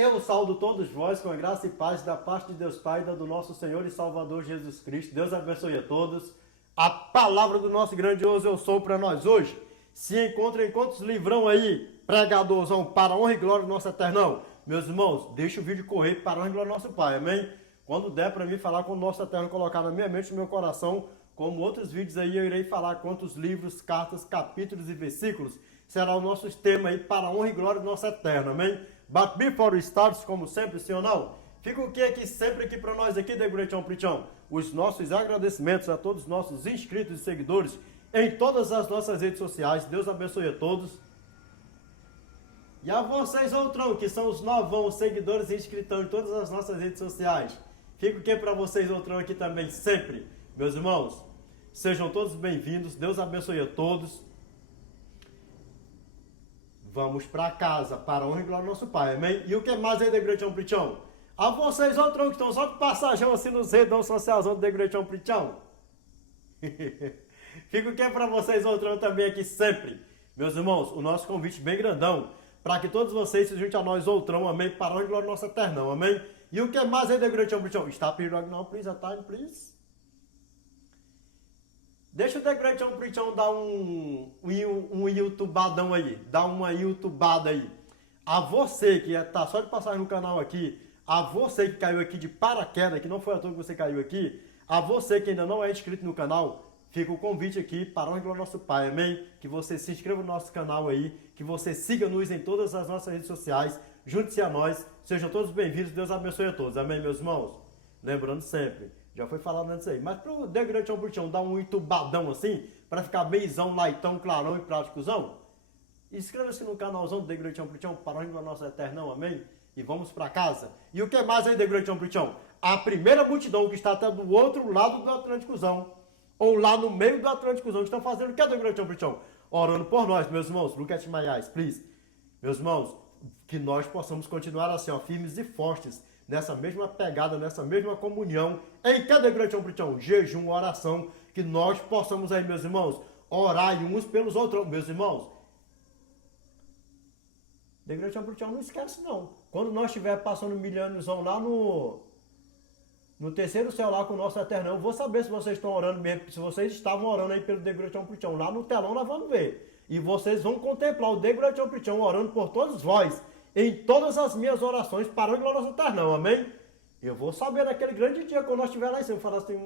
Eu saúdo todos vós com a graça e paz da parte de Deus Pai, da do nosso Senhor e Salvador Jesus Cristo. Deus abençoe a todos. A palavra do nosso grandioso Eu Sou para nós hoje se encontra em quantos livrão aí, pregadorzão, para a honra e glória do nosso Eternão. Meus irmãos, deixa o vídeo correr para a honra e glória do nosso Pai, amém? Quando der para mim falar com o nosso Eterno, colocar na minha mente e no meu coração, como outros vídeos aí, eu irei falar quantos livros, cartas, capítulos e versículos será o nosso tema aí para a honra e glória do nosso Eterno, amém? But before we start, como sempre, sim ou não? Fica o que aqui sempre aqui para nós aqui, The Great John Preachão? Os nossos agradecimentos a todos os nossos inscritos e seguidores em todas as nossas redes sociais. Deus abençoe a todos. E a vocês, outrão, que são os novão, seguidores e inscritão em todas as nossas redes sociais. Fica o que para vocês, outrão, aqui também sempre. Meus irmãos, sejam todos bem-vindos. Deus abençoe a todos. Vamos para casa, para a honra e glória do nosso Pai, amém? E o que mais aí, The Great John Preachão? A vocês, outrão, que estão só de passagem assim nos redão socialzão do The Great John Preachão. Fica o que é para vocês, outrão, também aqui sempre. Meus irmãos, o nosso convite bem grandão, para que todos vocês se juntem a nós, outrão, amém? Para a honra e glória do nosso Eternão, amém? E o que mais aí, The Great John Preachão? Stop here right now, please, a time, please. Deixa o The Great John Preachão dar um youtubadão aí, dar uma youtubada aí. A você que está só de passagem no canal aqui, a você que caiu aqui de paraquedas, que não foi à toa que você caiu aqui, a você que ainda não é inscrito no canal, fica o convite aqui para a honra e glória do nosso Pai, amém? Que você se inscreva no nosso canal aí, que você siga-nos em todas as nossas redes sociais, junte-se a nós, sejam todos bem-vindos, Deus abençoe a todos, amém, meus irmãos? Lembrando sempre, já foi falado antes aí, mas para o The Great John Preachão dar um youtubadão assim, para ficar beizão, laitão, clarão e práticozão, inscreva-se no canalzão do The Great John Preachão, para a honra e glória do nosso Eternão, amém? E vamos para casa. E o que mais aí, The Great John Preachão? A primeira multidão que está até do outro lado do Atlânticozão, ou lá no meio do Atlânticozão, que estão fazendo o que é, The Great John Preachão? Orando por nós, meus irmãos. Look at my eyes, please. Meus irmãos, que nós possamos continuar assim, ó, firmes e fortes, nessa mesma pegada, nessa mesma comunhão, em que é, The Great John Preachão? Jejum, oração, que nós possamos aí, meus irmãos, orar uns pelos outros, meus irmãos. The Great John Preachão não esquece não. Quando nós estiver passando milhõesão lá no terceiro céu lá com o nosso Eternão, eu vou saber se vocês estão orando mesmo, se vocês estavam orando aí pelo The Great John Preachão. Lá no telão nós vamos ver. E vocês vão contemplar o The Great John Preachão orando por todos vós, em todas as minhas orações, para o glória do nosso Eternão, amém? Eu vou saber naquele grande dia, quando nós estiver lá em cima, eu falar assim,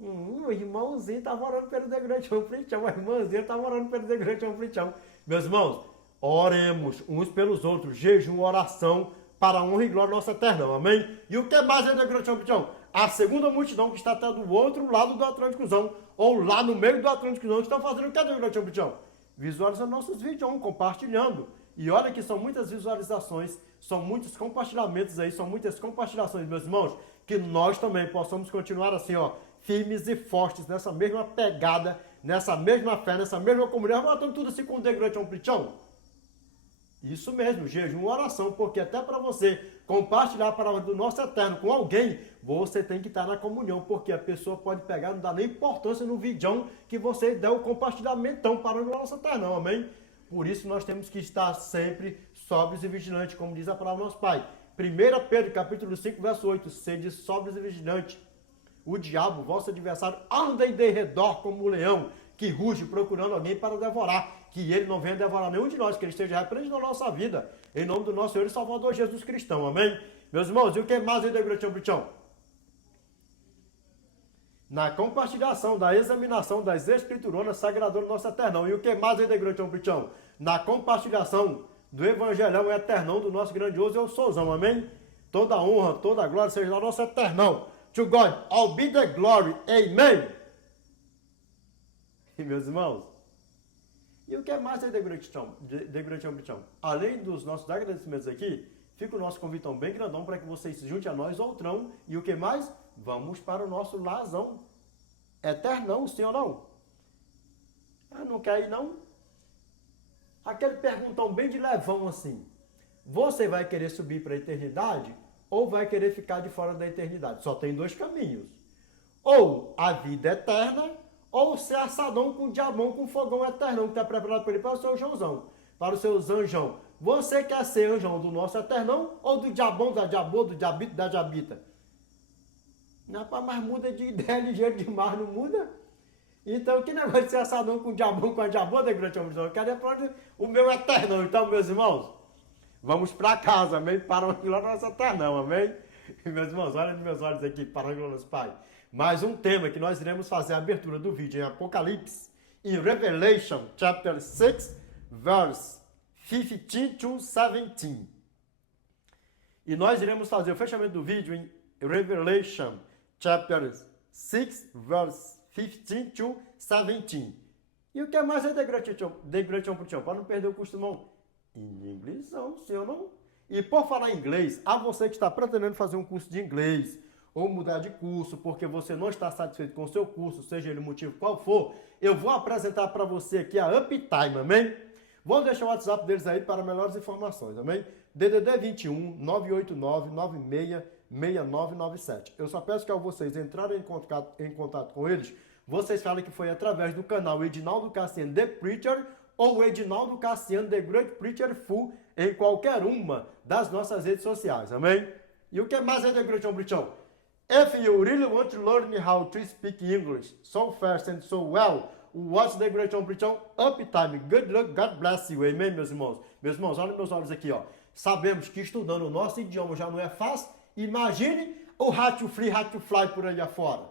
o irmãozinho estava orando pelo The Great John Preachão, a irmãzinha estava orando pelo The Great John Preachão. Meus irmãos, oremos uns pelos outros, jejum, oração, para a honra e glória do nosso Eternão, amém? E o que mais é The Great John Preachão? A segunda multidão que está até do outro lado do Atlânticozão, ou lá no meio do Atlânticozão, que estão fazendo o que é The Great John Preachão? Visualizando nossos vídeos, compartilhando. E olha que são muitas visualizações, são muitos compartilhamentos aí, são muitas compartilhações, meus irmãos, que nós também possamos continuar assim, ó, firmes e fortes, nessa mesma pegada, nessa mesma fé, nessa mesma comunidade, matando tudo assim com o The Great John Preachão. Isso mesmo, jejum, oração, porque até para você compartilhar a palavra do nosso Eterno com alguém, você tem que estar na comunhão, porque a pessoa pode pegar, não dá nem importância no vídeo que você der o compartilhamento para o nosso Eterno, amém? Por isso nós temos que estar sempre sóbrios e vigilantes, como diz a palavra do nosso Pai. 1 Pedro, capítulo 5, verso 8, sede sóbrios e vigilantes. O diabo, vosso adversário, anda em derredor como um leão, que ruge procurando alguém para devorar, que ele não venha devorar nenhum de nós, que ele esteja repreendido na nossa vida, em nome do nosso Senhor e Salvador Jesus Cristo, amém? Meus irmãos, e o que mais aí, The Great John Preachão? Na compartilhação, da examinação das escrituronas sagradoras do nosso Eternão. E o que mais aí, The Great John Preachão? Na compartilhação do Evangelhão Eternão do nosso grandioso Eu Souzão, amém? Toda honra, toda glória seja lá nosso Eternão. To God, all be the glory, amen? E meus irmãos, e o que é mais aí, The Great John Preachão? Além dos nossos agradecimentos aqui, fica o nosso convitão bem grandão para que vocês se juntem a nós, outrão. E o que mais? Vamos para o nosso lazão eternão, sim ou não? Ah, não quer ir não? Aquele perguntão bem de levão assim. Você vai querer subir para a eternidade ou vai querer ficar de fora da eternidade? Só tem dois caminhos. Ou a vida eterna, ou ser assadão com diabão, com fogão eternão, que está preparado para ele, para o seu Joãozão, para os seus anjão. você quer ser anjão do nosso eternão ou do diabão, da diabô, do diabito, da diabita? Rapaz, mas muda de ideia ligeiro demais, não muda? Então, que negócio de ser assadão com o diabão, com a diabô, da grande ambição? Eu quero é para o meu eternão. Então, meus irmãos, vamos para casa, amém? Para onde lá nosso eternão, amém? Meus irmãos, olha nos meus olhos aqui, para onde nosso Pai. Mais um tema que nós iremos fazer a abertura do vídeo em Apocalipse, em Revelation, chapter 6, verse 15 to 17. E nós iremos fazer o fechamento do vídeo em Revelation, chapter 6, verse 15 to 17. E o que é mais é degradation para não perder o costumão? Em inglês, sim ou não? E por falar em inglês, a você que está pretendendo fazer um curso de inglês ou mudar de curso porque você não está satisfeito com o seu curso, seja ele o motivo qual for, eu vou apresentar para você aqui a Uptime, amém? Vou deixar o WhatsApp deles aí para melhores informações, amém? DDD 21 989 96 6997. Eu só peço que ao vocês entrarem em contato com eles, vocês falem que foi através do canal Edinaldo Cassiano The Preacher ou Edinaldo Cassiano The Great Preacher Full em qualquer uma das nossas redes sociais, amém? E o que mais é The Great Preacher? If you really want to learn how to speak English so fast and so well, watch The Great Preacher Uptime. Good luck, God bless you, amém, meus irmãos? Meus irmãos, olha meus olhos aqui, ó. Sabemos que estudando o nosso idioma já não é fácil. Imagine o rato fly por aí afora.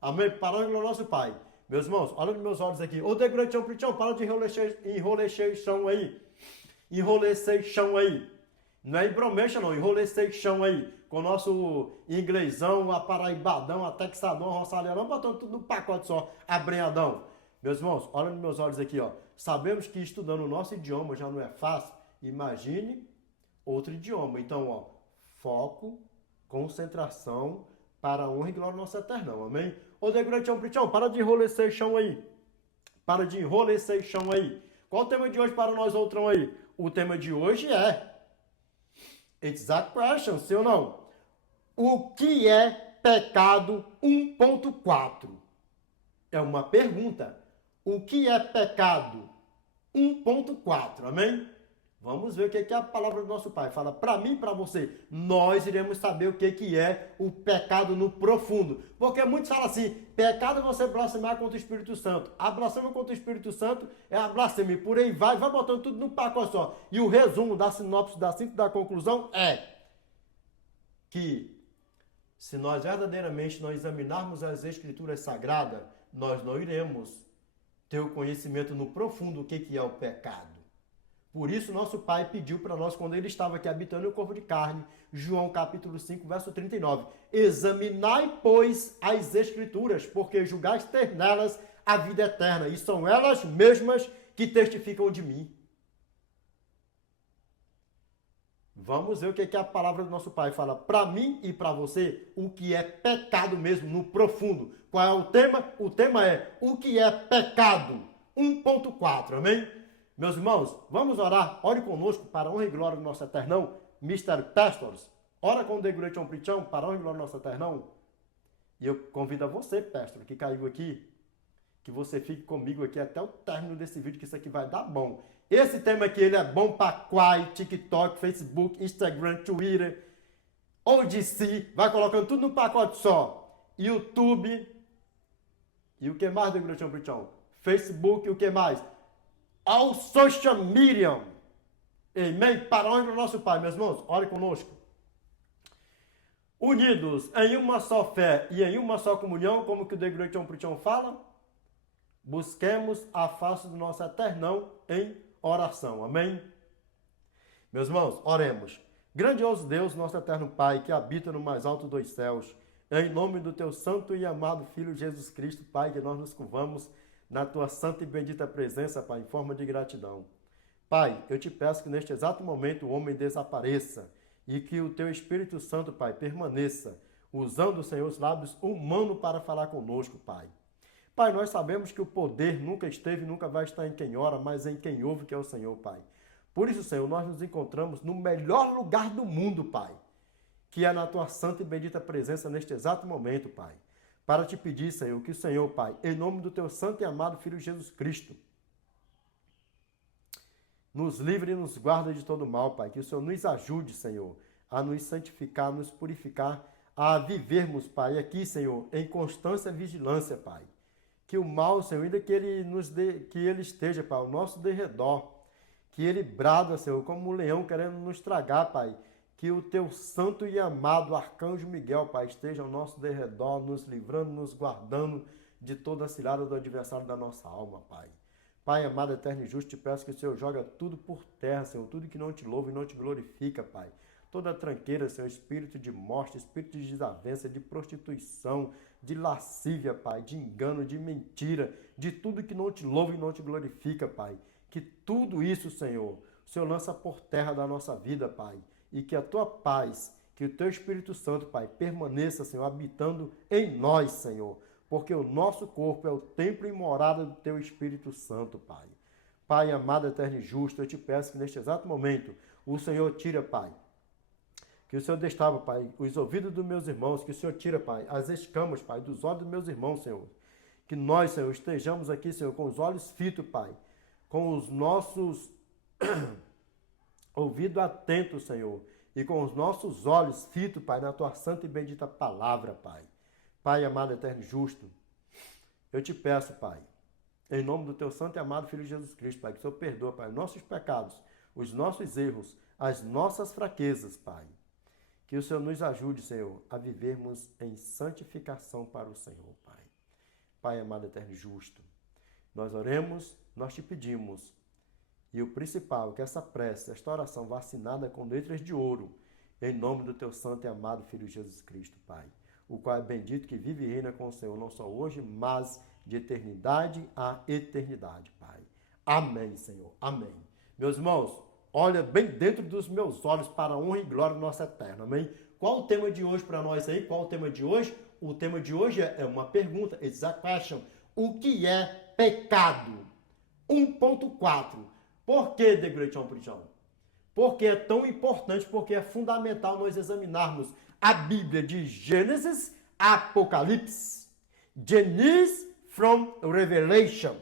Amém? Parando no nosso Pai. Meus irmãos, olha nos meus olhos aqui. Ô, The Great Preacher, para de enroleção aí. Enroleção aí. Não é embromation não, enroleção aí. Com o nosso inglesão, a paraibadão, a texadão, a roçalhadão, botando tudo no pacote só, abrenhadão. Meus irmãos, olha nos meus olhos aqui, ó. Sabemos que estudando o nosso idioma já não é fácil. Imagine outro idioma. Então, ó, foco, concentração para a honra e glória do nosso eternão, amém? Ô, The Great Preacher, para de enroleção aí. Para de enroleção aí. Qual o tema de hoje para nós, outrão aí? O tema de hoje é Exact question, sim ou não? O que é pecado 1.4? É uma pergunta. O que é pecado 1.4, amém? Vamos ver o que é a palavra do nosso Pai. Fala para mim e para você. Nós iremos saber o que é o pecado no profundo. Porque muitos falam assim, pecado é você blasfemar contra o Espírito Santo. A blasfêmia contra o Espírito Santo é a blasfêmia. Por aí vai botando tudo num pacote só. E o resumo da sinopse, da síntese da conclusão é que se nós verdadeiramente não examinarmos as Escrituras Sagradas, nós não iremos ter o conhecimento no profundo do que é o pecado. Por isso, nosso Pai pediu para nós, quando ele estava aqui habitando o corpo de carne, João capítulo 5, verso 39, examinai, pois, as Escrituras, porque julgais ter nelas a vida eterna, e são elas mesmas que testificam de mim. Vamos ver o que a palavra do nosso Pai fala para mim e para você, o que é pecado mesmo, no profundo. Qual é o tema? O tema é o que é pecado 1.4, amém? Meus irmãos, vamos orar. Ore conosco para a honra e glória do nosso eternão. Mr. Pastors, ora com o The Great Preacher para a honra e glória do nosso eternão. E eu convido a você, pastor, que caiu aqui, que você fique comigo aqui até o término desse vídeo, que isso aqui vai dar bom. Esse tema aqui, ele é bom para Quai, TikTok, Facebook, Instagram, Twitter, ODC, vai colocando tudo num pacote só. YouTube, e o que mais, The Great Preacher? Facebook, e o que mais? Ao social media. Amém? Para onde o nosso Pai, meus irmãos, ore conosco. Unidos em uma só fé e em uma só comunhão, como que o The Great Preacher fala, busquemos a face do nosso eternão em oração. Amém? Meus irmãos, oremos. Grandioso Deus, nosso eterno Pai, que habita no mais alto dos céus, em nome do teu santo e amado Filho Jesus Cristo, Pai, que nós nos curvamos na tua santa e bendita presença, Pai, em forma de gratidão. Pai, eu te peço que neste exato momento o homem desapareça e que o teu Espírito Santo, Pai, permaneça, usando, Senhor, os lábios humanos para falar conosco, Pai. Pai, nós sabemos que o poder nunca esteve e nunca vai estar em quem ora, mas em quem ouve, que é o Senhor, Pai. Por isso, Senhor, nós nos encontramos no melhor lugar do mundo, Pai, que é na tua santa e bendita presença neste exato momento, Pai. Para te pedir, Senhor, que o Senhor, Pai, em nome do teu santo e amado Filho Jesus Cristo, nos livre e nos guarda de todo mal, Pai. Que o Senhor nos ajude, Senhor, a nos santificar, nos purificar, a vivermos, Pai, aqui, Senhor, em constância e vigilância, Pai. Que o mal, Senhor, ainda que ele esteja, Pai, ao nosso derredor, que ele brada, Senhor, como um leão querendo nos tragar, Pai. Que o teu santo e amado arcanjo Miguel, Pai, esteja ao nosso derredor, nos livrando, nos guardando de toda a cilada do adversário da nossa alma, Pai. Pai amado, eterno e justo, te peço que o Senhor joga tudo por terra, Senhor, tudo que não te louva e não te glorifica, Pai. Toda tranqueira, Senhor, espírito de morte, espírito de desavença, de prostituição, de lascívia, Pai, de engano, de mentira, de tudo que não te louva e não te glorifica, Pai. Que tudo isso, Senhor, o Senhor lança por terra da nossa vida, Pai. E que a tua paz, que o teu Espírito Santo, Pai, permaneça, Senhor, habitando em nós, Senhor. Porque o nosso corpo é o templo e morada do teu Espírito Santo, Pai. Pai amado, eterno e justo, eu te peço que neste exato momento o Senhor tira, Pai. Que o Senhor destava, Pai, os ouvidos dos meus irmãos, que o Senhor tira, Pai, as escamas, Pai, dos olhos dos meus irmãos, Senhor. Que nós, Senhor, estejamos aqui, Senhor, com os olhos fitos, Pai, com os nossos ouvidos atentos, Senhor, e com os nossos olhos fitos, Pai, na tua santa e bendita palavra, Pai. Pai amado, eterno e justo, eu te peço, Pai, em nome do teu santo e amado Filho Jesus Cristo, Pai, que o Senhor perdoa, Pai, os nossos pecados, os nossos erros, as nossas fraquezas, Pai. Que o Senhor nos ajude, Senhor, a vivermos em santificação para o Senhor, Pai. Pai amado, eterno e justo, nós oremos, nós te pedimos. E o principal, que essa prece, esta oração vacinada com letras de ouro, em nome do teu santo e amado Filho Jesus Cristo, Pai. O qual é bendito que vive e reina com o Senhor, não só hoje, mas de eternidade a eternidade, Pai. Amém, Senhor. Amém. Meus irmãos, olha bem dentro dos meus olhos para a honra e glória do nosso eterno. Amém? Qual o tema de hoje para nós aí? Qual o tema de hoje? O tema de hoje é uma pergunta, it's a question. O que é pecado? 1.4. Por que, The Great Preaching? Porque é tão importante, porque é fundamental nós examinarmos a Bíblia de Gênesis a Apocalipse. Genesis from Revelation.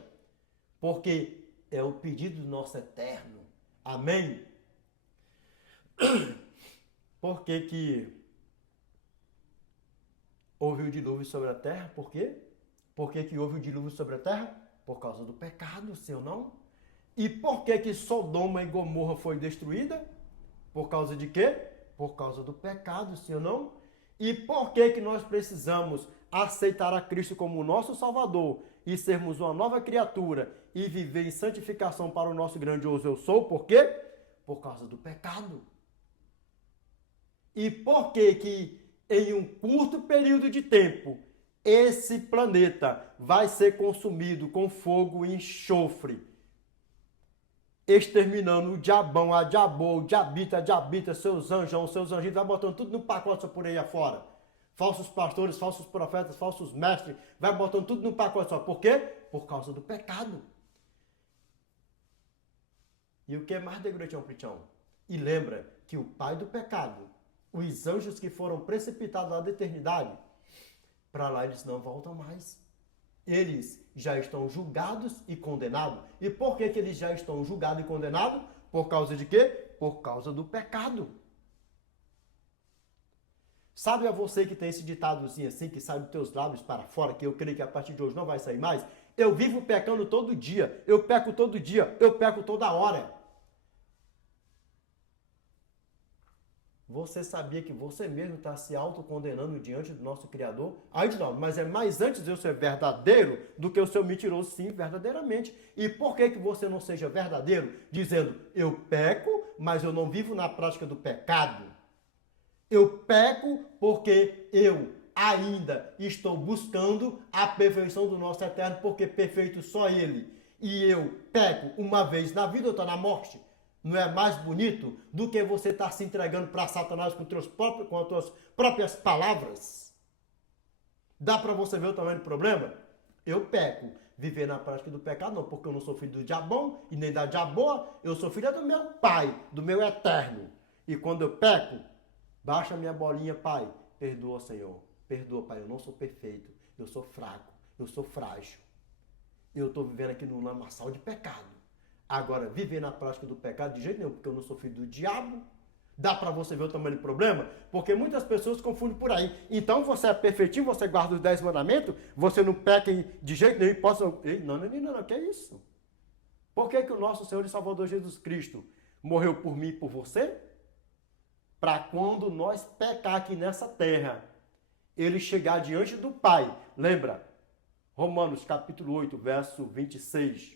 Porque é o pedido do nosso eterno. Amém? Por que houve o dilúvio sobre a terra? Por quê? Por que houve o dilúvio sobre a terra? Por causa do pecado, sim ou não? E por que Sodoma e Gomorra foi destruída? Por causa de quê? Por causa do pecado, sim ou não? E por que nós precisamos aceitar a Cristo como nosso Salvador e sermos uma nova criatura e viver em santificação para o nosso grandioso eu sou? Por quê? Por causa do pecado. E por que em um curto período de tempo esse planeta vai ser consumido com fogo e enxofre, exterminando o diabão, a diabô, o diabita, seus anjos, seus anjinhos, vai botando tudo no pacote só por aí afora. Falsos pastores, falsos profetas, falsos mestres, vai botando tudo no pacote só. Por quê? Por causa do pecado. E o que é mais de Great Preaching? E lembra que o pai do pecado, os anjos que foram precipitados lá da eternidade, para lá eles não voltam mais. Eles já estão julgados e condenados. E por que eles já estão julgados e condenados? Por causa de quê? Por causa do pecado. Sabe a você que tem esse ditadozinho assim, que sai dos teus lábios para fora, que eu creio que a partir de hoje não vai sair mais? Eu vivo pecando todo dia, eu peco todo dia, eu peco toda hora. Você sabia que você mesmo está se autocondenando diante do nosso Criador? Aí não, mas é mais antes de eu ser verdadeiro do que eu ser mentiroso, sim, verdadeiramente. E por que você não seja verdadeiro? Dizendo, eu peco, mas eu não vivo na prática do pecado. Eu peco porque eu ainda estou buscando a perfeição do nosso eterno, porque perfeito só Ele. E eu peco uma vez na vida, outra na morte. Não é mais bonito do que você estar se entregando para Satanás com as tuas próprias palavras? Dá para você ver o tamanho do problema? Eu peco. Viver na prática do pecado não, porque eu não sou filho do diabão e nem da diaboa. Eu sou filho do meu pai, do meu eterno. E quando eu peco, baixa a minha bolinha, pai. Perdoa, Senhor. Perdoa, pai. Eu não sou perfeito. Eu sou fraco. Eu sou frágil. Eu estou vivendo aqui num lamaçal de pecado. Agora, viver na prática do pecado de jeito nenhum, porque eu não sou filho do diabo. Dá para você ver o tamanho do problema? Porque muitas pessoas confundem por aí. Então você é perfeitinho, você guarda os 10 mandamentos, você não peca de jeito nenhum. Não, que é isso? Por que o nosso Senhor e Salvador Jesus Cristo morreu por mim e por você? Para quando nós pecar aqui nessa terra, ele chegar diante do Pai. Lembra? Romanos capítulo 8, verso 26.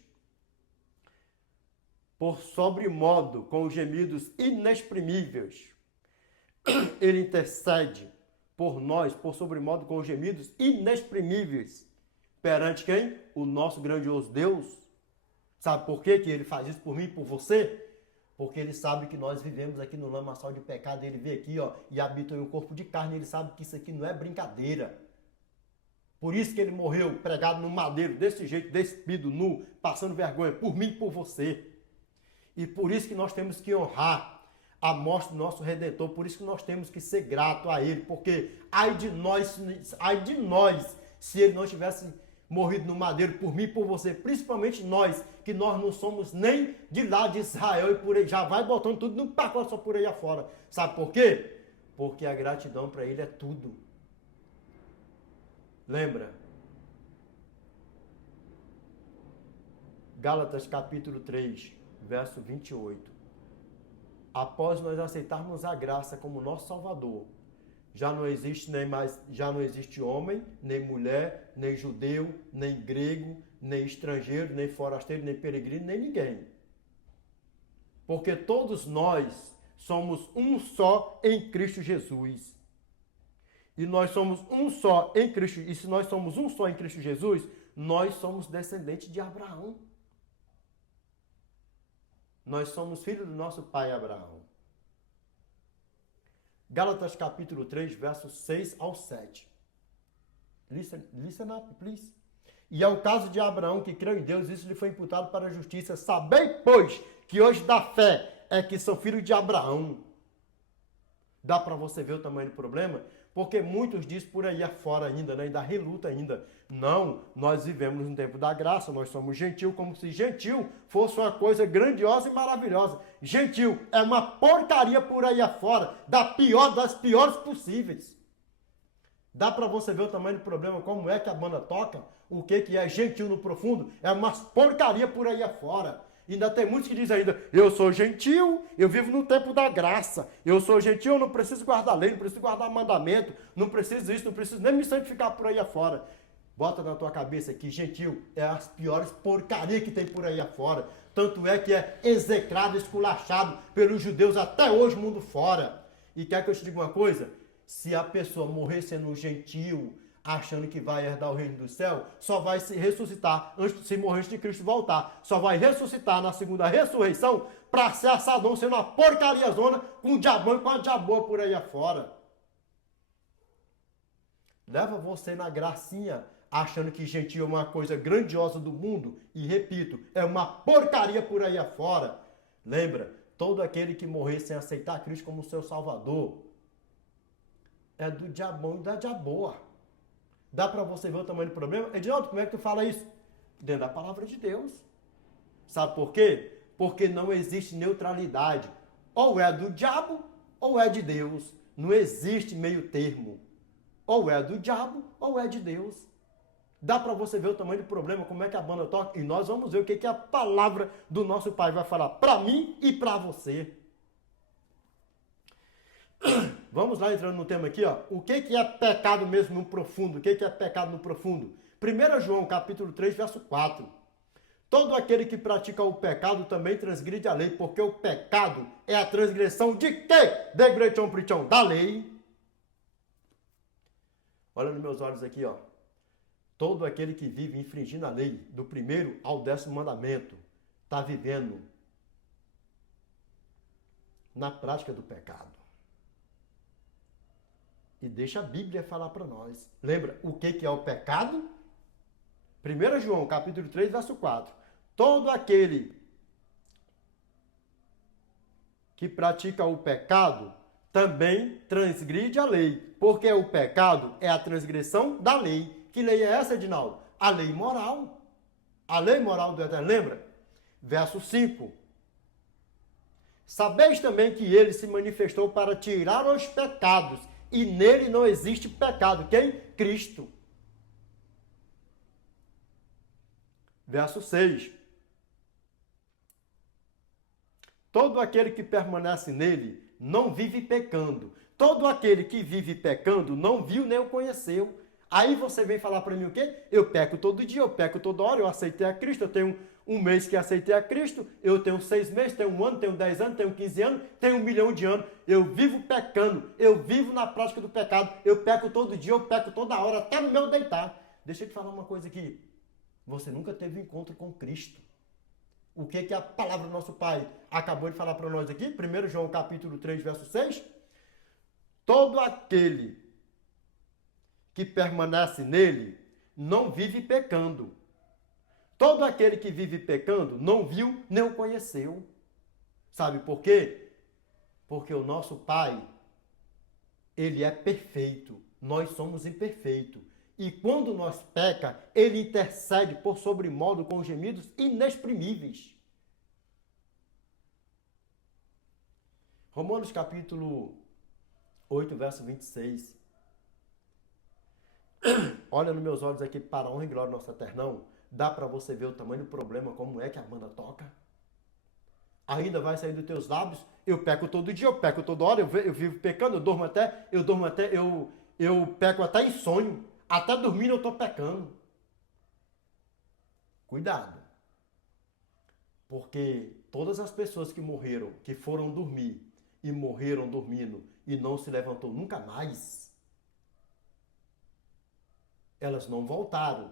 Por sobremodo, com gemidos inexprimíveis, ele intercede por nós, por sobremodo, com gemidos inexprimíveis, perante quem? O nosso grandioso Deus. Sabe por quê que ele faz isso por mim e por você? Porque ele sabe que nós vivemos aqui no lamaçal de pecado, ele vê aqui, ó, e habita em um corpo de carne, ele sabe que isso aqui não é brincadeira. Por isso que ele morreu pregado no madeiro, desse jeito, despido, nu, passando vergonha, por mim e por você. E por isso que nós temos que honrar a morte do nosso Redentor, por isso que nós temos que ser grato a ele, porque ai de nós, se ele não tivesse morrido no madeiro por mim e por você, principalmente nós, que nós não somos nem de lá de Israel e por aí, já vai botando tudo no pacote só por aí afora. Sabe por quê? Porque a gratidão para ele é tudo. Lembra? Gálatas capítulo 3, verso 28. Após nós aceitarmos a graça como nosso Salvador, já não existe homem, nem mulher, nem judeu, nem grego, nem estrangeiro, nem forasteiro, nem peregrino, nem ninguém. Porque todos nós somos um só em Cristo Jesus. E nós somos um só em Cristo. E se nós somos um só em Cristo Jesus, nós somos descendentes de Abraão. Nós somos filhos do nosso pai Abraão. Gálatas capítulo 3, versos 6 ao 7. Listen up, please. E é o caso de Abraão que creu em Deus, isso lhe foi imputado para a justiça. Sabei, pois, que hoje da fé é que sou filho de Abraão. Dá para você ver o tamanho do problema? Porque muitos dizem por aí afora ainda, né? Ainda reluta ainda. Não, nós vivemos no tempo da graça, nós somos gentil, como se gentil fosse uma coisa grandiosa e maravilhosa. Gentil é uma porcaria por aí afora, das piores possíveis. Dá para você ver o tamanho do problema, como é que a banda toca, o que é gentil no profundo, é uma porcaria por aí afora. Ainda tem muitos que dizem ainda, eu sou gentil, eu vivo no tempo da graça. Eu sou gentil, eu não preciso guardar lei, não preciso guardar mandamento, não preciso isso, não preciso nem me santificar por aí afora. Bota na tua cabeça que gentil é as piores porcarias que tem por aí afora. Tanto é que é execrado, esculachado pelos judeus até hoje, mundo fora. E quer que eu te diga uma coisa? Se a pessoa morrer sendo gentil, achando que vai herdar o reino do céu, só vai se ressuscitar, se morrer antes de Cristo voltar, só vai ressuscitar na segunda ressurreição para ser assadão, sendo uma porcaria zona, com o diabão e com a diaboa por aí afora. Leva você na gracinha, achando que gentil é uma coisa grandiosa do mundo, e repito, é uma porcaria por aí afora. Lembra, todo aquele que morrer sem aceitar Cristo como seu Salvador, é do diabão e da diaboa. Dá para você ver o tamanho do problema? Edinaldo, como é que tu fala isso? Dentro da palavra de Deus. Sabe por quê? Porque não existe neutralidade. Ou é do diabo, ou é de Deus. Não existe meio termo. Ou é do diabo, ou é de Deus. Dá para você ver o tamanho do problema, como é que a banda toca? E nós vamos ver o que a palavra do nosso Pai vai falar para mim e para você. Vamos lá, entrando no tema aqui, ó. O que é pecado mesmo no profundo? O que é pecado no profundo? 1 João, capítulo 3, verso 4. Todo aquele que pratica o pecado também transgride a lei, porque o pecado é a transgressão de quê? Da lei. Olha nos meus olhos aqui, ó. Todo aquele que vive infringindo a lei, do 1º ao 10º mandamento, está vivendo na prática do pecado. E deixa a Bíblia falar para nós. Lembra o que é o pecado? 1 João, capítulo 3, verso 4. Todo aquele que pratica o pecado também transgride a lei. Porque o pecado é a transgressão da lei. Que lei é essa, Edinaldo? A lei moral. A lei moral do Eterno. Lembra? Verso 5. Sabeis também que ele se manifestou para tirar os pecados, e nele não existe pecado. Quem? Cristo. Verso 6. Todo aquele que permanece nele não vive pecando. Todo aquele que vive pecando não viu nem o conheceu. Aí você vem falar para mim o quê? Eu peco todo dia, eu peco toda hora, eu aceitei a Cristo, eu tenho um mês que aceitei a Cristo, eu tenho 6 meses, tenho 1 ano, tenho 10 anos, tenho 15 anos, tenho 1 milhão de anos. Eu vivo pecando, eu vivo na prática do pecado, eu peco todo dia, eu peco toda hora, até no meu deitar. Deixa eu te falar uma coisa aqui. Você nunca teve um encontro com Cristo. O que a palavra do nosso Pai acabou de falar para nós aqui? 1 João capítulo 3, verso 6. Todo aquele que permanece nele não vive pecando. Todo aquele que vive pecando não viu nem o conheceu. Sabe por quê? Porque o nosso Pai, ele é perfeito. Nós somos imperfeitos. E quando nós peca, ele intercede por sobremodo com gemidos inexprimíveis. Romanos capítulo 8, verso 26. Olha nos meus olhos aqui, para a honra e glória do nosso Eternão. Dá para você ver o tamanho do problema, como é que a banda toca? Ainda vai sair dos teus lábios, eu peco todo dia, eu peco toda hora, eu vivo pecando, eu peco até em sonho, até dormindo eu estou pecando. Cuidado. Porque todas as pessoas que morreram, que foram dormir e morreram dormindo e não se levantou nunca mais, elas não voltaram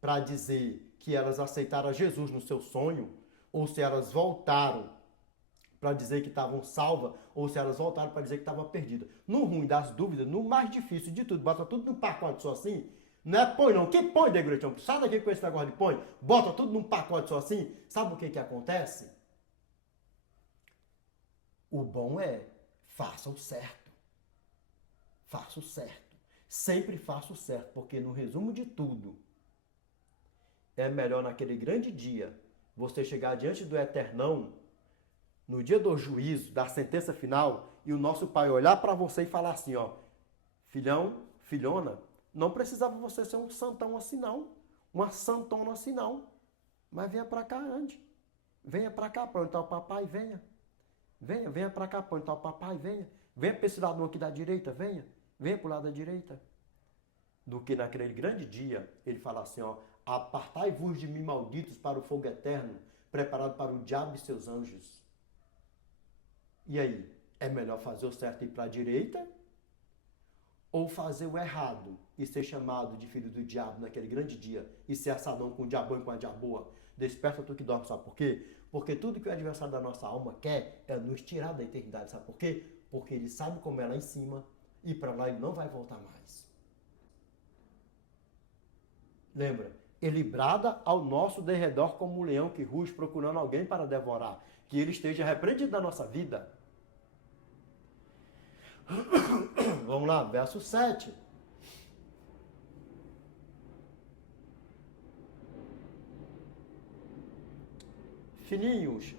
para dizer que elas aceitaram a Jesus no seu sonho, ou se elas voltaram para dizer que estavam salvas, ou se elas voltaram para dizer que estavam perdidas. No ruim das dúvidas, no mais difícil de tudo, bota tudo num pacote só assim, não é põe não. Quem põe, Degretão? Sai daqui com esse negócio de põe, bota tudo num pacote só assim, sabe o que acontece? O bom é, faça o certo. Faça o certo. Sempre faça o certo, porque no resumo de tudo, é melhor naquele grande dia você chegar diante do Eternão, no dia do juízo, da sentença final, e o nosso Pai olhar para você e falar assim, ó, filhão, filhona, não precisava você ser um santão assim não, uma santona assim não, mas venha para cá, ande. Venha para cá, para onde está o papai, venha. Venha para cá, para onde está o papai, venha. Venha para esse lado aqui da direita, venha. Venha para o lado da direita. Do que naquele grande dia, ele fala assim, ó, apartai-vos de mim, malditos, para o fogo eterno, preparado para o diabo e seus anjos. E aí, é melhor fazer o certo e ir para a direita? Ou fazer o errado e ser chamado de filho do diabo naquele grande dia e ser assadão com o diabão e com a diaboa? Desperta tu que dorme, sabe por quê? Porque tudo que o adversário da nossa alma quer é nos tirar da eternidade, sabe por quê? Porque ele sabe como é lá em cima e para lá ele não vai voltar mais. Lembra? Ele brada ao nosso derredor como um leão que ruge procurando alguém para devorar. Que ele esteja repreendido da nossa vida. Vamos lá, verso 7. Filhinhos,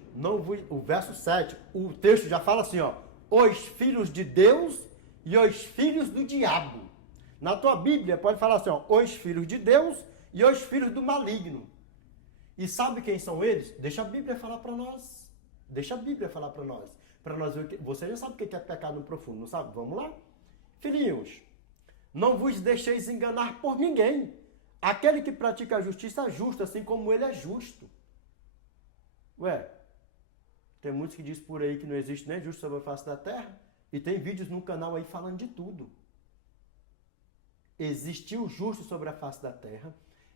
o verso 7, o texto já fala assim, ó, os filhos de Deus e os filhos do diabo. Na tua Bíblia pode falar assim, ó, os filhos de Deus e os filhos do maligno. E sabe quem são eles? Deixa a Bíblia falar para nós. Deixa a Bíblia falar para nós. Para nós ver. Você já sabe o que é pecado no profundo, não sabe? Vamos lá? Filhinhos, não vos deixeis enganar por ninguém. Aquele que pratica a justiça é justo, assim como ele é justo. Ué, tem muitos que dizem por aí que não existe nem justo sobre a face da terra. E tem vídeos no canal aí falando de tudo. Existe o justo sobre a face da terra.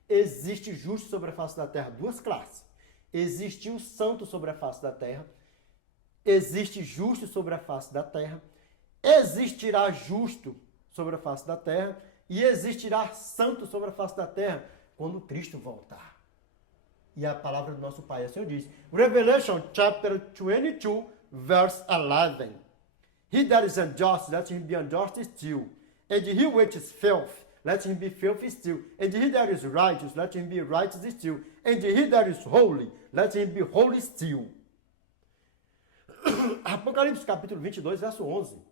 Existe justo sobre a face da terra, duas classes. Existe o santo sobre a face da terra. Existe justo sobre a face da terra. Existirá justo sobre a face da terra. E existirá santo sobre a face da terra quando Cristo voltar. E a palavra do nosso Pai, assim diz. Revelation chapter 22, verse 11. He that is unjust, let him be unjust still. And he which is filth, let him be filthy still. And he that is righteous, let him be righteous still. And he that is holy, let him be holy still. Apocalipse capítulo 22, verso 11.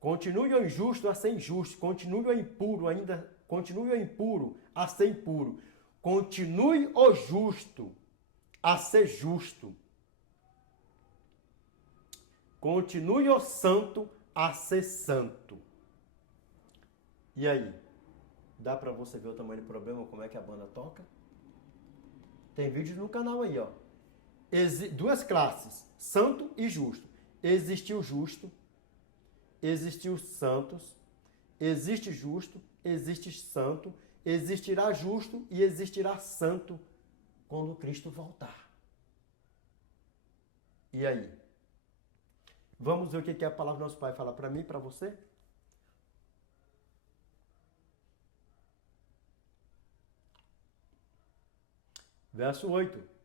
Continue o injusto a ser injusto, continue o impuro a ser impuro, continue o justo a ser justo, continue o santo a ser santo. E aí? Dá pra você ver o tamanho do problema, como é que a banda toca? Tem vídeos no canal aí, ó. Duas classes, santo e justo. Existe o justo, existe os santos, existe justo, existe santo, existirá justo e existirá santo quando Cristo voltar. E aí? Vamos ver o que a palavra do nosso Pai fala para mim e para você? Verso 8.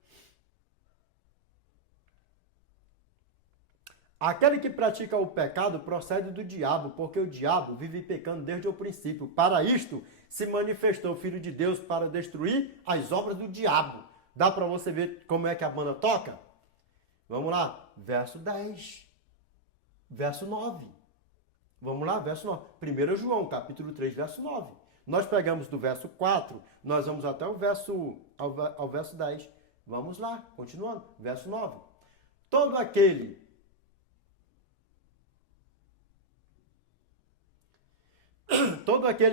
Aquele que pratica o pecado procede do diabo, porque o diabo vive pecando desde o princípio. Para isto se manifestou o Filho de Deus para destruir as obras do diabo. Dá para você ver como é que a banda toca? Vamos lá, verso 10. Verso 9. Vamos lá, verso 9. 1 João, capítulo 3, verso 9. Nós pegamos do verso 4, nós vamos até o ao verso 10. Vamos lá, continuando. Verso 9. Todo aquele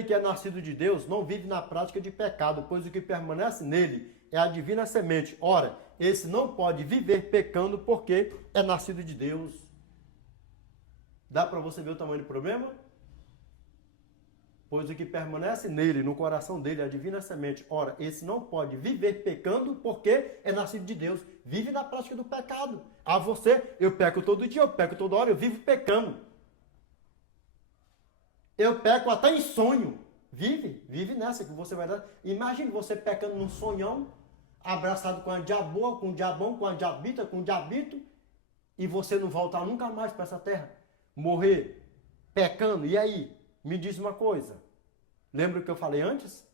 que é nascido de Deus não vive na prática de pecado, pois o que permanece nele é a divina semente. Ora, esse não pode viver pecando porque é nascido de Deus. Dá para você ver o tamanho do problema? Pois o que permanece nele, no coração dele, é a divina semente. Ora, esse não pode viver pecando porque é nascido de Deus. Vive na prática do pecado. A você, eu peco todo dia, eu peco toda hora, eu vivo pecando. Eu peco até em sonho. Vive nessa que você vai dar. Imagine você pecando num sonhão, abraçado com a diaboa, com o diabão, com a diabita, com o diabito, e você não voltar nunca mais para essa terra. Morrer pecando. E aí? Me diz uma coisa. Lembra o que eu falei antes?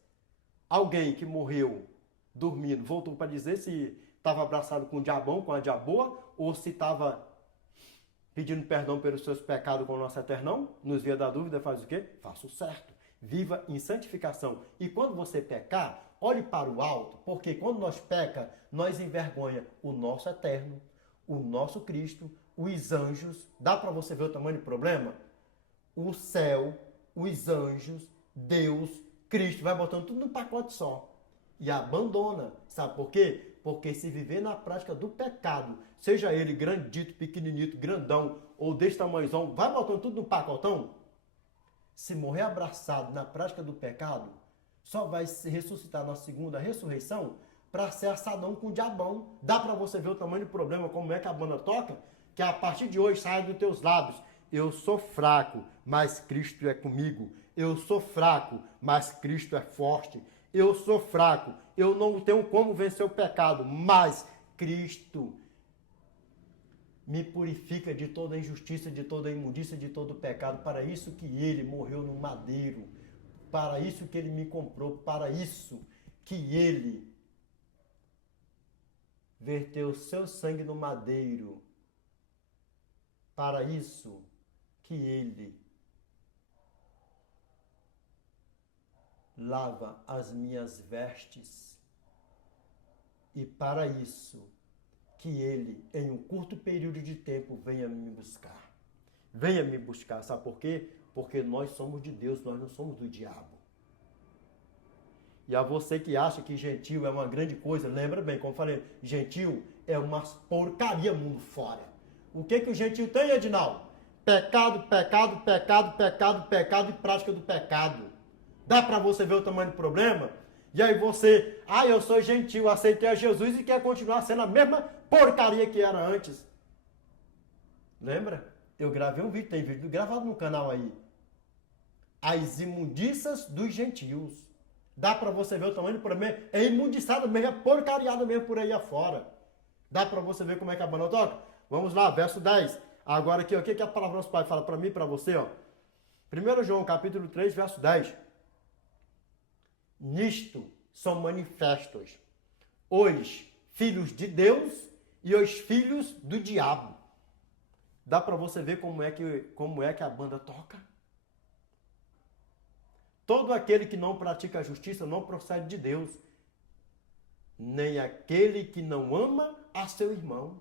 Alguém que morreu dormindo, voltou para dizer se estava abraçado com o diabão, com a diaboa, ou se estava pedindo perdão pelos seus pecados com o nosso eternão. Nos via da dúvida, faz o quê? Faça o certo. Viva em santificação. E quando você pecar, olhe para o alto, porque quando nós peca, nós envergonha o nosso eterno, o nosso Cristo, os anjos. Dá para você ver o tamanho do problema? O céu, os anjos, Deus, Cristo, vai botando tudo num pacote só. E abandona. Sabe por quê? Porque se viver na prática do pecado, seja ele grandito, pequeninito, grandão ou desse tamanhozão, vai botando tudo num pacotão. Se morrer abraçado na prática do pecado, só vai se ressuscitar na segunda ressurreição para ser assadão com o diabão. Dá para você ver o tamanho do problema, como é que a banda toca? Que a partir de hoje sai dos teus lábios: eu sou fraco, mas Cristo é comigo. Eu sou fraco, mas Cristo é forte. Eu sou fraco, eu não tenho como vencer o pecado, mas Cristo me purifica de toda injustiça, de toda imundícia, de todo pecado. Para isso que Ele morreu no madeiro, para isso que Ele me comprou, para isso que Ele verteu seu sangue no madeiro, para isso que Ele lava as minhas vestes, e para isso que Ele, em um curto período de tempo, venha me buscar. Venha me buscar, sabe por quê? Porque nós somos de Deus, nós não somos do diabo. E a você que acha que gentil é uma grande coisa, lembra bem, como eu falei, gentil é uma porcaria mundo fora. O que o gentil tem, Edinaldo? Pecado, pecado, pecado, pecado, pecado e prática do pecado. Dá para você ver o tamanho do problema? E aí você, eu sou gentil, aceitei a Jesus e quer continuar sendo a mesma porcaria que era antes. Lembra? Eu gravei um vídeo, tem vídeo gravado no canal aí. As imundícias dos gentios. Dá para você ver o tamanho do problema? É imundiçado mesmo, é porcariado mesmo por aí afora. Dá para você ver como é que a banda toca? Vamos lá, verso 10. Agora aqui, o que a palavra do nosso Pai fala para mim e para você, ó? 1 João capítulo 3, verso 10. Nisto são manifestos os filhos de Deus e os filhos do diabo. Dá para você ver como é que a banda toca? Todo aquele que não pratica a justiça não procede de Deus, nem aquele que não ama a seu irmão.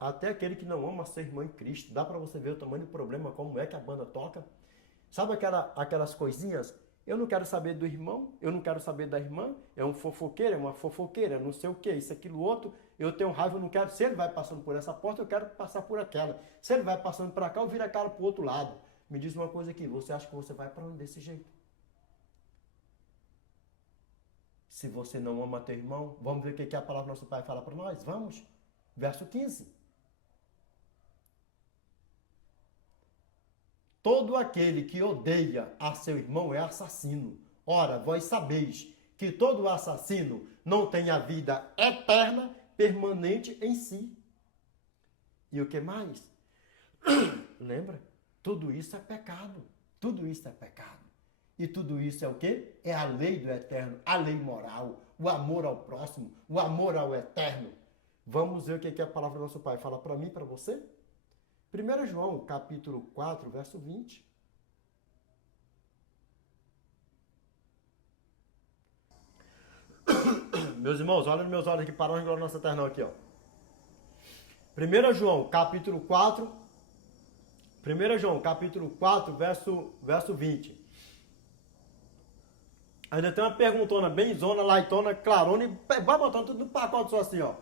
Até aquele que não ama a seu irmão em Cristo. Dá para você ver o tamanho do problema, como é que a banda toca? Sabe aquelas coisinhas? Eu não quero saber do irmão, eu não quero saber da irmã, é um fofoqueiro, é uma fofoqueira, não sei o que, isso, aquilo, outro, eu tenho raiva, eu não quero, se ele vai passando por essa porta, eu quero passar por aquela. Se ele vai passando para cá, eu viro a cara para o outro lado. Me diz uma coisa aqui, você acha que você vai para onde desse jeito? Se você não ama teu irmão, vamos ver o que a palavra do nosso Pai fala para nós? Vamos? Verso 15. Todo aquele que odeia a seu irmão é assassino. Ora, vós sabeis que todo assassino não tem a vida eterna permanente em si. E o que mais? Lembra? Tudo isso é pecado. Tudo isso é pecado. E tudo isso é o quê? É a lei do eterno, a lei moral, o amor ao próximo, o amor ao eterno. Vamos ver o que a palavra do nosso Pai fala para mim e para você? 1 João, capítulo 4, verso 20. Meus irmãos, olha nos meus olhos aqui, para onde glória nossa eterna aqui, ó. 1 João, capítulo 4, 1 João, capítulo 4, verso 20. Ainda tem uma perguntona bem zona, laitona, clarona, e vai botando tudo no pacote só assim, ó.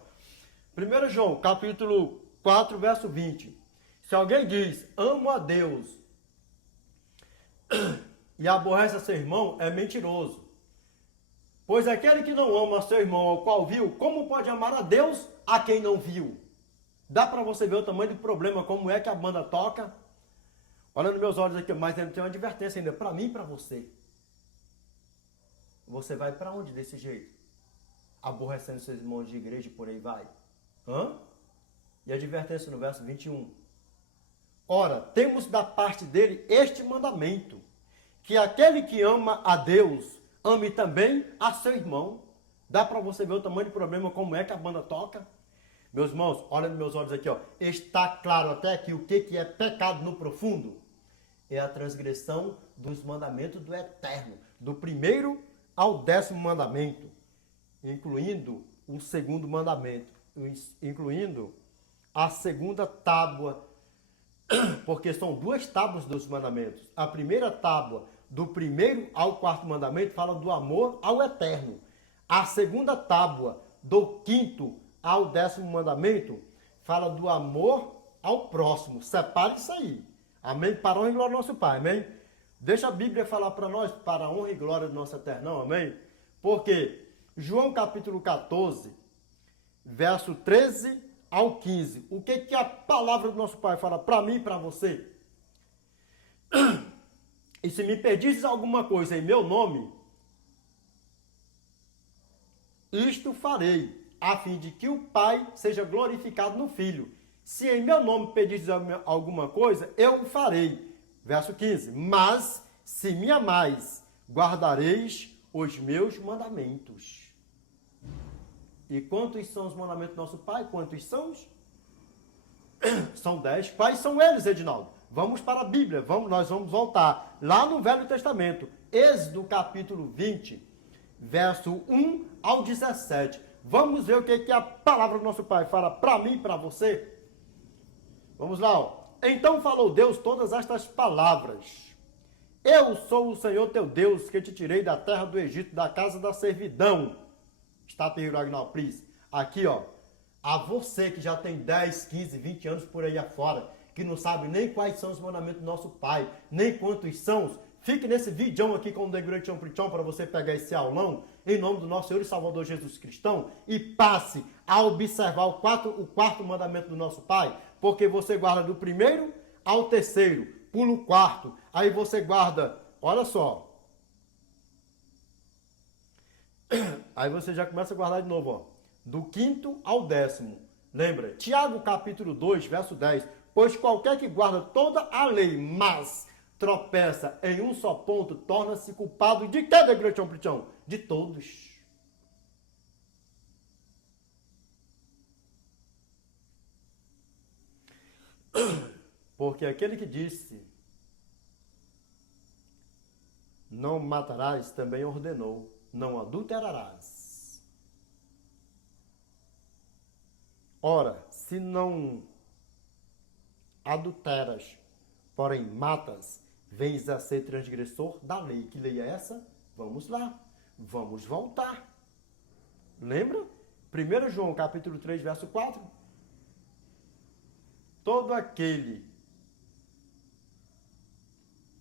1 João, capítulo 4, verso 20. Se alguém diz, amo a Deus e aborrece a seu irmão, é mentiroso. Pois aquele que não ama a seu irmão ao qual viu, como pode amar a Deus a quem não viu? Dá para você ver o tamanho do problema, como é que a banda toca? Olha nos meus olhos aqui, mas ainda tem uma advertência ainda, para mim e para você. Você vai para onde desse jeito? Aborrecendo seus irmãos de igreja e por aí vai. Hã? E a advertência no verso 21. Ora, temos da parte dele este mandamento, que aquele que ama a Deus, ame também a seu irmão. Dá para você ver o tamanho do problema, como é que a banda toca? Meus irmãos, olha nos meus olhos aqui, ó. Está claro até aqui o que é pecado no profundo? É a transgressão dos mandamentos do eterno, do primeiro ao 10º mandamento, incluindo o segundo mandamento, incluindo a segunda tábua, porque são 2 tábuas dos mandamentos. A primeira tábua, do 1º ao 4º mandamento, fala do amor ao eterno. A segunda tábua, do 5º ao 10º mandamento, fala do amor ao próximo. Separe isso aí. Amém? Para a honra e glória do nosso Pai. Amém? Deixa a Bíblia falar para nós, para a honra e glória do nosso eternão. Amém? Porque João capítulo 14, verso 13 ao 15. O que a palavra do nosso Pai fala para mim e para você? E se me pedisses alguma coisa em meu nome, isto farei, a fim de que o Pai seja glorificado no Filho. Se em meu nome pedisses alguma coisa, eu o farei. Verso 15. Mas, se me amais, guardareis os meus mandamentos. E quantos são os mandamentos do nosso Pai? Quantos são? São 10. Quais são eles, Edinaldo? Vamos para a Bíblia. Nós vamos voltar lá no Velho Testamento. Êxodo capítulo 20, verso 1 ao 17. Vamos ver o que a palavra do nosso Pai fala para mim e para você. Vamos lá, ó. Então falou Deus todas estas palavras. Eu sou o Senhor teu Deus, que te tirei da terra do Egito, da casa da servidão. Está terrível, Agnaldo Pris. Aqui, ó. A você que já tem 10, 15, 20 anos por aí afora, que não sabe nem quais são os mandamentos do nosso Pai, nem quantos são, fique nesse vídeo aqui com o The Great Preachão para você pegar esse aulão, em nome do nosso Senhor e Salvador Jesus Cristo, e passe a observar o quarto mandamento do nosso Pai, porque você guarda do 1º ao 3º, pula o 4º, aí você guarda, olha só, aí você já começa a guardar de novo, ó, do 5º ao 10º. Lembra? Tiago capítulo 2, verso 10. Pois qualquer que guarda toda a lei, mas tropeça em um só ponto, torna-se culpado de quê, Degratião Plitião? De todos. Porque aquele que disse, não matarás, também ordenou, não adulterarás. Ora, se não adulteras, porém matas, vens a ser transgressor da lei. Que lei é essa? Vamos lá, vamos voltar. Lembra? 1 João capítulo 3, verso 4. Todo aquele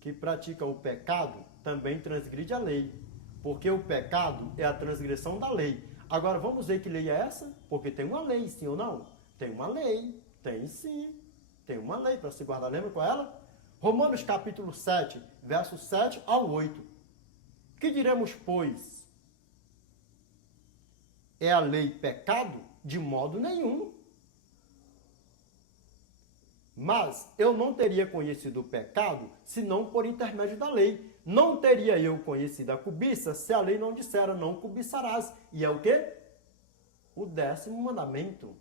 que pratica o pecado também transgride a lei, porque o pecado é a transgressão da lei. Agora vamos ver que lei é essa? Porque tem uma lei, sim ou não? Tem uma lei, tem sim. Tem uma lei para se guardar, lembra qual é ela? Romanos capítulo 7, versos 7 ao 8. Que diremos, pois? É a lei pecado? De modo nenhum. Mas eu não teria conhecido o pecado, senão por intermédio da lei. Não teria eu conhecido a cobiça, se a lei não dissera, não cobiçarás. E é o quê? O 10º mandamento.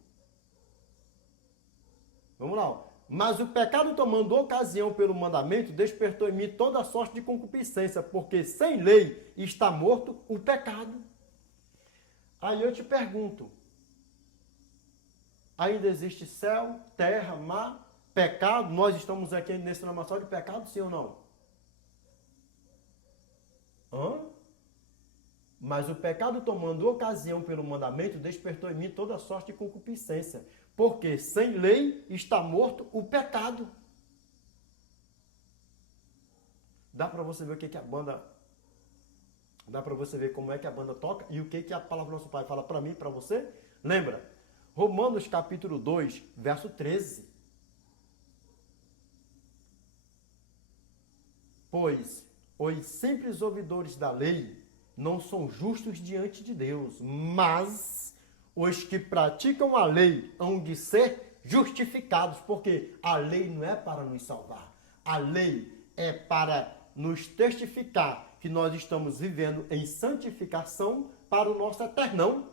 Vamos lá, ó. Mas o pecado, tomando ocasião pelo mandamento, despertou em mim toda a sorte de concupiscência, porque sem lei está morto o pecado. Aí eu te pergunto, ainda existe céu, terra, mar, pecado? Nós estamos aqui nesse lamaçal de pecado, sim ou não? Mas o pecado, tomando ocasião pelo mandamento, despertou em mim toda a sorte de concupiscência, porque sem lei está morto o pecado. Dá para você ver o que a banda... Dá para você ver como é que a banda toca e o que a palavra do nosso Pai fala para mim e para você? Lembra? Romanos capítulo 2, verso 13. Pois os simples ouvidores da lei não são justos diante de Deus, mas os que praticam a lei hão de ser justificados, porque a lei não é para nos salvar, a lei é para nos testificar que nós estamos vivendo em santificação para o nosso eternão.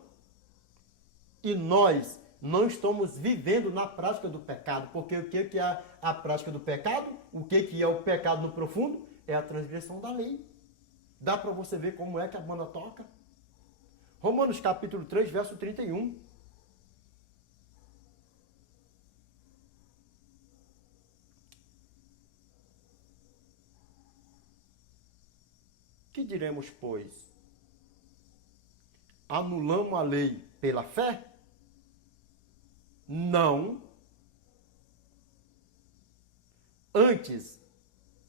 E nós não estamos vivendo na prática do pecado, porque o que é a prática do pecado? O que é o pecado no profundo? É a transgressão da lei. Dá para você ver como é que a banda toca? Romanos capítulo 3, verso 31. Que diremos, pois? Anulamos a lei pela fé? Não. Antes,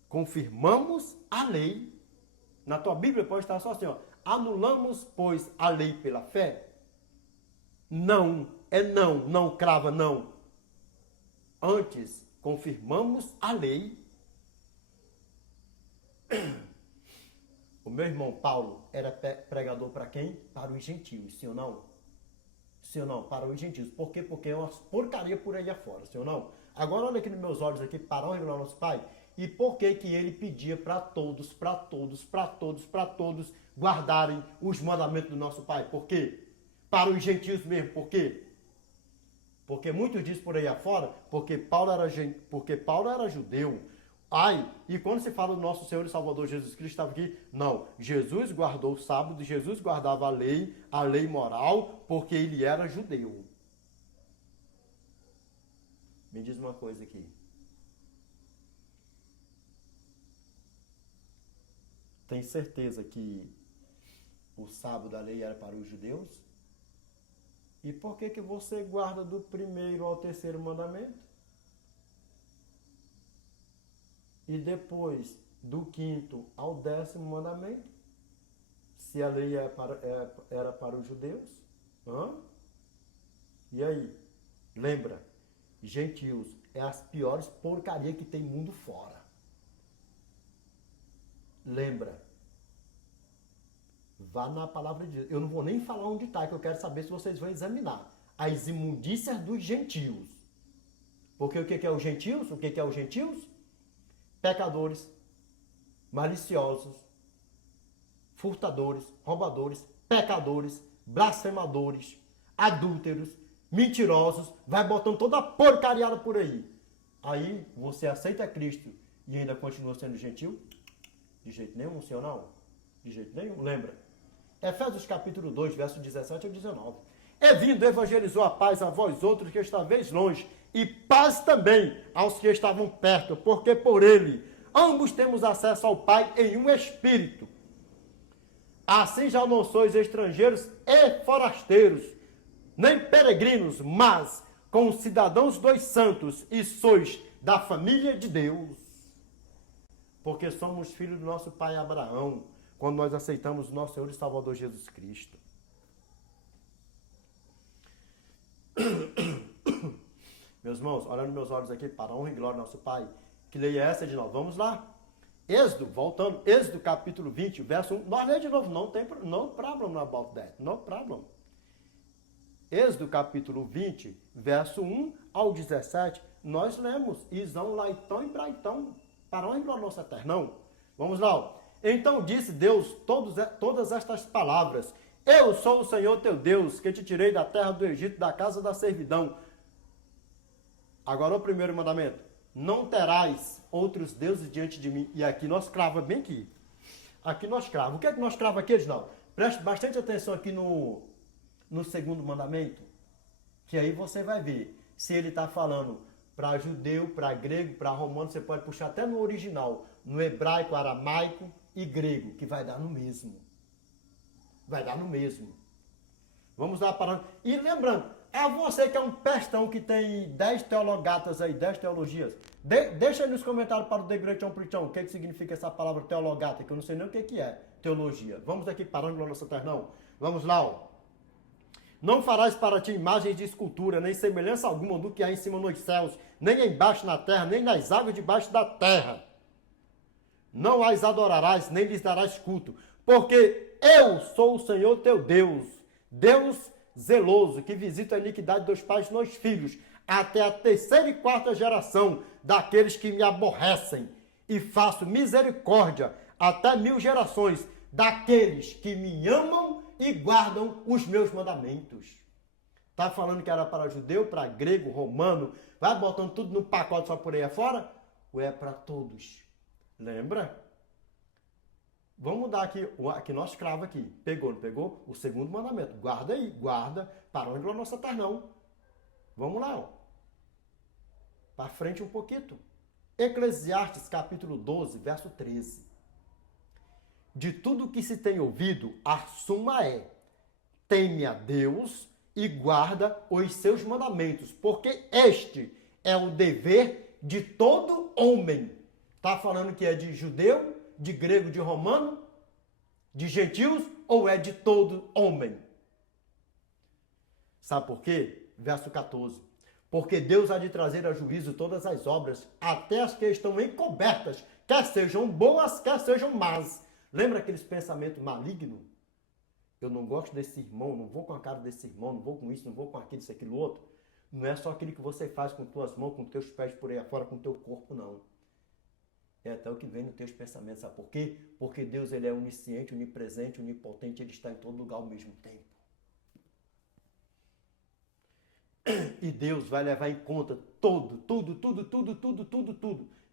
confirmamos a lei. Na tua Bíblia pode estar só assim, ó. Anulamos, pois, a lei pela fé? Não. É não. Não crava não. Antes, confirmamos a lei. O meu irmão Paulo era pregador para quem? Para os gentios, sim ou não? Sim ou não? Para os gentios. Por quê? Porque é uma porcaria por aí afora, sim ou não? Agora olha aqui nos meus olhos aqui, para o regular nosso Pai. E por que que ele pedia para todos, para todos, para todos, para todos guardarem os mandamentos do nosso Pai? Por quê? Para os gentios mesmo. Por quê? Porque muitos dizem por aí afora, porque Paulo era judeu. Ai, e quando se fala do nosso Senhor e Salvador Jesus Cristo estava aqui, não, Jesus guardou o sábado, Jesus guardava a lei moral, porque ele era judeu. Me diz uma coisa aqui. Tem certeza que o sábado da lei era para os judeus? E por que que você guarda do 1º ao 3º mandamento? E depois do 5º ao 10º mandamento? Se a lei era para os judeus? E aí? Lembra? Gentios é as piores porcarias que tem mundo fora. Lembra? Vá na palavra de Deus. Eu não vou nem falar onde está, que eu quero saber se vocês vão examinar. As imundícias dos gentios. Porque o que é os gentios? O que é os gentios? Pecadores, maliciosos, furtadores, roubadores, pecadores, blasfemadores, adúlteros, mentirosos, vai botando toda a porcariada por aí. Aí você aceita Cristo e ainda continua sendo gentil? De jeito nenhum, senhor não? De jeito nenhum, lembra? Efésios capítulo 2, verso 17 ao 19. E vindo, evangelizou a paz a vós outros que estáveis longe, e paz também aos que estavam perto, porque por ele ambos temos acesso ao Pai em um Espírito. Assim já não sois estrangeiros e forasteiros, nem peregrinos, mas concidadãos dos santos, e sois da família de Deus. Porque somos filhos do nosso pai Abraão, quando nós aceitamos o nosso Senhor e Salvador Jesus Cristo. Meus irmãos, olhando meus olhos aqui, para a honra e glória do nosso Pai, que leia essa de novo. Vamos lá? Êxodo, voltando, Êxodo capítulo 20, verso 1. Nós lemos de novo, não tem no problem about that, no problem. Êxodo capítulo 20, verso 1 ao 17, nós lemos, Isão, Laitão e Braitão, para a honra e glória do nosso Eternão. Vamos lá. Ó. Então disse Deus todas estas palavras: Eu sou o Senhor teu Deus, que te tirei da terra do Egito, da casa da servidão. Agora o primeiro mandamento: não terás outros deuses diante de mim. E aqui nós crava bem aqui. Aqui nós crava. O que é que nós crava aqui, Edinaldo? Preste bastante atenção aqui no segundo mandamento, que aí você vai ver se ele está falando para judeu, para grego, para romano. Você pode puxar até no original, no hebraico, aramaico e grego, que vai dar no mesmo. Vai dar no mesmo. Vamos lá parando. E lembrando, a você que é um pestão que tem 10 teologatas aí, 10 teologias, deixa aí nos comentários para o Degretão Pritão, o que significa essa palavra teologata, que eu não sei nem o que é teologia. Vamos aqui parando no nosso Eternão. Vamos lá, ó. Não farás para ti imagens de escultura, nem semelhança alguma do que há em cima nos céus, nem embaixo na terra, nem nas águas debaixo da terra. Não as adorarás, nem lhes darás culto, porque eu sou o Senhor teu Deus, Deus zeloso, que visita a iniquidade dos pais nos filhos, até a terceira e quarta geração daqueles que me aborrecem, e faço misericórdia até 1000 gerações daqueles que me amam e guardam os meus mandamentos. Tá falando que era para judeu, para grego, romano, vai botando tudo no pacote só por aí afora? Ou é para todos? Lembra? Vamos mudar aqui, aqui nós crava aqui. Pegou, não pegou? O segundo mandamento. Guarda aí, guarda, para onde é o nosso Eternão. Vamos lá, ó. Para frente um pouquinho. Eclesiastes capítulo 12, verso 13. De tudo que se tem ouvido, a suma é: teme a Deus e guarda os seus mandamentos, porque este é o dever de todo homem. Está falando que é de judeu, de grego, de romano, de gentios, ou é de todo homem? Sabe por quê? Verso 14. Porque Deus há de trazer a juízo todas as obras, até as que estão encobertas, quer sejam boas, quer sejam más. Lembra aqueles pensamentos malignos? Eu não gosto desse irmão, não vou com a cara desse irmão, não vou com isso, não vou com aquilo, isso, aquilo, outro. Não é só aquilo que você faz com tuas mãos, com teus pés por aí afora, com teu corpo, não. É até o que vem nos teus pensamentos. Sabe por quê? Porque Deus, ele é onisciente, onipresente, onipotente, ele está em todo lugar ao mesmo tempo. E Deus vai levar em conta tudo.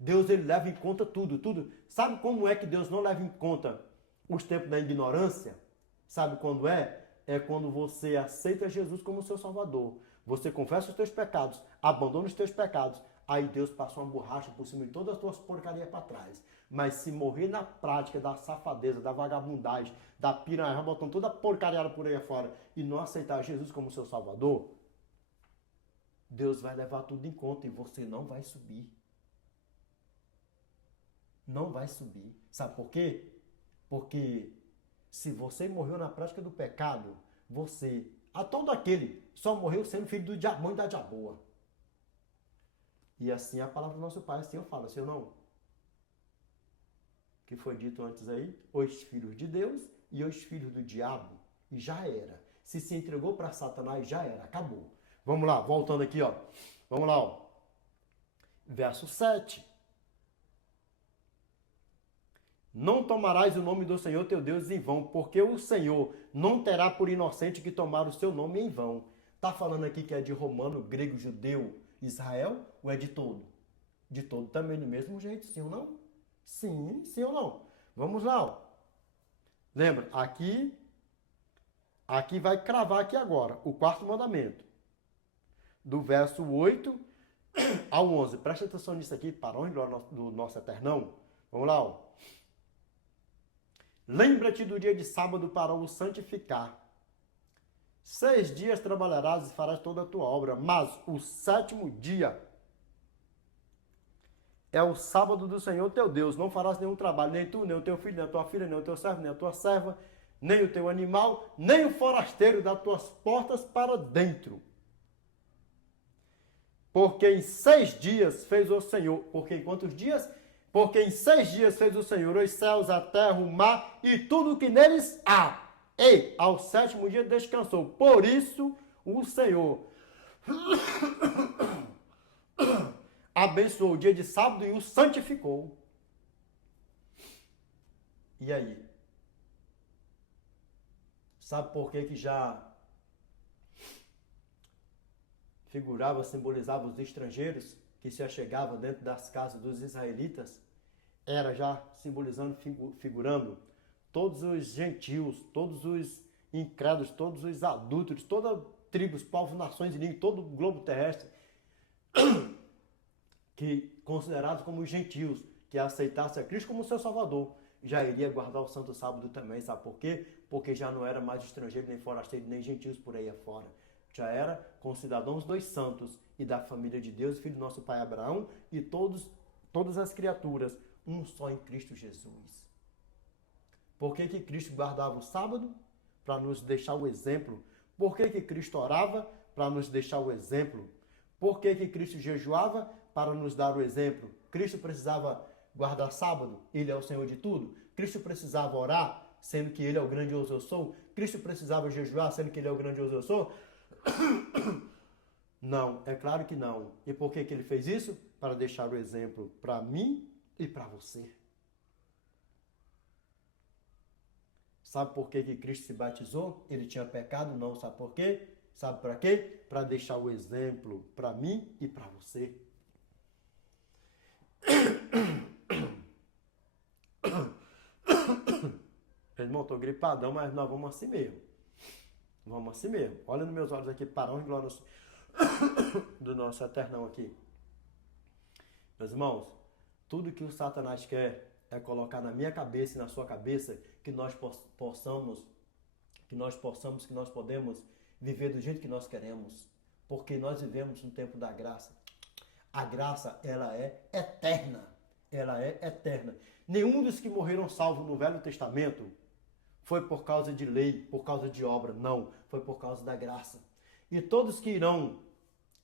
Deus, ele leva em conta tudo. Sabe como é que Deus não leva em conta os tempos da ignorância? Sabe quando é? É quando você aceita Jesus como seu Salvador. Você confessa os teus pecados, abandona os teus pecados. Aí Deus passa uma borracha por cima de todas as tuas porcarias para trás. Mas se morrer na prática da safadeza, da vagabundagem, da piranha, botando toda a porcariada por aí afora e não aceitar Jesus como seu Salvador, Deus vai levar tudo em conta e você não vai subir. Não vai subir. Sabe por quê? Porque se você morreu na prática do pecado, você, a todo aquele, só morreu sendo filho do diabo e da diaboa. E assim é a palavra do nosso Pai, assim eu falo, assim eu não. Que foi dito antes aí, os filhos de Deus e os filhos do diabo. E já era. Se entregou para Satanás, já era, acabou. Vamos lá, voltando aqui, ó. Vamos lá, ó. Verso 7. Não tomarás o nome do Senhor teu Deus em vão, porque o Senhor não terá por inocente que tomar o seu nome em vão. Está falando aqui que é de romano, grego, judeu, Israel, ou é de todo? De todo também do mesmo jeito, sim ou não? Sim, sim ou não? Vamos lá. Ó. Lembra, aqui vai cravar aqui agora, o quarto mandamento. Do verso 8 ao 11. Presta atenção nisso aqui, para onde do nosso eternão. Vamos lá, ó. Lembra-te do dia de sábado para o santificar. 6 dias trabalharás e farás toda a tua obra, mas o sétimo dia é o sábado do Senhor teu Deus. Não farás nenhum trabalho, nem tu, nem o teu filho, nem a tua filha, nem o teu servo, nem a tua serva, nem o teu animal, nem o forasteiro das tuas portas para dentro. Porque em 6 dias fez o Senhor. Porque em quantos dias? Porque em 6 dias fez o Senhor os céus, a terra, o mar e tudo o que neles há. E ao sétimo dia descansou. Por isso o Senhor abençoou o dia de sábado e o santificou. E aí? Sabe por que já figurava, simbolizava os estrangeiros que se achegavam dentro das casas dos israelitas? Era já simbolizando, figurando todos os gentios, todos os incrédulos, todos os adúlteros, todas tribos, povos, nações e línguas, todo o globo terrestre, que considerados como gentios, que aceitasse a Cristo como seu Salvador, já iria guardar o Santo Sábado também. Sabe por quê? Porque já não era mais estrangeiro, nem forasteiro, nem gentios por aí afora. Já era concidadãos dos santos e da família de Deus, filho do nosso pai Abraão, e todas as criaturas, um só em Cristo Jesus. Por que Cristo guardava o sábado? Para nos deixar o exemplo. Por que Cristo orava? Para nos deixar o exemplo. Por que Cristo jejuava? Para nos dar o exemplo. Cristo precisava guardar sábado? Ele é o Senhor de tudo. Cristo precisava orar, sendo que Ele é o grandioso eu sou? Cristo precisava jejuar, sendo que Ele é o grandioso eu sou? Não, é claro que não. E por que Ele fez isso? Para deixar o exemplo para mim e para você. Sabe por que Cristo se batizou? Ele tinha pecado? Não. Sabe por quê? Sabe para quê? Para deixar o exemplo para mim e para você. Irmão, estou gripadão, mas nós vamos assim mesmo. Vamos assim mesmo. Olha nos meus olhos aqui, para onde glória do nosso eternão aqui. Meus irmãos, tudo que o Satanás quer é colocar na minha cabeça e na sua cabeça que nós podemos viver do jeito que nós queremos, porque nós vivemos no tempo da graça. A graça, ela é eterna. Ela é eterna. Nenhum dos que morreram salvos no Velho Testamento foi por causa de lei, por causa de obra. Não, foi por causa da graça. E todos que irão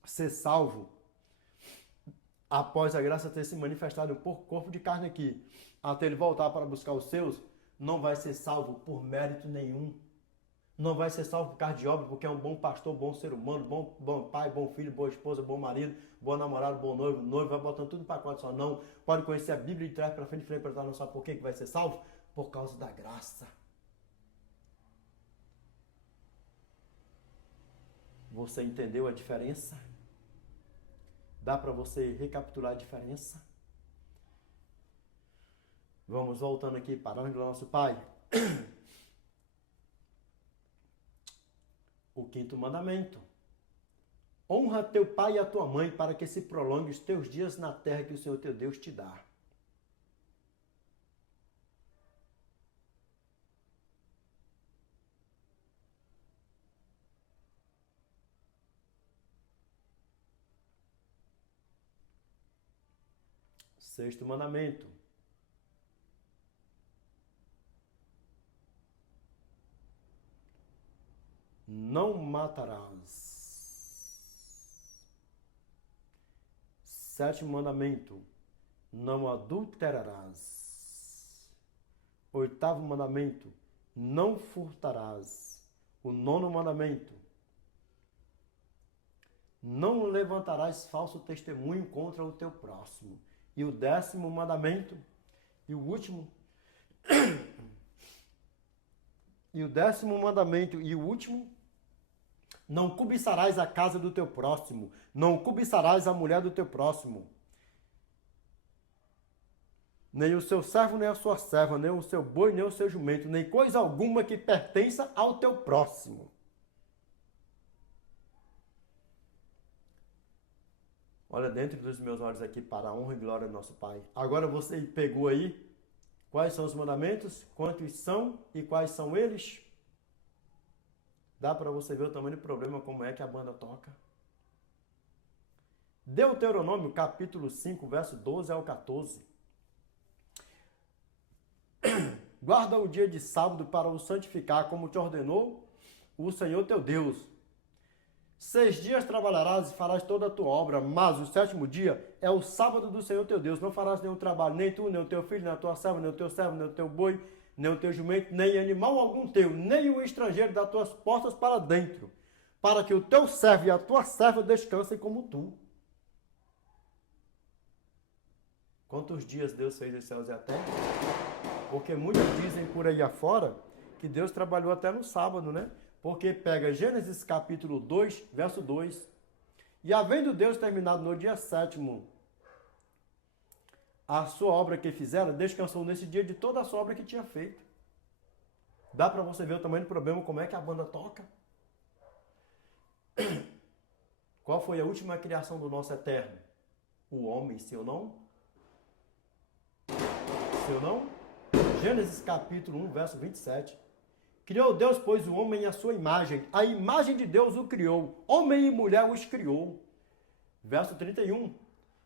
ser salvos após a graça ter se manifestado por corpo de carne aqui, até ele voltar para buscar os seus, não vai ser salvo por mérito nenhum. Não vai ser salvo por causa de obra, porque é um bom pastor, bom ser humano, bom pai, bom filho, boa esposa, bom marido, bom namorado, bom noivo. Noivo vai botando tudo no pacote só. Não. Pode conhecer a Bíblia de trás para frente, para trás, não sabe por que vai ser salvo? Por causa da graça. Você entendeu a diferença? Dá para você recapitular a diferença? Vamos voltando aqui para onde o nosso Pai. O quinto mandamento. Honra teu pai e a tua mãe para que se prolongue os teus dias na terra que o Senhor teu Deus te dá. Sexto mandamento. Não matarás. Sétimo mandamento. Não adulterarás. Oitavo mandamento. Não furtarás. O nono mandamento. não levantarás falso testemunho contra o teu próximo. E o 10º mandamento, e o último, não cobiçarás a casa do teu próximo, não cobiçarás a mulher do teu próximo, nem o seu servo, nem a sua serva, nem o seu boi, nem o seu jumento, nem coisa alguma que pertença ao teu próximo. Olha dentro dos meus olhos aqui para a honra e glória do nosso Pai. Agora você pegou aí quais são os mandamentos, quantos são e quais são eles? Dá para você ver o tamanho do problema, como é que a banda toca. Deuteronômio, capítulo 5, verso 12 ao 14. Guarda o dia de sábado para o santificar, como te ordenou o Senhor teu Deus. 6 dias trabalharás e farás toda a tua obra, mas o 7º dia é o sábado do Senhor teu Deus. Não farás nenhum trabalho, nem tu, nem o teu filho, nem a tua serva, nem o teu servo, nem o teu boi, nem o teu jumento, nem animal algum teu, nem o estrangeiro das tuas portas para dentro, para que o teu servo e a tua serva descansem como tu. Quantos dias Deus fez os céus e a terra? Porque muitos dizem por aí afora que Deus trabalhou até no sábado, né? Porque pega Gênesis capítulo 2, verso 2. E havendo Deus terminado no dia 7º a sua obra que fizera, descansou nesse dia de toda a sua obra que tinha feito. Dá para você ver o tamanho do problema, como é que a banda toca? Qual foi a última criação do nosso eterno? O homem, sim ou não? Sim ou não? Gênesis capítulo 1, verso 27. Criou Deus, pois, o homem à sua imagem. A imagem de Deus o criou. Homem e mulher os criou. Verso 31.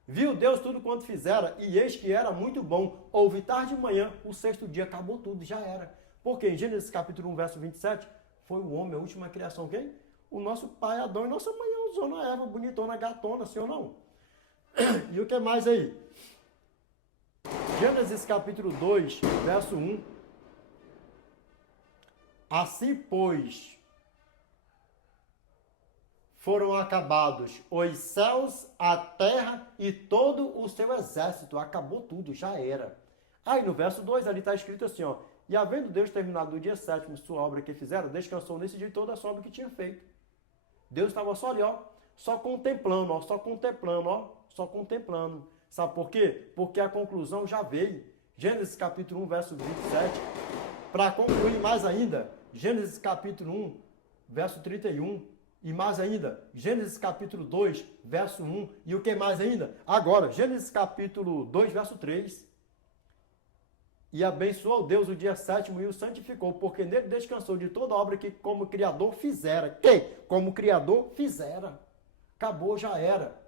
Viu Deus tudo quanto fizera, e eis que era muito bom. Houve tarde e manhã, o 6º dia, acabou tudo, já era. Porque em Gênesis capítulo 1, verso 27, foi o homem, a última criação, quem? O nosso pai Adão e nossa mãe Zona Eva, bonitona, gatona, sim ou não? E o que mais aí? Gênesis capítulo 2, verso 1. Assim, pois, foram acabados os céus, a terra e todo o seu exército. Acabou tudo, já era. Aí no verso 2 ali está escrito assim, ó. E havendo Deus terminado no dia 7º sua obra que fizeram, descansou nesse dia toda a sua obra que tinha feito. Deus estava só ali, ó, só contemplando, ó, só contemplando, ó, só contemplando. Sabe por quê? Porque a conclusão já veio. Gênesis capítulo 1, verso 27. Para concluir mais ainda, Gênesis capítulo 1, verso 31. E mais ainda, Gênesis capítulo 2, verso 1. E o que mais ainda? Agora, Gênesis capítulo 2, verso 3. E abençoou Deus o dia 7º e o santificou, porque nele descansou de toda obra que como Criador fizera. Que? Como Criador fizera. Acabou, já era.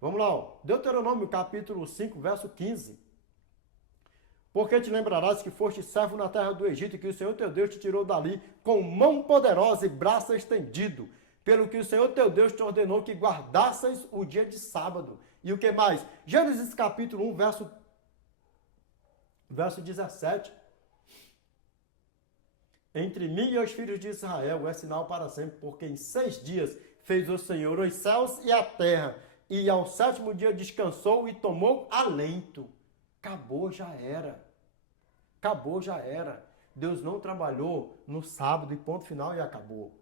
Vamos lá, ó. Deuteronômio capítulo 5, verso 15. Porque te lembrarás que foste servo na terra do Egito, e que o Senhor teu Deus te tirou dali com mão poderosa e braço estendido, pelo que o Senhor teu Deus te ordenou que guardasses o dia de sábado. E o que mais? Gênesis capítulo 1, verso 17. Entre mim e os filhos de Israel é sinal para sempre, porque em 6 dias fez o Senhor os céus e a terra, e ao 7º dia descansou e tomou alento. Acabou, já era. Acabou, já era. Deus não trabalhou no sábado e ponto final e acabou.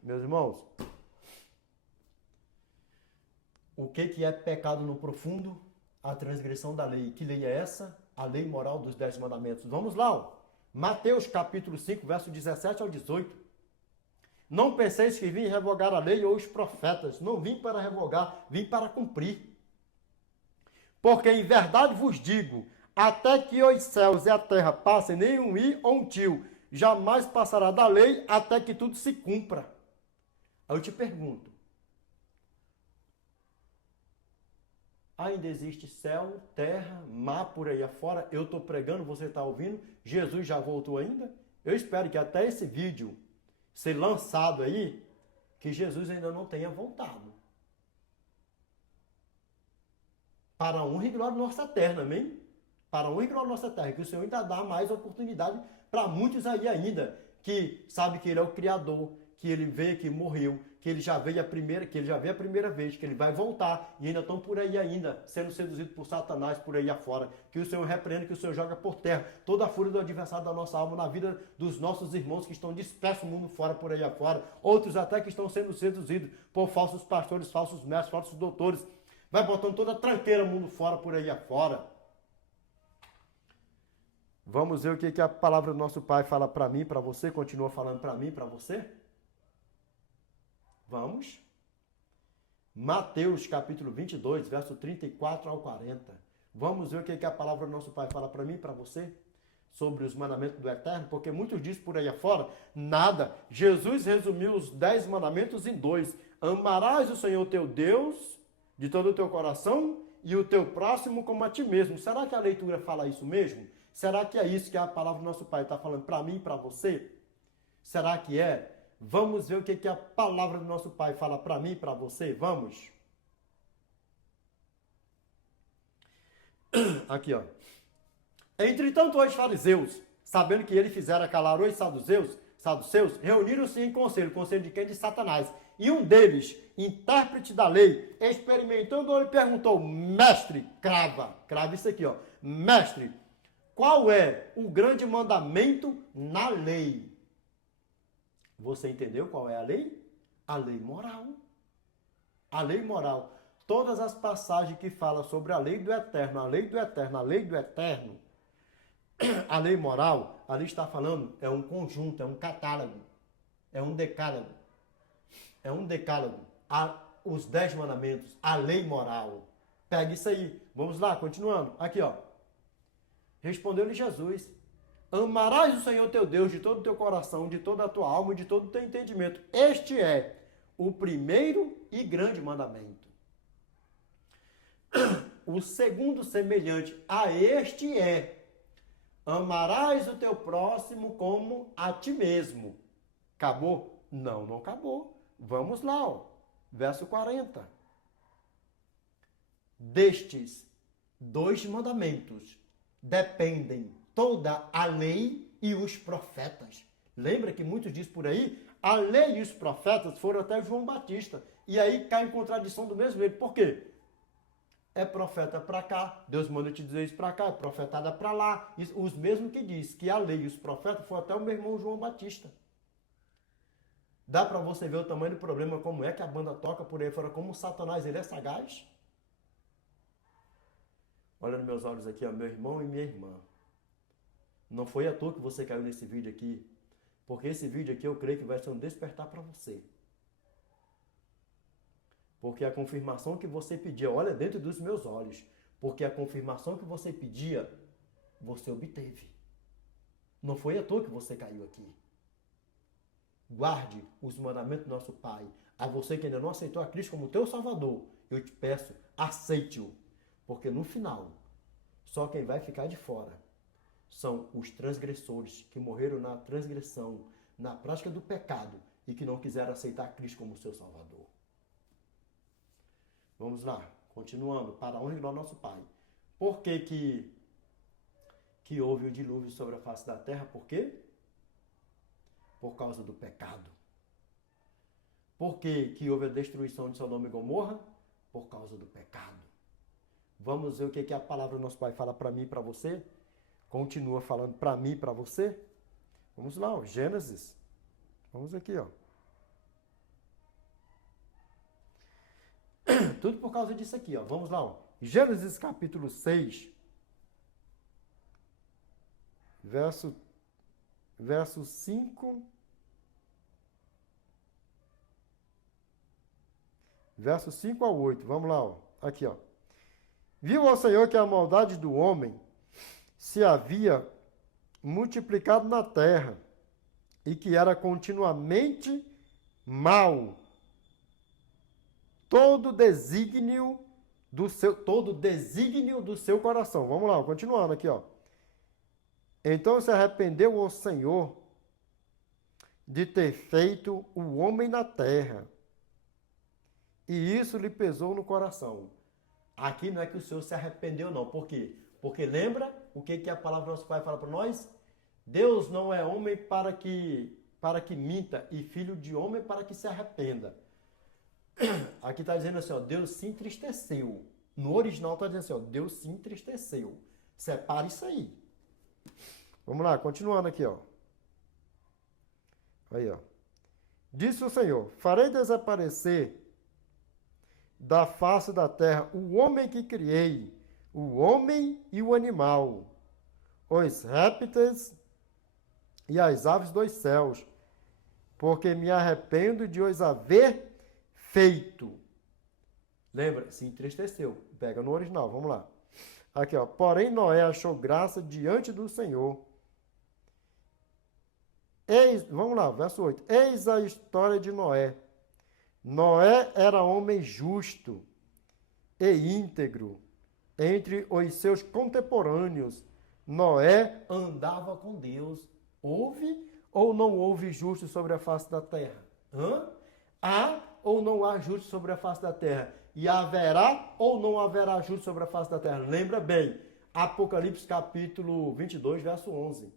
Meus irmãos, o que é pecado no profundo? A transgressão da lei. Que lei é essa? A lei moral dos 10 mandamentos. Vamos lá, ó. Mateus capítulo 5, verso 17 ao 18. Não penseis que vim revogar a lei ou os profetas. Não vim para revogar, vim para cumprir. Porque em verdade vos digo, até que os céus e a terra passem, nem um i ou um tio, jamais passará da lei até que tudo se cumpra. Aí eu te pergunto, ainda existe céu, terra, mar por aí afora? Eu estou pregando, você está ouvindo? Jesus já voltou ainda? Eu espero que até esse vídeo ser lançado aí, que Jesus ainda não tenha voltado. Para a honra e glória nossa eterna, amém? Para a honra e glória nossa eterna, que o Senhor ainda dá mais oportunidade para muitos aí ainda, que sabe que Ele é o Criador, que ele veio, que morreu, que ele já veio a primeira vez, que ele vai voltar e ainda estão por aí ainda, sendo seduzidos por Satanás por aí afora. Que o Senhor repreenda, que o Senhor joga por terra toda a fúria do adversário da nossa alma na vida dos nossos irmãos que estão dispersos no mundo fora, por aí afora. Outros até que estão sendo seduzidos por falsos pastores, falsos mestres, falsos doutores. Vai botando toda a tranqueira mundo fora, por aí afora. Vamos ver o que a palavra do nosso Pai fala para mim, para você, continua falando para mim, para você? Vamos. Mateus capítulo 22, verso 34 ao 40. Vamos ver o que a palavra do nosso Pai fala para mim, para você? Sobre os mandamentos do Eterno, porque muitos dizem por aí afora, nada. Jesus resumiu os 10 mandamentos em 2. Amarás o Senhor teu Deus de todo o teu coração e o teu próximo como a ti mesmo. Será que a leitura fala isso mesmo? Será que é isso que a palavra do nosso Pai está falando para mim e para você? Será que é? Vamos ver o que a palavra do nosso Pai fala para mim e para você? Vamos? Aqui, ó. Entretanto, os fariseus, sabendo que ele fizera calar os saduceus, reuniram-se em conselho de quem? De Satanás. E um deles, intérprete da lei, experimentando, ele perguntou, mestre, crava isso aqui, ó, mestre, qual é o grande mandamento na lei? Você entendeu qual é a lei? A lei moral. A lei moral. Todas as passagens que falam sobre a lei do eterno, a lei do eterno, a lei do eterno, a lei moral, ali está falando, é um conjunto, é um catálogo, é um decálogo. É um decálogo. Os 10 mandamentos, a lei moral. Pega isso aí. Vamos lá, continuando. Aqui, ó. Respondeu-lhe Jesus, amarás o Senhor teu Deus de todo o teu coração, de toda a tua alma e de todo o teu entendimento. Este é o primeiro e grande mandamento. O segundo semelhante a este é, amarás o teu próximo como a ti mesmo. Acabou? Não, não acabou. Vamos lá, ó. Verso 40. Destes 2 mandamentos dependem toda a lei e os profetas. Lembra que muitos dizem por aí, a lei e os profetas foram até João Batista. E aí cai em contradição do mesmo jeito. Por quê? É profeta para cá, Deus manda te dizer isso para cá, é profetada para lá. Os mesmos que diz que a lei e os profetas foram até o meu irmão João Batista. Dá para você ver o tamanho do problema, como é que a banda toca por aí fora, como Satanás, ele é sagaz. Olha nos meus olhos aqui, ó, meu irmão e minha irmã. Não foi à toa que você caiu nesse vídeo aqui, porque esse vídeo aqui eu creio que vai ser um despertar para você. Porque a confirmação que você pedia, olha dentro dos meus olhos, porque a confirmação que você pedia, você obteve. Não foi à toa que você caiu aqui. Guarde os mandamentos do nosso Pai. A você que ainda não aceitou a Cristo como teu Salvador, eu te peço, aceite-o. Porque no final, só quem vai ficar de fora são os transgressores que morreram na transgressão, na prática do pecado e que não quiseram aceitar Cristo como seu Salvador. Vamos lá, continuando, para a honra e glória do nosso Pai. Por que houve o dilúvio sobre a face da terra? Por quê? Por causa do pecado. Por que houve a destruição de Sodoma e Gomorra? Por causa do pecado. Vamos ver o que a palavra do nosso Pai fala para mim e para você? Continua falando para mim e para você? Vamos lá, ó, Gênesis. Vamos aqui, ó. Tudo por causa disso aqui, ó. Vamos lá, ó. Gênesis capítulo 6, verso 5, verso 5 ao 8. Vamos lá, ó. Aqui, ó. Viu ao Senhor que a maldade do homem se havia multiplicado na terra e que era continuamente mal. Todo desígnio do seu coração. Vamos lá, continuando aqui, ó. Então se arrependeu o Senhor de ter feito o homem na terra, e isso lhe pesou no coração. Aqui não é que o Senhor se arrependeu, não. Por quê? Porque lembra o que a palavra do nosso Pai fala para nós? Deus não é homem para que para que minta e filho de homem para que se arrependa. Aqui está dizendo assim, ó, Deus se entristeceu. No original está dizendo assim, ó, Deus se entristeceu. Separa isso aí. Vamos lá, continuando aqui, ó. Aí, ó. Disse o Senhor, farei desaparecer da face da terra o homem que criei, o homem e o animal, os répteis e as aves dos céus, porque me arrependo de os haver feito. Lembra? Se entristeceu. Pega no original, vamos lá. Aqui, ó. Porém, Noé achou graça diante do Senhor. Vamos lá, verso 8. Eis a história de Noé. Noé era homem justo e íntegro entre os seus contemporâneos. Noé andava com Deus. Houve ou não houve justo sobre a face da terra? Há ou não há justo sobre a face da terra? E haverá ou não haverá justo sobre a face da terra? Lembra bem, Apocalipse capítulo 22, verso 11.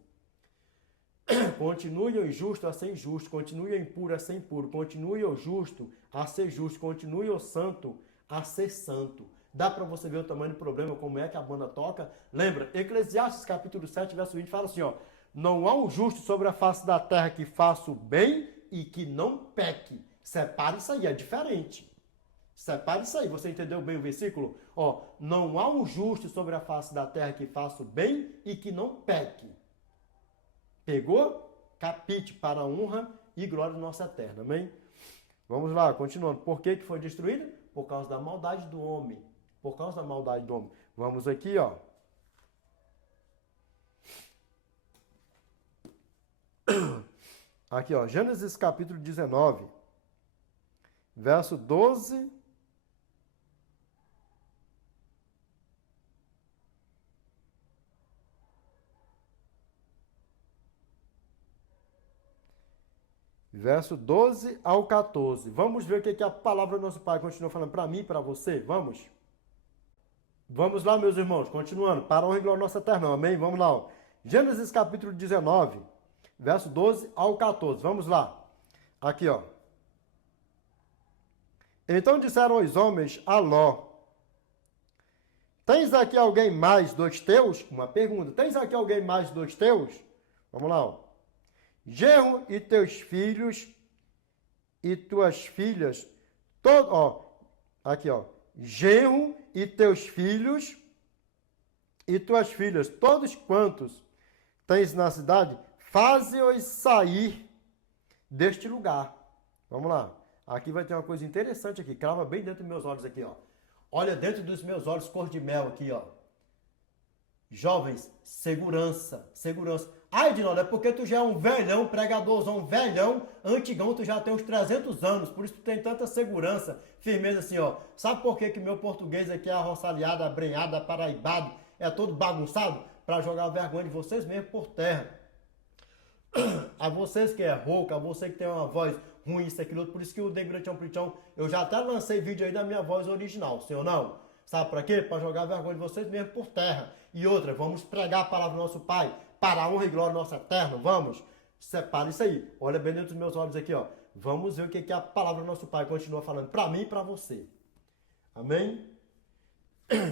Continue o injusto a ser injusto, continue o impuro a ser impuro, continue o justo a ser justo, continue o santo a ser santo. Dá para você ver o tamanho do problema, como é que a banda toca? Lembra, Eclesiastes capítulo 7, verso 20, fala assim, ó, não há um justo sobre a face da terra que faça o bem e que não peque. Separa isso aí, é diferente. Separa isso aí, você entendeu bem o versículo? Ó, não há um justo sobre a face da terra que faça o bem e que não peque. Pegou? Capite para a honra e glória do nosso eterno. Amém? Vamos lá, continuando. Por que foi destruído? Por causa da maldade do homem. Por causa da maldade do homem. Vamos aqui, ó. Aqui, ó. Gênesis capítulo 19, verso 12. Verso 12 ao 14. Vamos ver o que a palavra do nosso Pai continua falando para mim e para você? Vamos? Vamos lá, meus irmãos, continuando. Para a honra e glória do nosso eterno, amém? Vamos lá, ó. Gênesis capítulo 19, verso 12 ao 14. Vamos lá. Aqui, ó. Então disseram os homens a Ló: tens aqui alguém mais dos teus? Uma pergunta. Tens aqui alguém mais dos teus? Vamos lá, ó. Genro e teus filhos e tuas filhas, aqui, ó, genro e teus filhos e tuas filhas, todos quantos tens na cidade, faze-os sair deste lugar. Vamos lá. Aqui vai ter uma coisa interessante aqui, crava bem dentro dos meus olhos aqui, ó. Olha dentro dos meus olhos cor de mel aqui, ó. Jovens, segurança, segurança. Ai, Dinaldo, é porque tu já é um velhão, pregadorzão, velhão, antigão, tu já tem uns 300 anos, por isso tu tem tanta segurança, firmeza assim, ó. Sabe por que meu português aqui é arroçalhado, abrenhado, aparaibado, é todo bagunçado? Para jogar a vergonha de vocês mesmo por terra. A vocês que é rouco, a você que tem uma voz ruim, isso, aquilo, por isso que o Degratão Pritão, eu já até lancei vídeo aí da minha voz original, sim ou não? Sabe para quê? Para jogar a vergonha de vocês mesmo por terra. E outra, vamos pregar a palavra do nosso Pai, para a honra e glória do nosso eterno, vamos? Separa isso aí. Olha bem dentro dos meus olhos aqui, ó. Vamos ver o que a palavra do nosso Pai continua falando para mim e para você. Amém?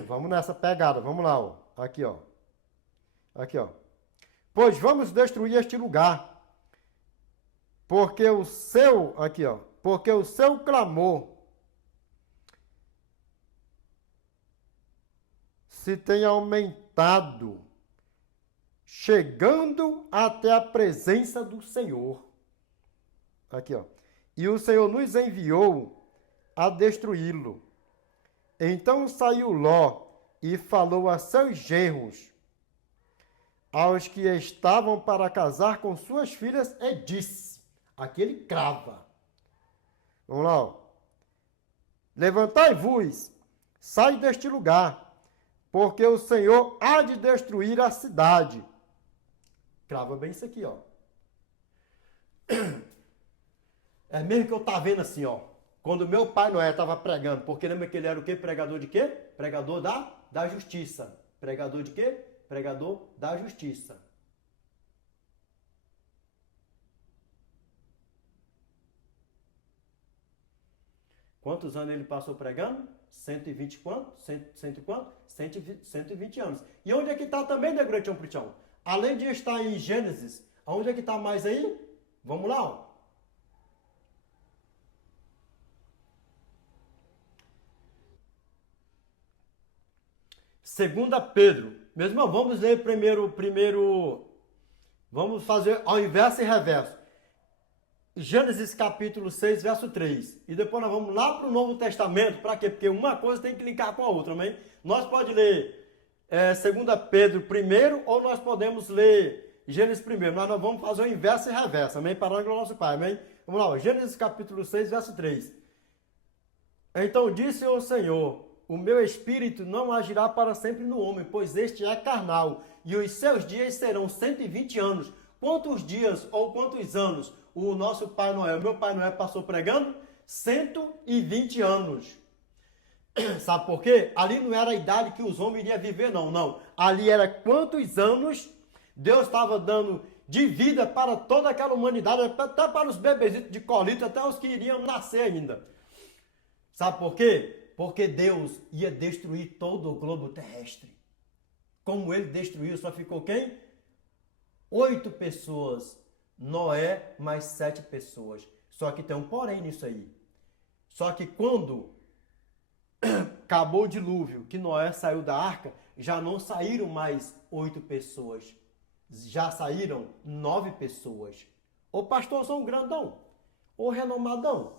Vamos nessa pegada, vamos lá, ó. Aqui, ó. Aqui, ó. Pois vamos destruir este lugar, porque o seu, aqui, ó, porque o seu clamor se tem aumentado, chegando até a presença do Senhor. Aqui, ó. E o Senhor nos enviou a destruí-lo. Então saiu Ló e falou a seus genros, aos que estavam para casar com suas filhas, e disse, aqui ele crava. Vamos lá, ó. Levantai-vos, sai deste lugar, porque o Senhor há de destruir a cidade. Crava bem isso aqui, ó. É mesmo que eu tava vendo assim, ó. Quando meu pai Noé estava pregando, porque lembra que ele era o quê? Pregador de quê? Pregador da justiça. Pregador de quê? Pregador da justiça. Quantos anos ele passou pregando? 120 quanto? Cento e quanto? 120 anos. E onde é que está também, Degré Tchão Prichão? Além de estar em Gênesis, aonde é que está mais aí? Vamos lá, ó. Segunda Pedro. Meu irmão, vamos ler primeiro. Vamos fazer ao inverso e reverso. Gênesis capítulo 6, verso 3. E depois nós vamos lá para o Novo Testamento. Para quê? Porque uma coisa tem que linkar com a outra, amém? Nós podemos ler 2 Pedro primeiro ou nós podemos ler Gênesis primeiro. Nós vamos fazer o inverso e reverso, amém? Para a glória do nosso Pai, amém? Vamos lá, ó. Gênesis capítulo 6, verso 3. Então disse o Senhor: o meu espírito não agirá para sempre no homem, pois este é carnal, e os seus dias serão 120 anos. Quantos dias ou quantos anos o nosso pai Noé, o meu pai Noé passou pregando? 120 anos. Sabe por quê? Ali não era a idade que os homens iriam viver, não. Ali era quantos anos Deus estava dando de vida para toda aquela humanidade, até para os bebezitos de colito, até os que iriam nascer ainda. Sabe por quê? Porque Deus ia destruir todo o globo terrestre. Como ele destruiu, só ficou quem? 8 pessoas. Noé mais 7 pessoas. Só que tem um porém nisso aí. Só que quando acabou o dilúvio, que Noé saiu da arca, já não saíram mais 8 pessoas. Já saíram 9 pessoas. Ô pastorzão grandão, ô renomadão,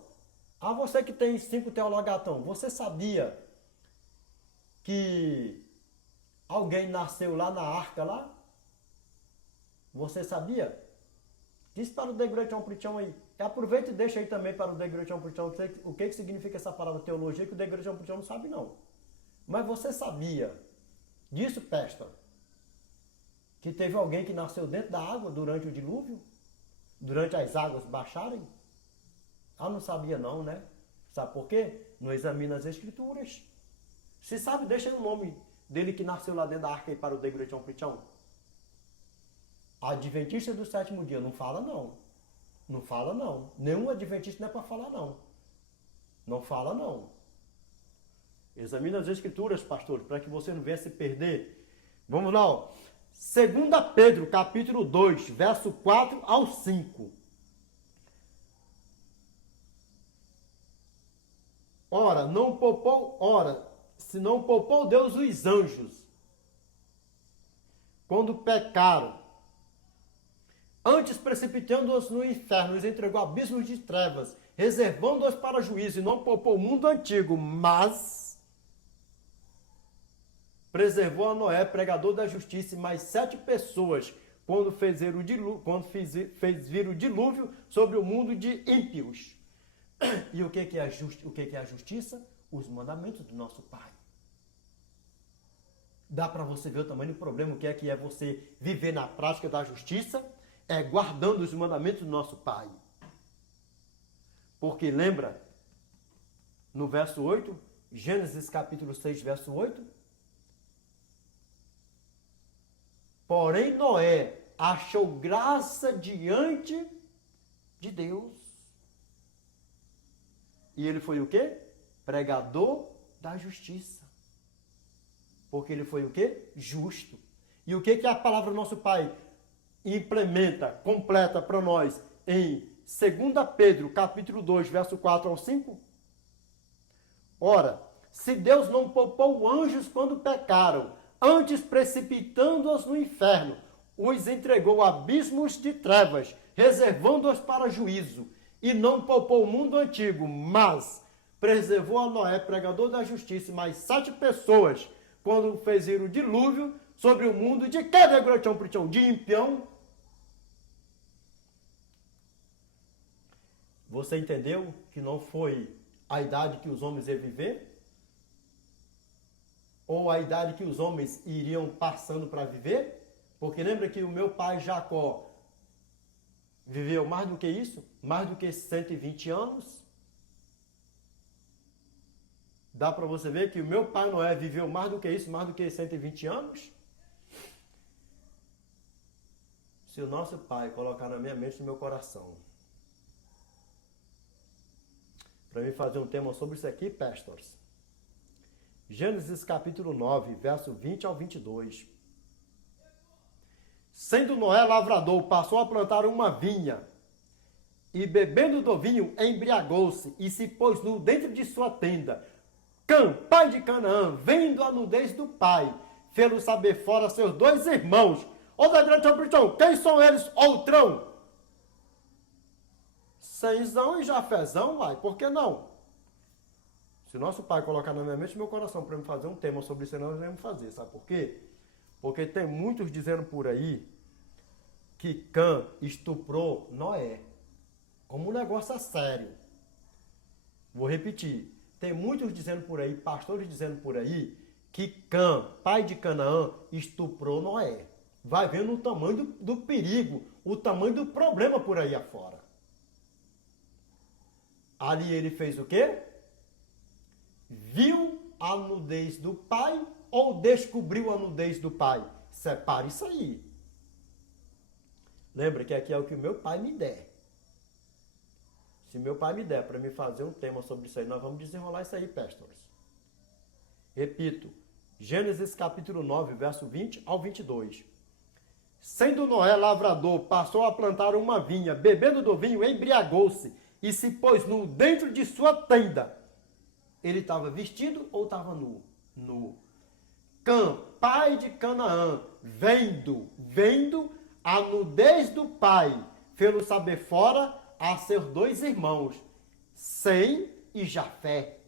a você que tem 5 teologatão, você sabia que alguém nasceu lá na arca lá? Você sabia? Diz para o Degretião Prichão aí. Aproveita e deixa aí também para o Degretião Prichão o que significa essa palavra teologia, que o Degretião Prichão não sabe não. Mas você sabia disso, Pesta? Que teve alguém que nasceu dentro da água durante o dilúvio? Durante as águas baixarem? Ah, não sabia não, né? Sabe por quê? Não examina as escrituras. Se sabe, deixa aí o nome dele que nasceu lá dentro da arca aí para o Degretião Prichão. Adventista do sétimo dia, não fala não. Não fala não. Nenhum adventista não é para falar não. Não fala não. Examine as escrituras, pastor, para que você não venha se perder. Vamos lá, ó. 2 Pedro, capítulo 2, verso 4 ao 5. Se não poupou Deus os anjos, quando pecaram, antes precipitando-os no inferno, os entregou a abismos de trevas, reservando-os para juízo, e não poupou o mundo antigo, mas preservou a Noé, pregador da justiça, e mais 7 pessoas, quando fez vir o dilúvio sobre o mundo de ímpios. E o que é a justiça? Os mandamentos do nosso Pai. Dá para você ver o tamanho do problema, o que é você viver na prática da justiça, guardando os mandamentos do nosso Pai. Porque lembra, no verso 8, Gênesis capítulo 6, verso 8, porém Noé achou graça diante de Deus. E ele foi o quê? Pregador da justiça. Porque ele foi o quê? Justo. E o que a palavra do nosso Pai implementa, completa para nós em 2 Pedro, capítulo 2, verso 4 ao 5? Ora, se Deus não poupou anjos quando pecaram, antes precipitando-os no inferno, os entregou a abismos de trevas, reservando-os para juízo, e não poupou o mundo antigo, mas preservou a Noé, pregador da justiça, e mais 7 pessoas, quando fez ir o dilúvio sobre o mundo de cada grotão prichão, de impião. Você entendeu que não foi a idade que os homens iam viver? Ou a idade que os homens iriam passando para viver? Porque lembra que o meu pai Jacó viveu mais do que isso? Mais do que 120 anos? Dá para você ver que o meu pai Noé viveu mais do que isso, mais do que 120 anos? Se o nosso Pai colocar na minha mente e no meu coração para mim fazer um tema sobre isso aqui, pastores. Gênesis capítulo 9, verso 20 ao 22. Sendo Noé lavrador, passou a plantar uma vinha, e bebendo do vinho, embriagou-se, e se pôs nu dentro de sua tenda. Cã, pai de Canaã, vendo a nudez do pai, fê-lo saber fora seus dois irmãos. Ô da grande amplitude, quem são eles, outrão? Senzão e Jafezão, uai, por que não? Se nosso pai colocar na minha mente e meu coração para me fazer um tema sobre isso, nós vamos fazer, sabe por quê? Porque tem muitos dizendo por aí que Cã estuprou Noé. Como um negócio é sério. Vou repetir. Tem muitos dizendo por aí, pastores dizendo por aí, que Cã, pai de Canaã, estuprou Noé. Vai vendo o tamanho do perigo, o tamanho do problema por aí afora. Ali ele fez o quê? Viu a nudez do pai ou descobriu a nudez do pai? Separe isso aí. Lembra que aqui é o que o meu pai me der. Se meu pai me der para me fazer um tema sobre isso aí, nós vamos desenrolar isso aí, pastores. Repito, Gênesis capítulo 9, verso 20 ao 22. Sendo Noé lavrador, passou a plantar uma vinha, bebendo do vinho, embriagou-se e se pôs nu dentro de sua tenda. Ele estava vestido ou estava nu? Nu. Cã, pai de Canaã, vendo a nudez do pai, fê-lo saber fora a seus dois irmãos, Sem e Jafé.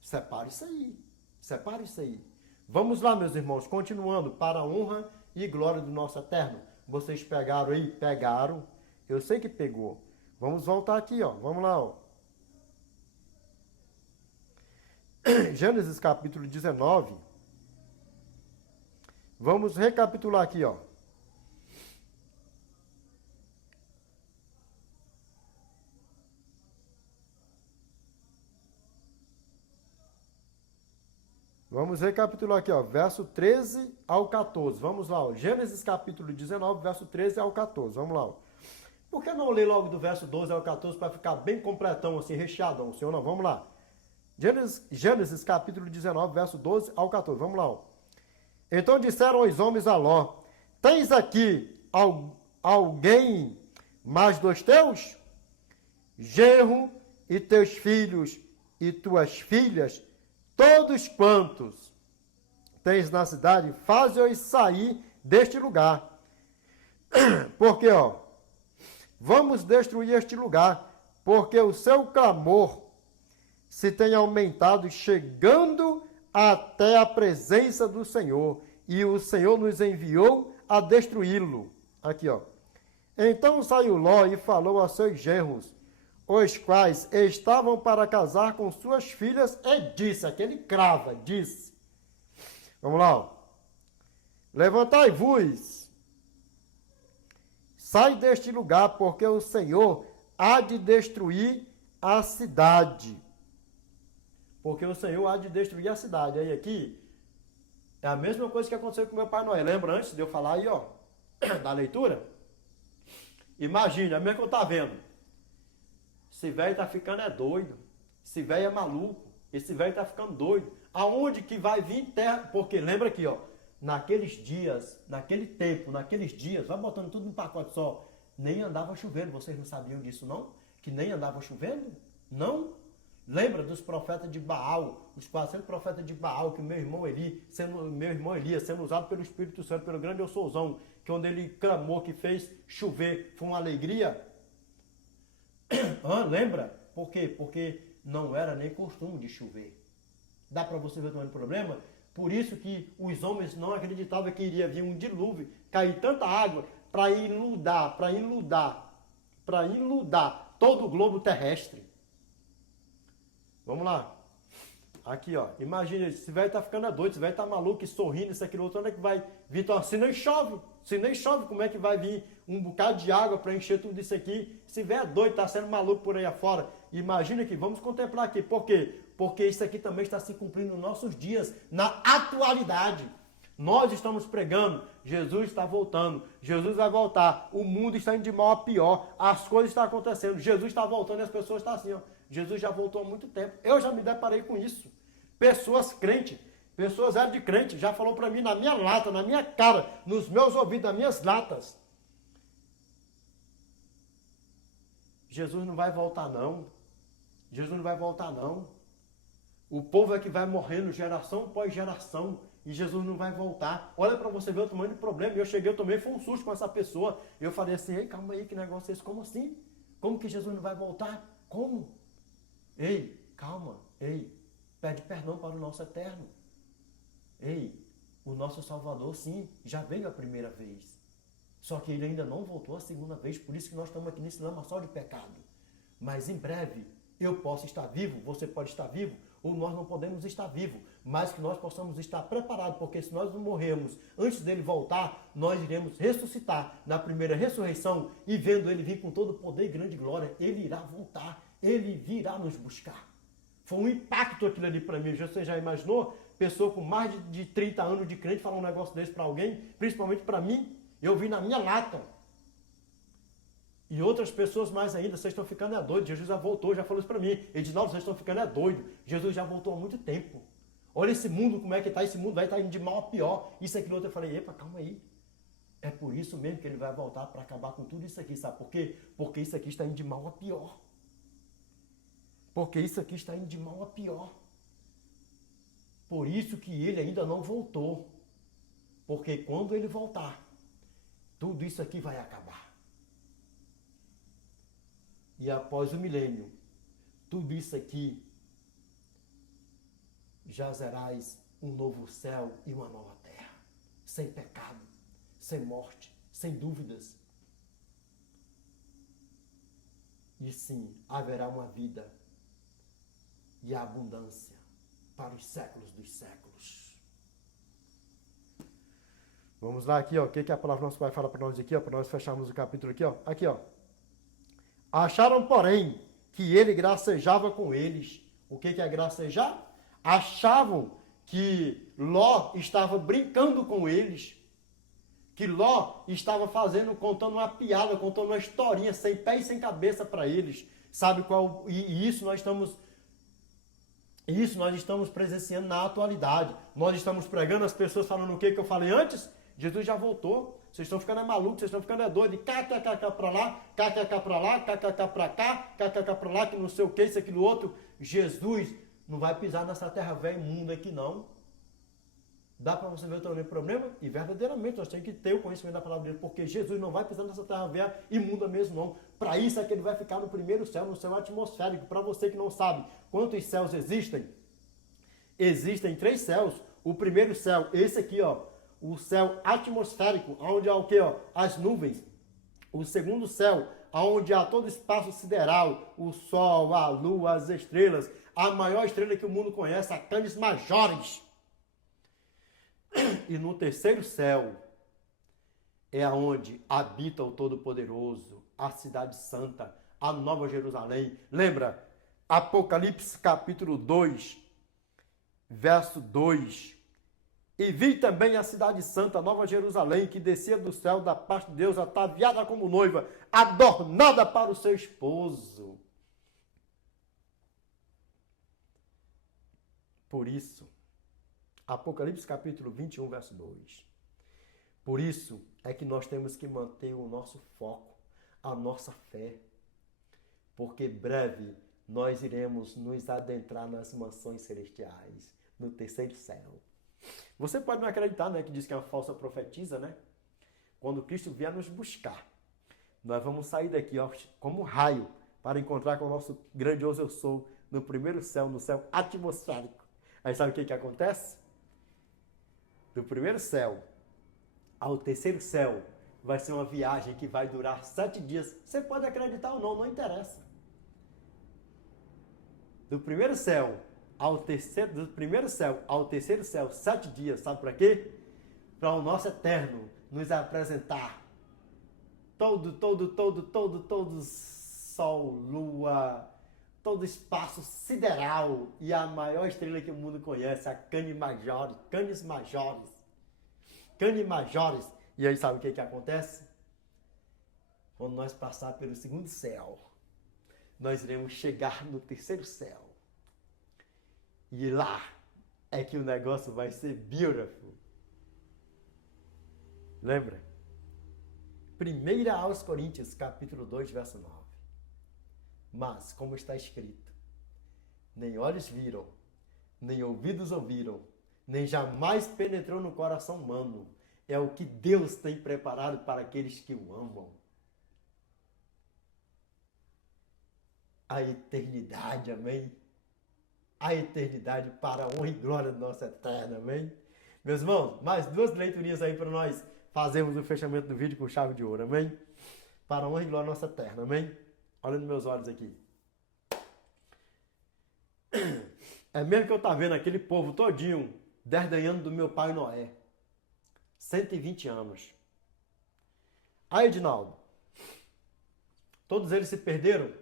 Separe isso aí. Separe isso aí. Vamos lá, meus irmãos, continuando, para a honra e glória do nosso Eterno. Vocês pegaram aí? Pegaram. Eu sei que pegou. Vamos voltar aqui, ó. Vamos lá, ó. Gênesis capítulo 19. Vamos recapitular aqui, ó. Vamos recapitular aqui, ó, verso 13 ao 14. Vamos lá, ó. Gênesis capítulo 19, verso 13 ao 14. Vamos lá, ó. Por que não ler logo do verso 12 ao 14 para ficar bem completão, assim, recheadão, senhor? Não, vamos lá. Gênesis capítulo 19, verso 12 ao 14. Vamos lá, ó. Então disseram os homens a Ló: tens aqui alguém mais dos teus? Genro e teus filhos e tuas filhas, todos quantos tens na cidade, faze-os sair deste lugar. Porque, ó, vamos destruir este lugar, porque o seu clamor se tem aumentado, chegando até a presença do Senhor, e o Senhor nos enviou a destruí-lo. Aqui, ó. Então saiu Ló e falou a seus genros, os quais estavam para casar com suas filhas, e disse, aquele crava, disse. Vamos lá, ó. Levantai-vos, sai deste lugar, porque o Senhor há de destruir a cidade. Porque o Senhor há de destruir a cidade. Aí aqui, é a mesma coisa que aconteceu com meu pai Noé. Lembra antes de eu falar aí, ó, da leitura? Imagina, é mesmo que eu tá vendo. Esse velho tá ficando é doido. Esse velho é maluco. Esse velho tá ficando doido. Aonde que vai vir terra? Porque lembra aqui, ó, naqueles dias, naquele tempo, naqueles dias, vai botando tudo num pacote só, nem andava chovendo. Vocês não sabiam disso, não? Que nem andava chovendo? Não? Lembra dos profetas de Baal, os 400 profetas de Baal, que meu irmão Elias, sendo usado pelo Espírito Santo, pelo grande eu souzão, que onde ele clamou, que fez chover, foi uma alegria? Lembra? Por quê? Porque não era nem costume de chover. Dá para você ver também o problema? Por isso que os homens não acreditavam que iria vir um dilúvio, cair tanta água para inundar todo o globo terrestre. Vamos lá. Aqui, ó. Imagina, esse velho tá ficando doido, esse velho tá maluco, e sorrindo, isso, aquilo, outro, onde é que vai vir? Então, se nem chove, como é que vai vir um bocado de água para encher tudo isso aqui? Esse velho é doido, tá sendo maluco por aí afora. Imagina aqui, vamos contemplar aqui. Por quê? Porque isso aqui também está se cumprindo nos nossos dias, na atualidade. Nós estamos pregando, Jesus está voltando, Jesus vai voltar, o mundo está indo de mal a pior, as coisas estão acontecendo, Jesus está voltando e as pessoas estão assim, ó. Jesus já voltou há muito tempo. Eu já me deparei com isso. Pessoas crentes, pessoas eram de crente, já falou para mim na minha lata, na minha cara, nos meus ouvidos, nas minhas latas. Jesus não vai voltar não. Jesus não vai voltar não. O povo é que vai morrendo geração após geração e Jesus não vai voltar. Olha para você ver o tamanho do problema. Eu cheguei, eu tomei, foi um susto com essa pessoa. Eu falei assim, ei, calma aí, que negócio é esse? Como assim? Como que Jesus não vai voltar? Como? Ei, calma, ei, pede perdão para o nosso eterno. Ei, o nosso Salvador, sim, já veio a primeira vez. Só que ele ainda não voltou a segunda vez, por isso que nós estamos aqui nesse lamaçal de pecado. Mas em breve, eu posso estar vivo, você pode estar vivo, ou nós não podemos estar vivo, mas que nós possamos estar preparados, porque se nós não morrermos antes dele voltar, nós iremos ressuscitar na primeira ressurreição, e vendo ele vir com todo poder e grande glória, ele irá voltar, ele virá nos buscar. Foi um impacto aquilo ali para mim. Você já imaginou? Pessoa com mais de 30 anos de crente falar um negócio desse para alguém, principalmente para mim. Eu vi na minha lata. E outras pessoas mais ainda, vocês estão ficando doidos. Jesus já voltou, já falou isso para mim. Edinaldo, vocês estão ficando doidos. Jesus já voltou há muito tempo. Olha esse mundo, como é que está. Esse mundo vai estar indo de mal a pior. Isso, aquilo, outro. Eu falei, epa, calma aí. É por isso mesmo que ele vai voltar para acabar com tudo isso aqui, sabe por quê? Porque isso aqui está indo de mal a pior. Porque isso aqui está indo de mal a pior. Por isso que ele ainda não voltou. Porque quando ele voltar, tudo isso aqui vai acabar. E após o milênio, tudo isso aqui jazerás um novo céu e uma nova terra. Sem pecado, sem morte, sem dúvidas. E sim, haverá uma vida e a abundância para os séculos dos séculos. Vamos lá aqui, ó. O que a palavra nossa vai falar para nós aqui, ó, para nós fecharmos o capítulo aqui, ó. Aqui, ó. Acharam, porém, que ele gracejava com eles. O que é gracejar? Achavam que Ló estava brincando com eles. Que Ló estava contando uma piada, contando uma historinha sem pé e sem cabeça para eles. Sabe qual? E isso nós estamos presenciando na atualidade. Nós estamos pregando, as pessoas falando o que eu falei antes. Jesus já voltou. Vocês estão ficando malucos, vocês estão ficando doidos. KKK para lá, KKK para lá, KKK para cá, KKK para lá, que não sei o que, isso, aquilo, outro. Jesus não vai pisar nessa terra velha imunda aqui, não. Dá para você ver o problema? E verdadeiramente nós temos que ter o conhecimento da palavra dele, porque Jesus não vai pisar nessa terra velha imunda mesmo, não. Para isso é que ele vai ficar no primeiro céu, no céu atmosférico. Para você que não sabe quantos céus existem, existem 3 céus. O primeiro céu, esse aqui, ó, o céu atmosférico, onde há o quê, ó? As nuvens. O segundo céu, onde há todo o espaço sideral, o sol, a lua, as estrelas, a maior estrela que o mundo conhece, a Canis Majoris. E no terceiro céu é onde habita o Todo-Poderoso, a cidade santa, a Nova Jerusalém. Lembra? Apocalipse capítulo 2, verso 2. E vi também a cidade santa, a Nova Jerusalém, que descia do céu da parte de Deus, ataviada como noiva, adornada para o seu esposo. Por isso, Apocalipse capítulo 21, verso 2. Por isso é que nós temos que manter o nosso foco, a nossa fé. Porque breve nós iremos nos adentrar nas mansões celestiais, no terceiro céu. Você pode não acreditar, né, que diz que é uma falsa profetisa, né? Quando Cristo vier nos buscar, nós vamos sair daqui, ó, como um raio, para encontrar com o nosso grandioso eu sou, no primeiro céu, no céu atmosférico. Aí sabe o que acontece? Do primeiro céu ao terceiro céu vai ser uma viagem que vai durar 7 dias. Você pode acreditar ou não, não interessa. Do primeiro céu ao terceiro céu, 7 dias, sabe para quê? Para o nosso eterno nos apresentar todo sol, lua, todo espaço sideral e a maior estrela que o mundo conhece, a Canis Majoris. E aí sabe o que acontece? Quando nós passar pelo segundo céu, nós iremos chegar no terceiro céu. E lá é que o negócio vai ser beautiful. Lembra? 1 aos Coríntios, capítulo 2, verso 9. Mas, como está escrito, nem olhos viram, nem ouvidos ouviram, nem jamais penetrou no coração humano. É o que Deus tem preparado para aqueles que o amam. A eternidade, amém? A eternidade para a honra e glória do nosso eterno, amém? Meus irmãos, mais 2 leiturinhas aí para nós fazermos o fechamento do vídeo com chave de ouro, amém? Para a honra e glória do nosso eterno, amém? Olha nos meus olhos aqui. É mesmo que eu estava vendo aquele povo todinho desdenhando do meu pai Noé. 120 anos. Aí, Edinaldo, todos eles se perderam?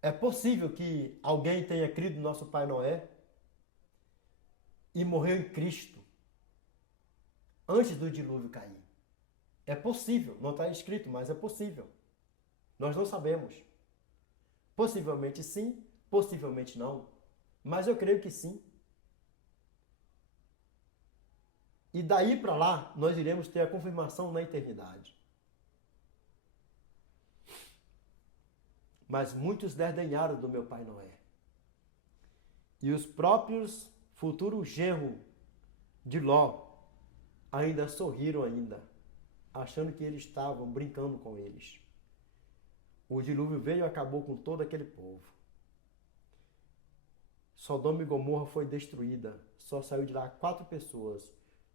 É possível que alguém tenha crido no nosso pai Noé e morreu em Cristo antes do dilúvio cair. É possível, não está escrito, mas é possível. Nós não sabemos. Possivelmente sim, possivelmente não. Mas eu creio que sim. E daí para lá, nós iremos ter a confirmação na eternidade. Mas muitos desdenharam do meu pai Noé. E os próprios futuros genros de Ló ainda sorriram ainda, achando que eles estavam brincando com eles. O dilúvio veio e acabou com todo aquele povo. Sodoma e Gomorra foi destruída. Só saiu de lá 4 pessoas.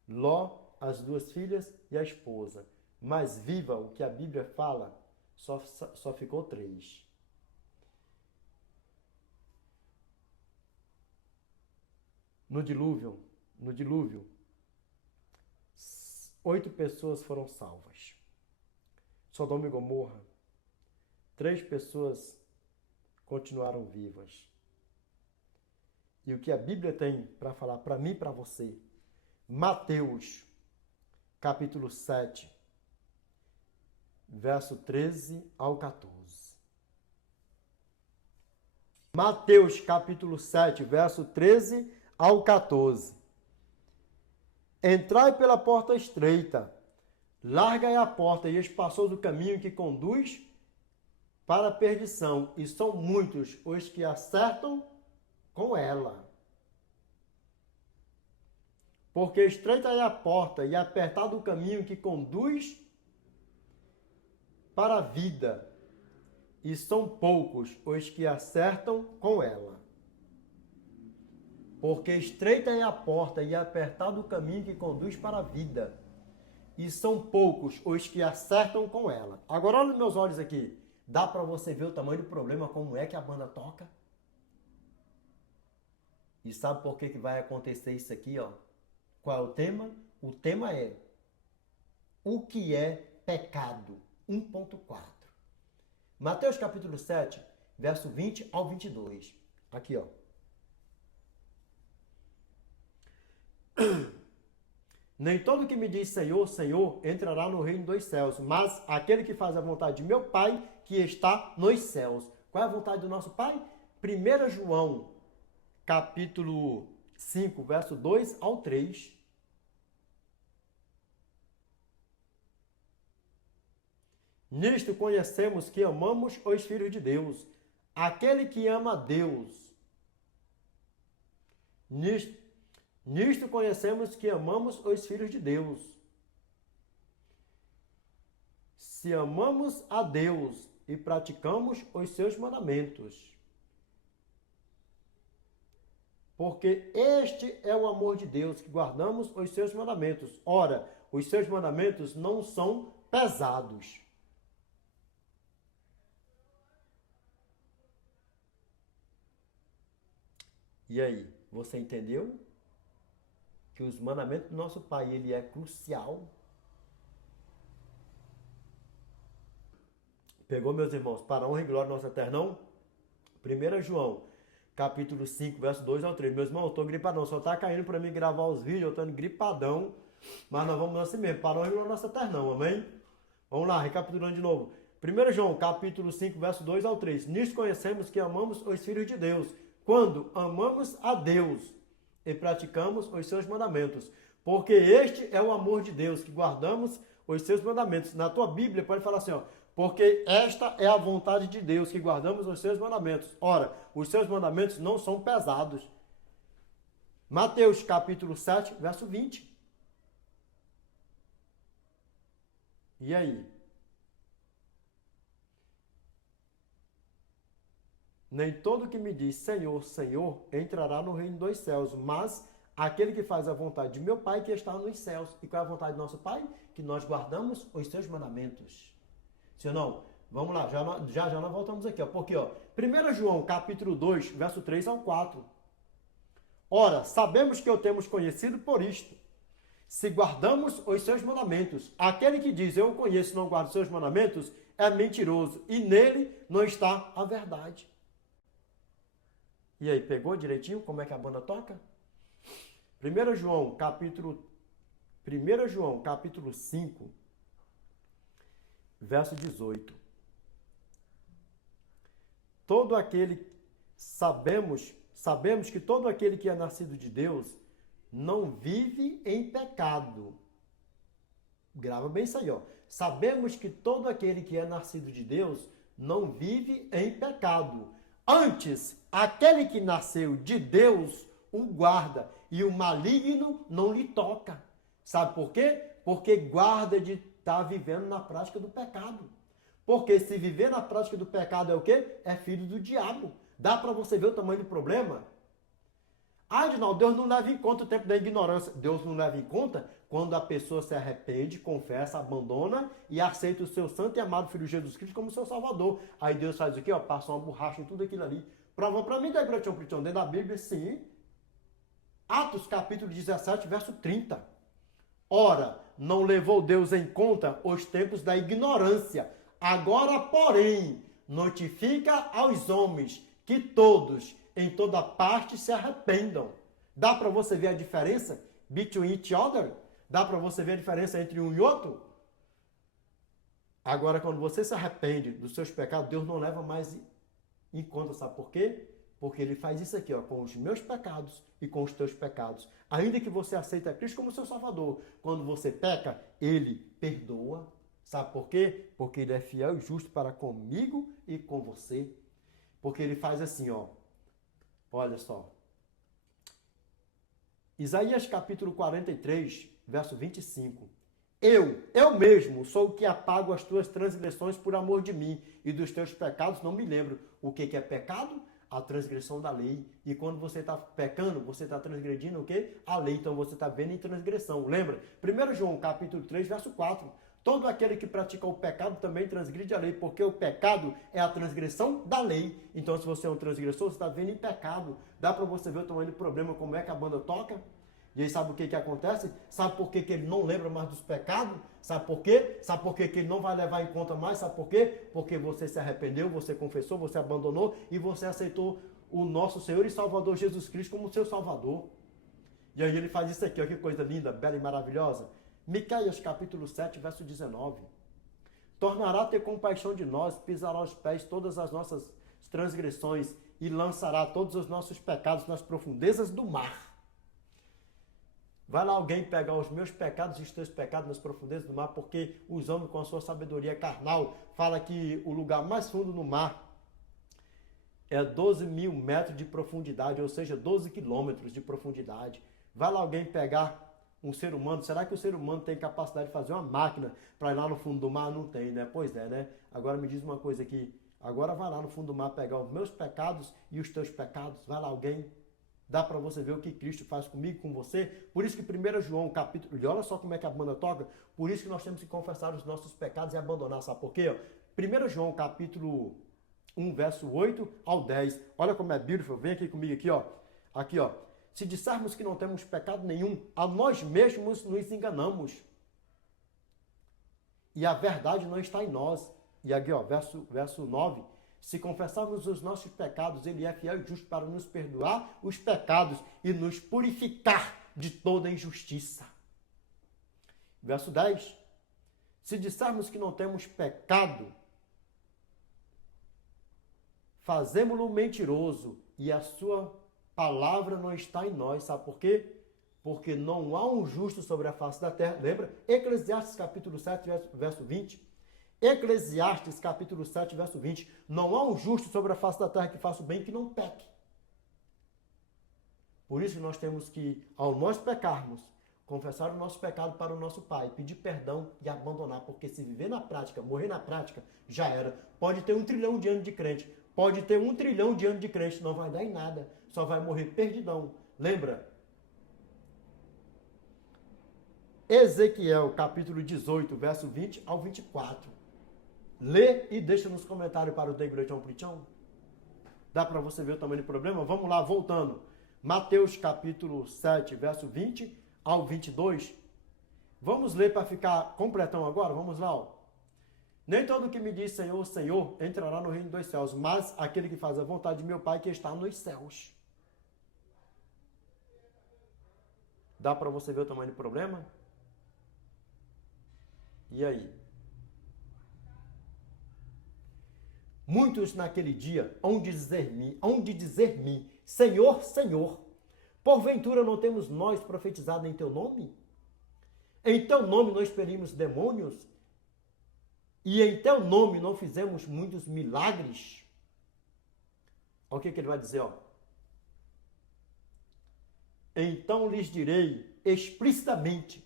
Ló, as 2 filhas e a esposa. Mas viva, o que a Bíblia fala, só ficou 3. No dilúvio, 8 pessoas foram salvas. Sodoma e Gomorra, 3 pessoas continuaram vivas. E o que a Bíblia tem para falar para mim e para você? Mateus, capítulo 7, verso 13 ao 14. Mateus, capítulo 7, verso 13 ao 14. Entrai pela porta estreita, larga é a porta e espaçoso o caminho que conduz para a perdição, e são muitos os que acertam com ela. Porque estreita é a porta e apertado o caminho que conduz para a vida, e são poucos os que acertam com ela. Porque estreita é a porta e apertado o caminho que conduz para a vida, e são poucos os que acertam com ela. Agora olha nos meus olhos aqui. Dá para você ver o tamanho do problema, como é que a banda toca? E sabe por que vai acontecer isso aqui, ó? Qual é o tema? O tema é: o que é pecado? 1.4. Mateus capítulo 7, verso 20 ao 22. Aqui, ó. Nem todo que me diz Senhor, Senhor, entrará no reino dos céus, mas aquele que faz a vontade de meu Pai, que está nos céus. Qual é a vontade do nosso Pai? 1 João, capítulo 5, verso 2 ao 3. Nisto conhecemos que amamos os filhos de Deus. Aquele que ama a Deus. Nisto conhecemos que amamos os filhos de Deus. Se amamos a Deus e praticamos os seus mandamentos. Porque este é o amor de Deus, que guardamos os seus mandamentos. Ora, os seus mandamentos não são pesados. E aí, você entendeu? Que os mandamentos do nosso Pai, ele é crucial. Pegou, meus irmãos, para a honra e glória do nosso eternão? 1 João, capítulo 5, verso 2 ao 3. Meus irmãos, eu estou gripadão, só está caindo para mim gravar os vídeos, eu estou gripadão, mas nós vamos assim mesmo, para a honra e glória do nosso eternão, amém? Vamos lá, recapitulando de novo. 1 João, capítulo 5, verso 2 ao 3. Nisto conhecemos que amamos os filhos de Deus, quando amamos a Deus e praticamos os seus mandamentos. Porque este é o amor de Deus, que guardamos os seus mandamentos. Na tua Bíblia pode falar assim, ó, porque esta é a vontade de Deus, que guardamos os seus mandamentos. Ora, os seus mandamentos não são pesados. Mateus capítulo 7, verso 20. E aí? Nem todo que me diz Senhor, Senhor, entrará no reino dos céus, mas aquele que faz a vontade de meu Pai que está nos céus. E qual é a vontade do nosso Pai? Que nós guardamos os seus mandamentos. Se não, vamos lá, já nós voltamos aqui, ó. Porque, ó, 1 João capítulo 2, verso 3 ao 4. Ora, sabemos que o temos conhecido por isto, se guardamos os seus mandamentos. Aquele que diz eu conheço e não guarda os seus mandamentos é mentiroso, e nele não está a verdade. E aí, pegou direitinho como é que a banda toca? 1 João capítulo 5, verso 18. Sabemos que todo aquele que é nascido de Deus não vive em pecado. Grava bem isso aí, ó. Sabemos que todo aquele que é nascido de Deus não vive em pecado. Antes, aquele que nasceu de Deus o guarda, e o maligno não lhe toca. Sabe por quê? Porque guarda de estar vivendo na prática do pecado. Porque se viver na prática do pecado é o quê? É filho do diabo. Dá para você ver o tamanho do problema? Ah, Edinaldo, Deus não leva em conta o tempo da ignorância. Deus não leva em conta quando a pessoa se arrepende, confessa, abandona e aceita o seu santo e amado Filho Jesus Cristo como seu Salvador. Aí Deus faz o quê? Ó, passa uma borracha em tudo aquilo ali. Prova para mim da igreja cristã dentro da Bíblia, sim. Atos capítulo 17, verso 30. Ora, não levou Deus em conta os tempos da ignorância. Agora, porém, notifica aos homens que todos, em toda parte, se arrependam. Dá para você ver a diferença between each other? Dá para você ver a diferença entre um e outro? Agora, quando você se arrepende dos seus pecados, Deus não leva mais em conta, sabe por quê? Porque ele faz isso aqui, ó, com os meus pecados e com os teus pecados. Ainda que você aceite Cristo como seu Salvador, quando você peca, ele perdoa. Sabe por quê? Porque ele é fiel e justo para comigo e com você. Porque ele faz assim, ó. Olha só. Isaías capítulo 43, verso 25. Eu mesmo sou o que apago as tuas transgressões por amor de mim, e dos teus pecados não me lembro. O que é pecado? A transgressão da lei. E quando você está pecando, você está transgredindo o quê? A lei. Então você está vendo em transgressão. Lembra? 1 João capítulo 3, verso 4. Todo aquele que pratica o pecado também transgride a lei, porque o pecado é a transgressão da lei. Então, se você é um transgressor, você está vendo em pecado. Dá para você ver o tamanho do problema, como é que a banda toca? E aí sabe o que acontece? Sabe por que ele não lembra mais dos pecados? Sabe por quê? Sabe por que ele não vai levar em conta mais? Sabe por quê? Porque você se arrependeu, você confessou, você abandonou e você aceitou o nosso Senhor e Salvador Jesus Cristo como seu Salvador. E aí ele faz isso aqui, ó, que coisa linda, bela e maravilhosa. Miqueias capítulo 7, verso 19. Tornará a ter compaixão de nós, pisará aos pés todas as nossas transgressões e lançará todos os nossos pecados nas profundezas do mar. Vai lá alguém pegar os meus pecados e os teus pecados nas profundezas do mar, porque os homens com a sua sabedoria carnal fala que o lugar mais fundo no mar é 12 mil metros de profundidade, ou seja, 12 quilômetros de profundidade. Vai lá alguém pegar um ser humano, será que o ser humano tem capacidade de fazer uma máquina para ir lá no fundo do mar? Não tem, né? Pois é, né? Agora me diz uma coisa aqui, agora vai lá no fundo do mar pegar os meus pecados e os teus pecados, vai lá alguém. Dá para você ver o que Cristo faz comigo, com você. Por isso que 1 João capítulo... E olha só como é que a banda toca. Por isso que nós temos que confessar os nossos pecados e abandonar. Sabe por quê? 1 João capítulo 1, verso 8 ao 10. Olha como é beautiful. Vem aqui comigo aqui, ó. Aqui, ó. Se dissermos que não temos pecado nenhum, a nós mesmos nos enganamos. E a verdade não está em nós. E aqui, ó, verso 9. Se confessarmos os nossos pecados, ele é fiel e justo para nos perdoar os pecados e nos purificar de toda injustiça. Verso 10. Se dissermos que não temos pecado, fazemo-lo mentiroso e a sua palavra não está em nós. Sabe por quê? Porque não há um justo sobre a face da terra. Lembra? Eclesiastes capítulo 7, verso 20. Eclesiastes capítulo 7, verso 20. Não há um justo sobre a face da terra que faça o bem e que não peque. Por isso que nós temos que, ao nós pecarmos, confessar o nosso pecado para o nosso Pai, pedir perdão e abandonar, porque se viver na prática, morrer na prática, já era. Pode ter 1 trilhão de anos de crente, pode ter 1 trilhão de anos de crente, não vai dar em nada, só vai morrer perdidão. Lembra? Ezequiel, capítulo 18, verso 20 ao 24. Lê e deixa nos comentários para o Degrechão Plichão. Dá para você ver o tamanho do problema? Vamos lá, voltando. Mateus, capítulo 7, verso 20 ao 22. Vamos ler para ficar completão agora? Vamos lá. Ó. Nem todo que me diz Senhor, Senhor, entrará no reino dos céus, mas aquele que faz a vontade de meu Pai que está nos céus. Dá para você ver o tamanho do problema? E aí? Muitos naquele dia hão de dizer-me, Senhor, Senhor, porventura não temos nós profetizado em teu nome? Em teu nome não expelimos demônios? E em teu nome não fizemos muitos milagres? Olha o que ele vai dizer, ó. Então lhes direi explicitamente,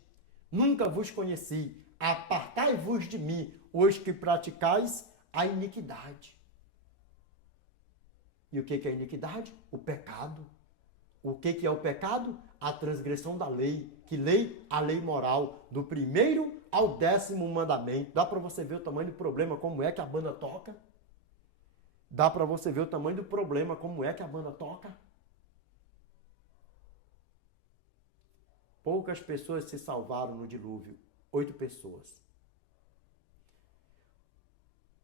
nunca vos conheci, apartai-vos de mim, os que praticais a iniquidade. E o que é a iniquidade? O pecado. O que é o pecado? A transgressão da lei. Que lei? A lei moral, do 1º ao 10º mandamento. Dá para você ver o tamanho do problema, como é que a banda toca? Dá para você ver o tamanho do problema, como é que a banda toca? Poucas pessoas se salvaram no dilúvio. 8 pessoas.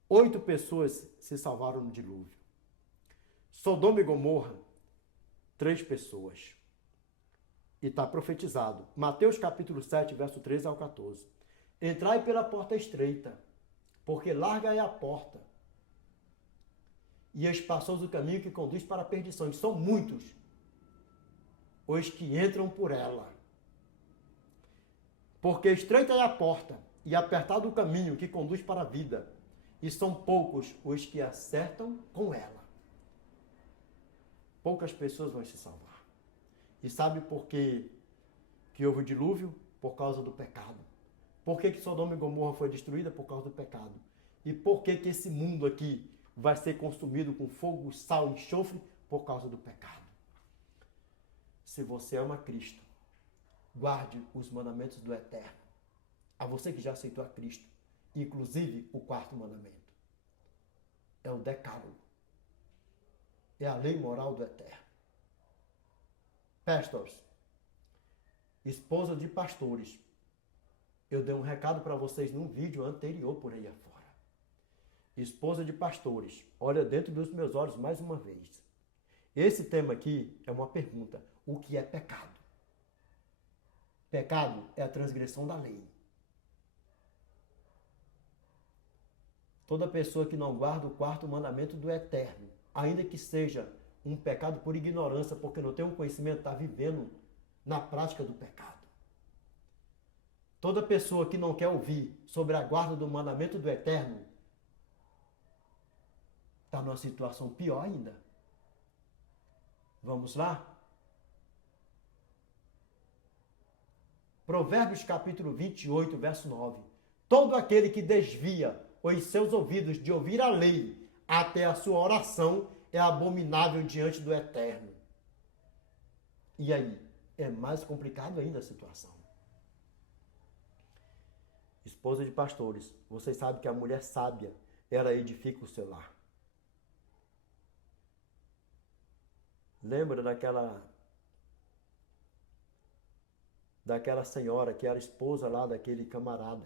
8 pessoas se salvaram no dilúvio. Sodoma e Gomorra, 3 pessoas. E está profetizado. Mateus capítulo 7, verso 13 ao 14. Entrai pela porta estreita, porque larga é a porta. E espaçoso o caminho que conduz para a perdição. E são muitos os que entram por ela. Porque estreita é a porta e apertado o caminho que conduz para a vida. E são poucos os que acertam com ela. Poucas pessoas vão se salvar. E sabe por que houve o dilúvio? Por causa do pecado. Por que Sodoma e Gomorra foi destruída? Por causa do pecado. E por que esse mundo aqui vai ser consumido com fogo, sal e enxofre? Por causa do pecado. Se você ama Cristo, guarde os mandamentos do Eterno. A você que já aceitou a Cristo. Inclusive o 4º mandamento. É o decálogo. É a lei moral do Eterno. Pastors, esposa de pastores, eu dei um recado para vocês num vídeo anterior por aí afora. Esposa de pastores, olha dentro dos meus olhos mais uma vez. Esse tema aqui é uma pergunta. O que é pecado? Pecado é a transgressão da lei. Toda pessoa que não guarda o 4º mandamento do Eterno, ainda que seja um pecado por ignorância, porque não tem um conhecimento, está vivendo na prática do pecado. Toda pessoa que não quer ouvir sobre a guarda do mandamento do Eterno, está numa situação pior ainda. Vamos lá? Provérbios capítulo 28, verso 9. Todo aquele que desvia os seus ouvidos de ouvir a lei até a sua oração é abominável diante do Eterno. E aí? É mais complicado ainda a situação. Esposa de pastores, vocês sabem que a mulher sábia, ela edifica o seu lar. Lembra daquela senhora que era esposa lá daquele camarada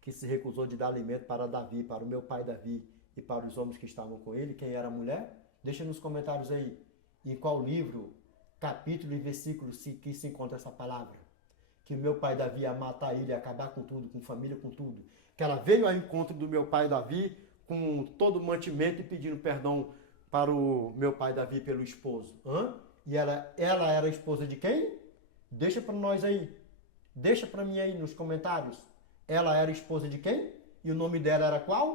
que se recusou de dar alimento para Davi, para o meu pai Davi e para os homens que estavam com ele? Quem era a mulher? Deixa nos comentários aí em qual livro, capítulo e versículo que se encontra essa palavra. Que o meu pai Davi ia matar ele, ia acabar com tudo, com família, com tudo. Que ela veio ao encontro do meu pai Davi com todo o mantimento e pedindo perdão para o meu pai Davi pelo esposo? Hã? E ela era esposa de quem? Deixa para nós aí. Deixa para mim aí nos comentários. Ela era esposa de quem? E o nome dela era qual?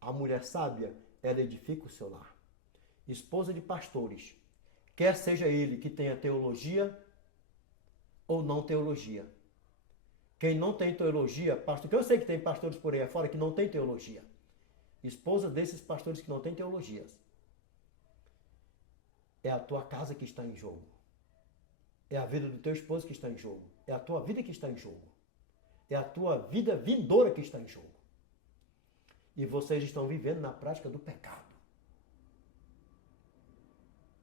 A mulher sábia, ela edifica o seu lar. Esposa de pastores. Quer seja ele que tenha teologia ou não teologia. Quem não tem teologia, pastor, que eu sei que tem pastores por aí afora que não tem teologia. Esposa desses pastores que não têm teologias. É a tua casa que está em jogo. É a vida do teu esposo que está em jogo. É a tua vida que está em jogo. É a tua vida vindoura que está em jogo. E vocês estão vivendo na prática do pecado.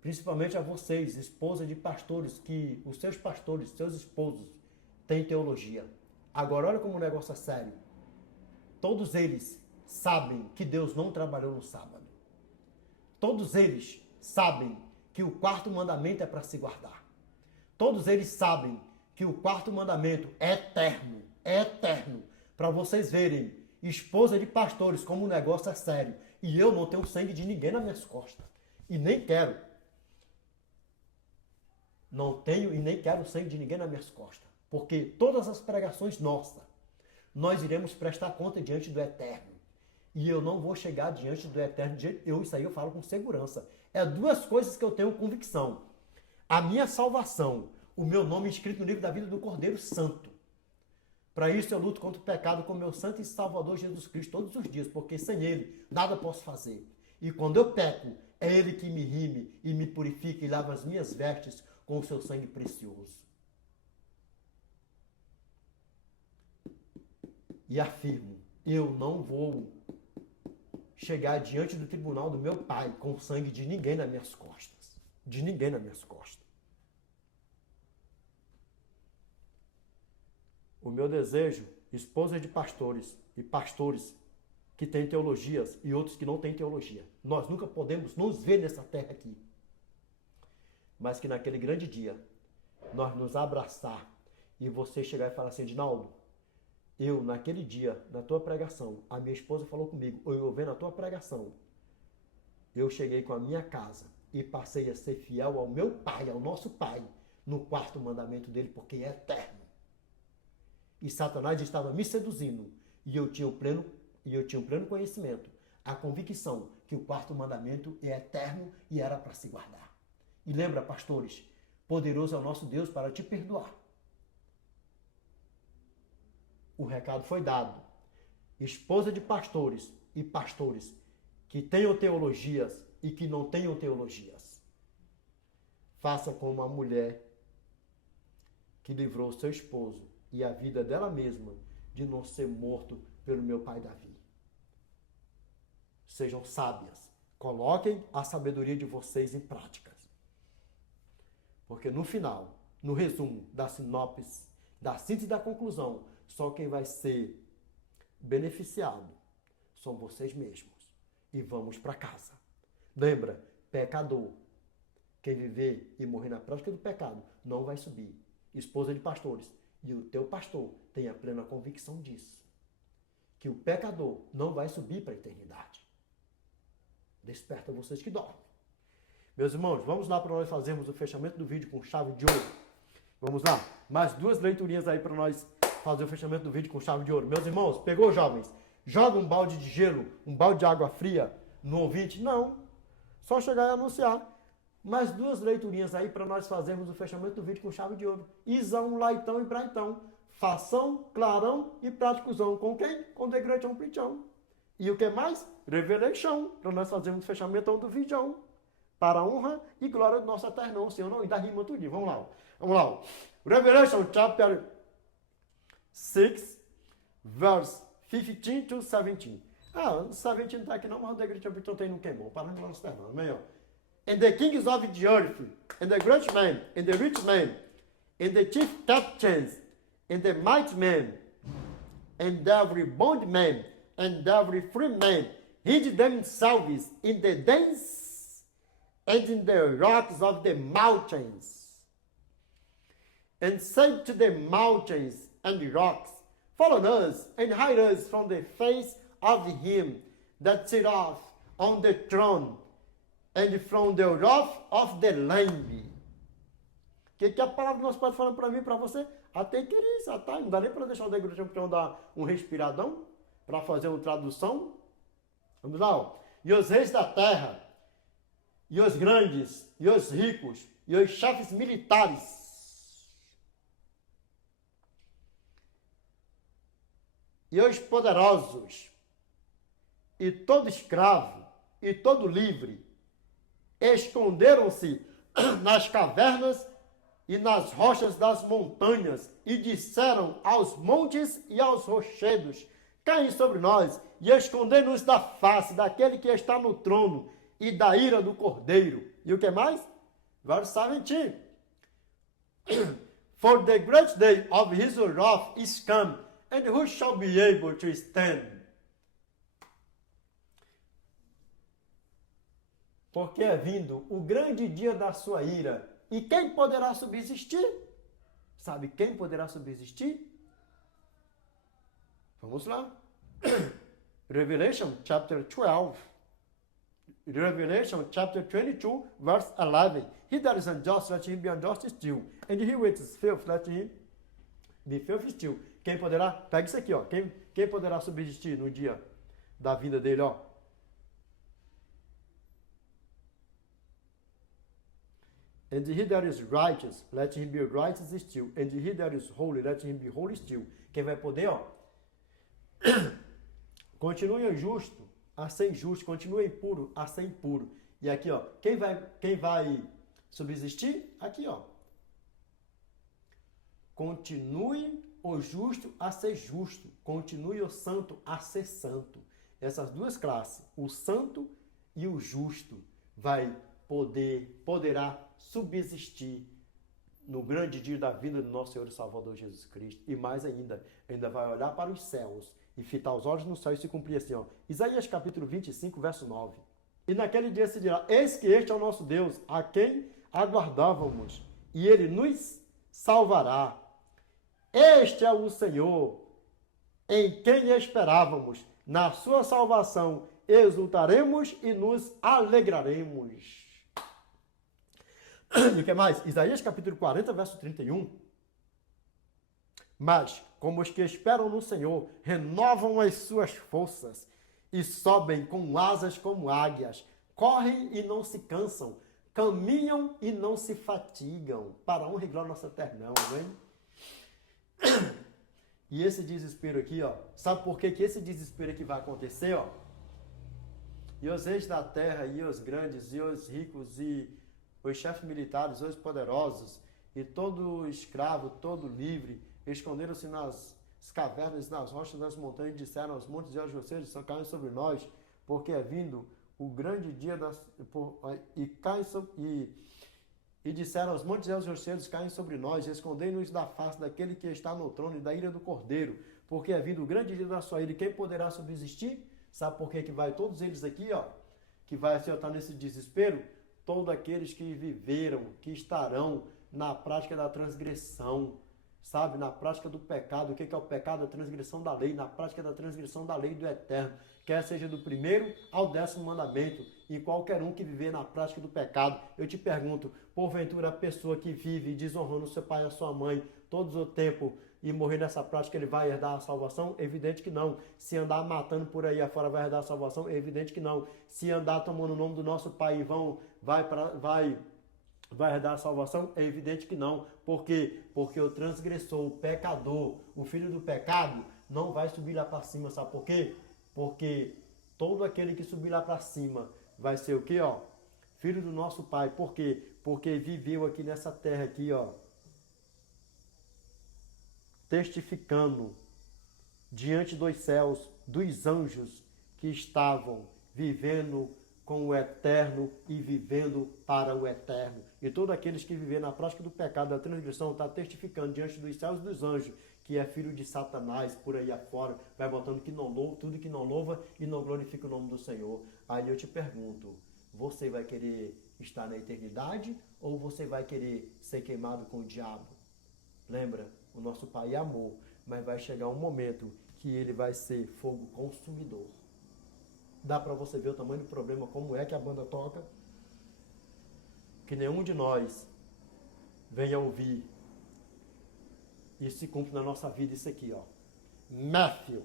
Principalmente a vocês, esposas de pastores, que os seus pastores, seus esposos, têm teologia. Agora olha como o negócio é sério. Todos eles sabem que Deus não trabalhou no sábado. Todos eles sabem que o quarto mandamento é para se guardar. Todos eles sabem que o quarto mandamento é eterno. É eterno. Para vocês verem, esposa de pastores, como o negócio é sério. E eu não tenho sangue de ninguém nas minhas costas. E nem quero. Não tenho e nem quero sangue de ninguém nas minhas costas. Porque todas as pregações nossas, nós iremos prestar conta diante do Eterno. E eu não vou chegar diante do Eterno. Isso aí eu falo com segurança. É duas coisas que eu tenho convicção. A minha salvação, o meu nome escrito no livro da vida do Cordeiro Santo. Para isso eu luto contra o pecado com meu Santo e Salvador Jesus Cristo todos os dias, porque sem Ele nada posso fazer. E quando eu peco, é Ele que me rime e me purifica e lava as minhas vestes com o seu sangue precioso. E afirmo, eu não vou chegar diante do tribunal do meu Pai com o sangue de ninguém nas minhas costas. De ninguém nas minhas costas. O meu desejo, esposa de pastores e pastores que têm teologias e outros que não têm teologia. Nós nunca podemos nos ver nessa terra aqui. Mas que naquele grande dia, nós nos abraçar e você chegar e falar assim, Edinaldo, eu naquele dia, na tua pregação, a minha esposa falou comigo, eu vendo a tua pregação, eu cheguei com a minha casa e passei a ser fiel ao meu Pai, ao nosso Pai, no quarto mandamento dele, porque é eterno. E Satanás estava me seduzindo, e eu tinha um pleno conhecimento, a convicção que o quarto mandamento é eterno e era para se guardar. E lembra, pastores, poderoso é o nosso Deus para te perdoar. O recado foi dado. Esposa de pastores e pastores que tenham teologias e que não tenham teologias. Faça como a mulher que livrou seu esposo e a vida dela mesma de não ser morto pelo meu pai Davi. Sejam sábias. Coloquem a sabedoria de vocês em práticas. Porque no final, no resumo da sinopse, da síntese e da conclusão, só quem vai ser beneficiado são vocês mesmos. E vamos para casa. Lembra, pecador. Quem viver e morrer na prática do pecado não vai subir. Esposa de pastores. E o teu pastor tem a plena convicção disso. Que o pecador não vai subir para a eternidade. Desperta vocês que dormem. Meus irmãos, vamos lá para nós fazermos o fechamento do vídeo com chave de ouro. Vamos lá. Mais duas leiturinhas aí para nós fazer o fechamento do vídeo com chave de ouro. Meus irmãos, pegou, jovens? Joga um balde de gelo, um balde de água fria no ouvinte? Não. Só chegar e anunciar. Mais duas leiturinhas aí para nós fazermos o fechamento do vídeo com chave de ouro. Isão, laitão e braitão. Fação, clarão e práticozão. Com quem? Com The Great Preachão. E o que mais? Revelation. Para nós fazermos o fechamento do vídeo. Para a honra e glória do nosso Eternão, Senhor. Não, e da rima tudinho. Vamos lá. Vamos lá. Revelation chapter 6, verse 15 to 17. 17 não está aqui não, mas o The Great Preachão tem no queimou. Para a glória do Eternão. Amém, ó. And the kings of the earth, and the great men, and the rich men, and the chief captains, and the mighty men, and every bondman, and every free man, hid themselves in the dens and in the rocks of the mountains, and said to the mountains and the rocks, Follow us, and hide us from the face of him that sitteth on the throne, and from the wrath of the Lamb. O que a palavra do nosso Pai falando para mim e para você? Até que isso, tá? Não dá nem para deixar o Degredo Champion dar um respiradão para fazer uma tradução. Vamos lá, ó. E os reis da terra, e os grandes, e os ricos, e os chefes militares, e os poderosos, e todo escravo, e todo livre, esconderam-se nas cavernas e nas rochas das montanhas, e disseram aos montes e aos rochedos, caem sobre nós, e escondei-nos da face daquele que está no trono, e da ira do Cordeiro. E o que mais? Verse 17. For the great day of his wrath is come, and who shall be able to stand? Porque é vindo o grande dia da sua ira, e quem poderá subsistir? Sabe quem poderá subsistir? Vamos lá. Revelation chapter 12. Revelation chapter 22, verse 11. He that is unjust, let him be unjust still. And he which is filth, let him be filthy still. Quem poderá? Pega isso aqui, ó. Quem poderá subsistir no dia da vinda dele, ó? And he that is righteous, let him be righteous still. And he that is holy, let him be holy still. Quem vai poder, ó? Continue justo a ser injusto, continue impuro a ser impuro. E aqui, ó, quem vai subsistir? Aqui, ó. Continue o justo a ser justo, continue o santo a ser santo. Essas duas classes, o santo e o justo, poderá subsistir no grande dia da vinda do nosso Senhor e Salvador Jesus Cristo. E mais ainda vai olhar para os céus e fitar os olhos no céu e se cumprir assim, ó. Isaías capítulo 25, verso 9. E naquele dia se dirá, eis que este é o nosso Deus, a quem aguardávamos, e ele nos salvará. Este é o Senhor, em quem esperávamos. Na sua salvação exultaremos e nos alegraremos. E o que mais? Isaías capítulo 40, verso 31. Mas, como os que esperam no Senhor, renovam as suas forças e sobem com asas como águias, correm e não se cansam, caminham e não se fatigam, para a honra e glória nossa eternão, amém? E esse desespero aqui, ó, sabe por que esse desespero aqui vai acontecer, ó? E os reis da terra, e os grandes, e os ricos, e os chefes militares, os poderosos, e todo escravo, todo livre, esconderam-se nas cavernas, nas rochas das montanhas, e disseram aos montes e aos rochedos, caem sobre nós, porque é vindo o grande dia e disseram aos montes e aos rochedos, caem sobre nós, escondei-nos da face daquele que está no trono e da ira do Cordeiro, porque é vindo o grande dia da sua ira, e quem poderá subsistir? Sabe por que vai todos eles aqui, ó, que vai assim, ó, estar nesse desespero? Todos aqueles que viveram, que estarão na prática da transgressão, sabe? Na prática do pecado. O que é o pecado? A transgressão da lei. Na prática da transgressão da lei do eterno. Quer seja do primeiro ao 10º mandamento. E qualquer um que viver na prática do pecado. Eu te pergunto, porventura a pessoa que vive desonrando seu pai e a sua mãe todos o tempo e morrer nessa prática, ele vai herdar a salvação? Evidente que não. Se andar matando por aí afora, vai herdar a salvação? Evidente que não. Se andar tomando o nome do nosso pai e vai herdar a salvação? É evidente que não. Por quê? Porque o transgressor, o pecador, o filho do pecado, não vai subir lá para cima. Sabe por quê? Porque todo aquele que subir lá para cima vai ser o quê, ó? Filho do nosso pai. Por quê? Porque viveu aqui nessa terra aqui, ó, testificando diante dos céus, dos anjos que estavam vivendo com o eterno e vivendo para o eterno. E todos aqueles que vivem na prática do pecado, da transgressão, está testificando diante dos céus e dos anjos que é filho de Satanás por aí afora, vai botando que não louva, tudo que não louva e não glorifica o nome do Senhor. Aí eu te pergunto, você vai querer estar na eternidade ou você vai querer ser queimado com o diabo? Lembra, o nosso Pai é amor, mas vai chegar um momento que ele vai ser fogo consumidor. Dá para você ver o tamanho do problema, como é que a banda toca. que nenhum de nós venha ouvir. Isso se cumpre na nossa vida, isso aqui, ó. Matthew,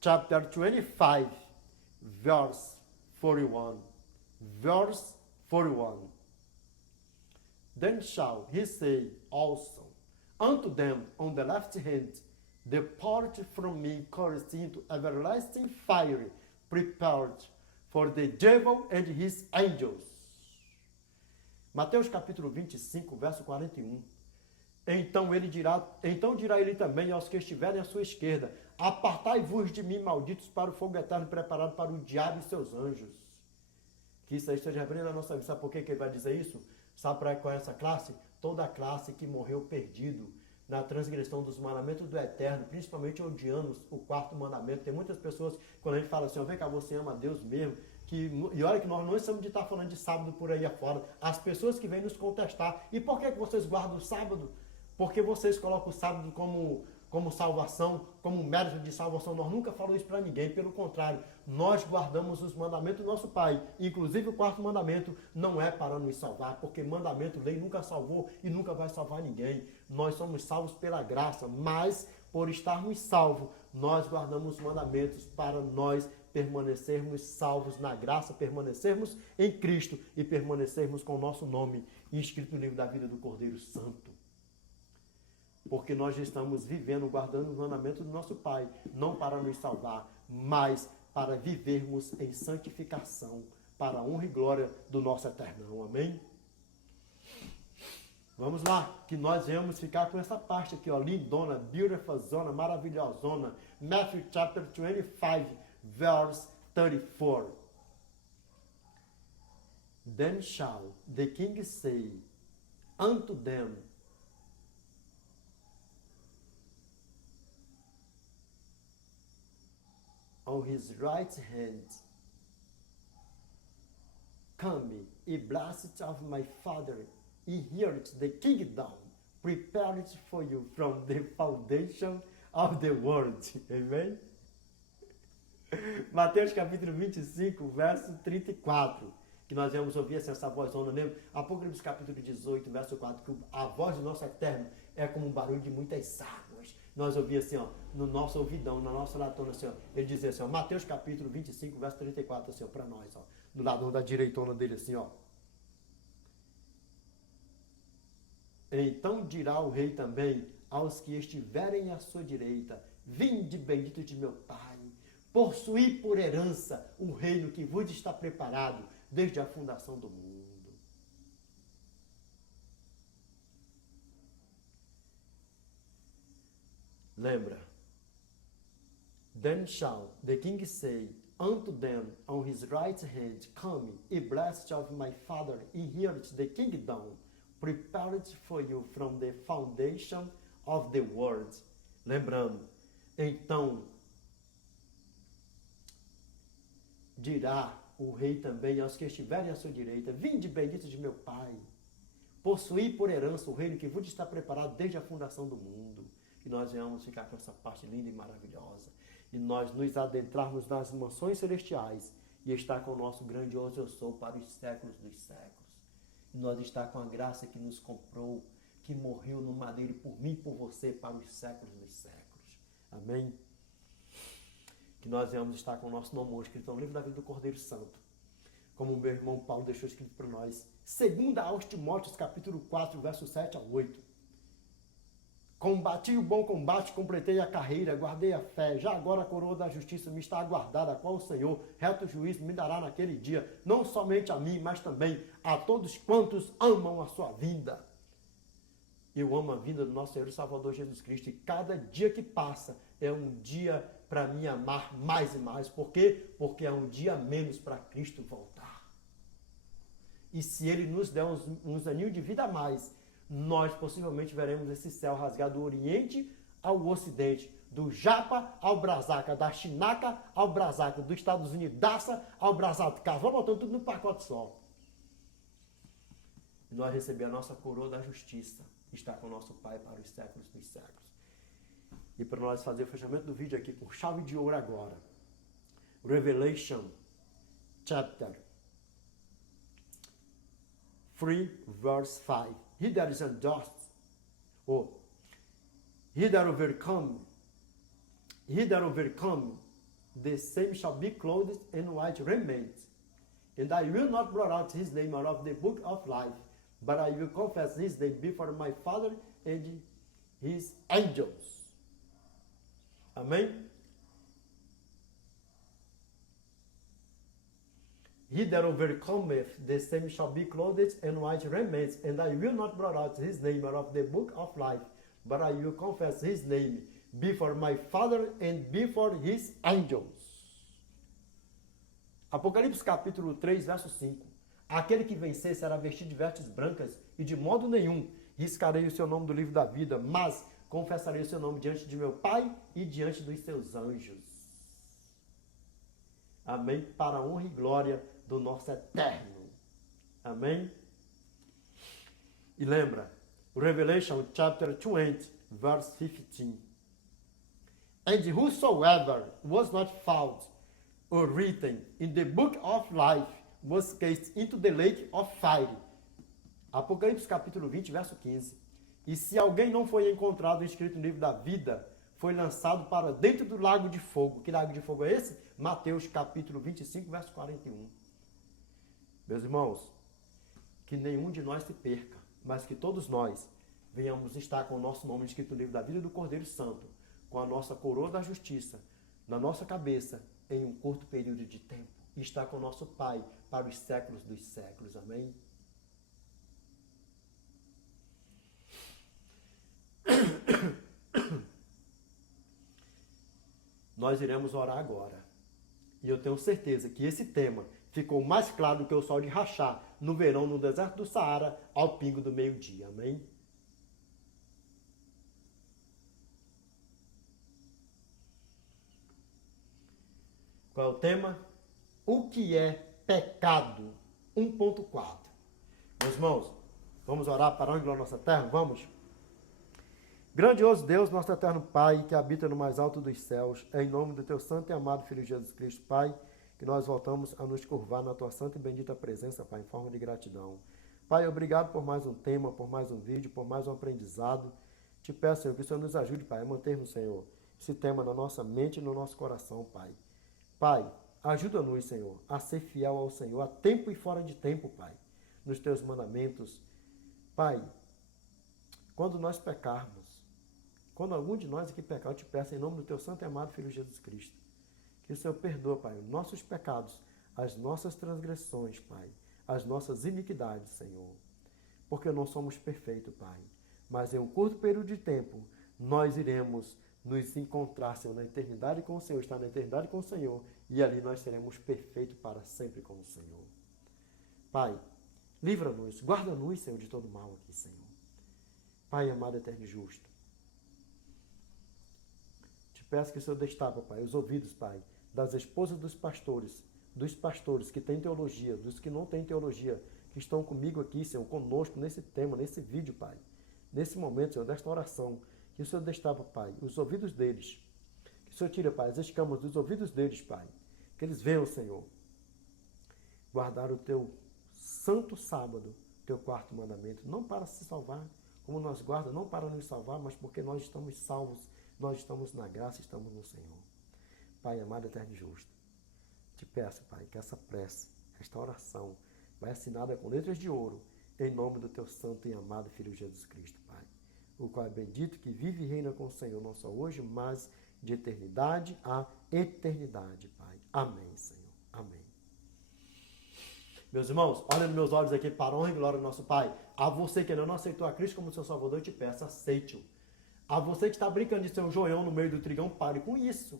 chapter 25, verse 41. Verse 41. Then shall he say also unto them on the left hand, Depart from me, cursed, into everlasting fire, prepared for the devil and his angels. Mateus capítulo 25, verso 41. Então dirá ele também aos que estiverem à sua esquerda, apartai-vos de mim, malditos, para o fogo eterno preparado para o diabo e seus anjos. Que isso aí esteja repreendendo a nossa vida. Sabe por que ele vai dizer isso? Sabe para qual é essa classe? Toda a classe que morreu perdido na transgressão dos mandamentos do Eterno, principalmente odiando o quarto mandamento. Tem muitas pessoas, quando a gente fala assim, vem cá, você ama a Deus mesmo, e olha que nós não estamos de estar falando de sábado por aí afora. As pessoas que vêm nos contestar, e por que vocês guardam o sábado? Porque vocês colocam o sábado como salvação, como mérito de salvação. Nós nunca falamos isso para ninguém, pelo contrário, nós guardamos os mandamentos do nosso Pai. Inclusive o quarto mandamento não é para nos salvar, porque mandamento, lei nunca salvou e nunca vai salvar ninguém. Nós somos salvos pela graça, mas por estarmos salvos, nós guardamos os mandamentos para nós permanecermos salvos na graça, permanecermos em Cristo e permanecermos com o nosso nome inscrito no livro da vida do Cordeiro Santo. Porque nós estamos vivendo, guardando os mandamentos do nosso Pai, não para nos salvar, mas para vivermos em santificação, para a honra e glória do nosso Eternão. Amém? Vamos lá, que nós vamos ficar com essa parte aqui, ó, lindona, beautiful zona, maravilhosona. Matthew chapter 25, verse 34. Then shall the king say unto them, on his right hand, Come, ye blessed of my Father, inherit the kingdom prepared for you from the foundation of the world. Amém? Mateus capítulo 25, verso 34. Que nós vamos ouvir assim, essa vozona, lembra? Apocalipse capítulo 18, verso 4, que a voz do nosso Eterno é como um barulho de muitas águas. Nós ouvimos assim, ó, no nosso ouvidão, na nossa latona, assim, ó, ele dizia assim, ó, Mateus capítulo 25, verso 34, assim, ó, para nós, ó, do lado da direitona dele, assim, ó. Então dirá o rei também aos que estiverem à sua direita, vinde bendito de meu Pai, possuí por herança o reino que vos está preparado desde a fundação do mundo. Lembra? Then shall the king say unto them on his right hand, Come, ye blessed of my Father, inherit the kingdom prepared for you from the foundation of the world. Lembrando, então dirá o rei também aos que estiverem à sua direita, vinde bendito de meu Pai, possuí por herança o reino que vos está preparado desde a fundação do mundo. Que nós venhamos ficar com essa parte linda e maravilhosa. E nós nos adentrarmos nas mansões celestiais e estar com o nosso grandioso eu sou para os séculos dos séculos. E nós estar com a graça que nos comprou, que morreu no madeiro por mim e por você para os séculos dos séculos. Amém? Que nós venhamos estar com o nosso nome escrito no livro da vida do Cordeiro Santo. Como o meu irmão Paulo deixou escrito para nós. 2 aos Timóteos, capítulo 4, verso 7 a 8. Combati o bom combate, completei a carreira, guardei a fé. Já agora a coroa da justiça me está aguardada, a qual o Senhor, reto juízo, me dará naquele dia, não somente a mim, mas também a todos quantos amam a sua vinda. Eu amo a vinda do nosso Senhor e Salvador Jesus Cristo, e cada dia que passa é um dia para me amar mais e mais. Por quê? Porque é um dia menos para Cristo voltar. E se Ele nos der uns aninhos de vida a mais, nós possivelmente veremos esse céu rasgado do Oriente ao Ocidente, do Japa ao Brasaca, da Chinaca ao Brasaca, dos Estados Unidos ao Brasaca. Vamos botando tudo no pacote só. E nós receber a nossa coroa da justiça, estar com o nosso Pai para os séculos dos séculos. E para nós fazer o fechamento do vídeo aqui com chave de ouro agora. Revelation chapter 3, verse 5. He that is unjust, or he that overcome, the same shall be clothed in white raiment. And I will not blot out his name out of the book of life, but I will confess his name before my Father and his angels. Amém? He that overcometh, the same shall be clothed in white raiment, and I will not blot out his name out of the book of life, but I will confess his name before my Father and before his angels. Apocalipse capítulo 3, verso 5. Aquele que vencer será vestido de vestes brancas, e de modo nenhum riscarei o seu nome do livro da vida, mas confessarei o seu nome diante de meu Pai e diante dos seus anjos. Amém? Para a honra e glória do nosso eterno. Amém? E lembra, Revelation chapter 20, verse 15. And whosoever was not found or written in the book of life was cast into the lake of fire. Apocalipse capítulo 20, verso 15. E se alguém não foi encontrado escrito no livro da vida, foi lançado para dentro do lago de fogo. Que lago de fogo é esse? Mateus capítulo 25, verso 41. Meus irmãos, que nenhum de nós se perca, mas que todos nós venhamos estar com o nosso nome escrito no livro da vida do Cordeiro Santo, com a nossa coroa da justiça na nossa cabeça em um curto período de tempo, e estar com o nosso Pai para os séculos dos séculos. Amém? Nós iremos orar agora. E eu tenho certeza que esse tema ficou mais claro do que o sol de rachar no verão no deserto do Saara ao pingo do meio-dia. Amém? Qual é o tema? O que é pecado? 1.4. Meus irmãos, vamos orar para onde a nossa terra? Vamos? Grandioso Deus, nosso eterno Pai, que habita no mais alto dos céus, é em nome do teu santo e amado Filho Jesus Cristo, Pai, que nós voltamos a nos curvar na tua santa e bendita presença, Pai, em forma de gratidão. Pai, obrigado por mais um tema, por mais um vídeo, por mais um aprendizado. Te peço, Senhor, que o Senhor nos ajude, Pai, a mantermos, Senhor, esse tema na nossa mente e no nosso coração, Pai. Pai, ajuda-nos, Senhor, a ser fiel ao Senhor, a tempo e fora de tempo, Pai, nos teus mandamentos. Pai, quando nós pecarmos, quando algum de nós aqui pecar, eu te peço em nome do teu santo e amado Filho Jesus Cristo, que o Senhor perdoa, Pai, os nossos pecados, as nossas transgressões, Pai, as nossas iniquidades, Senhor, porque não somos perfeitos, Pai, mas em um curto período de tempo, nós iremos nos encontrar, Senhor, na eternidade com o Senhor, estar na eternidade com o Senhor, e ali nós seremos perfeitos para sempre com o Senhor. Pai, livra-nos, guarda-nos, Senhor, de todo mal aqui, Senhor. Pai amado, eterno e justo, te peço que o Senhor destapa, Pai, os ouvidos, Pai, das esposas dos pastores que têm teologia, dos que não têm teologia, que estão comigo aqui, Senhor, conosco nesse tema, nesse vídeo, Pai. Nesse momento, Senhor, desta oração, que o Senhor destapa, Pai, os ouvidos deles. Que o Senhor tira, Pai, as escamas dos ouvidos deles, Pai. Que eles venham, Senhor, guardar o teu santo sábado, teu quarto mandamento, não para se salvar, como nós guarda, não para nos salvar, mas porque nós estamos salvos, nós estamos na graça, estamos no Senhor. Pai amado, eterno e justo, te peço, Pai, que essa prece, esta oração, vai assinada com letras de ouro, em nome do teu santo e amado Filho Jesus Cristo, Pai, o qual é bendito, que vive e reina com o Senhor, não só hoje, mas de eternidade a eternidade, Pai. Amém, Senhor. Amém. Meus irmãos, olha nos meus olhos aqui para a honra e glória do nosso Pai. A você que ainda não aceitou a Cristo como seu Salvador, eu te peço, aceite-o. A você que está brincando de ser um joião no meio do trigão, pare com isso.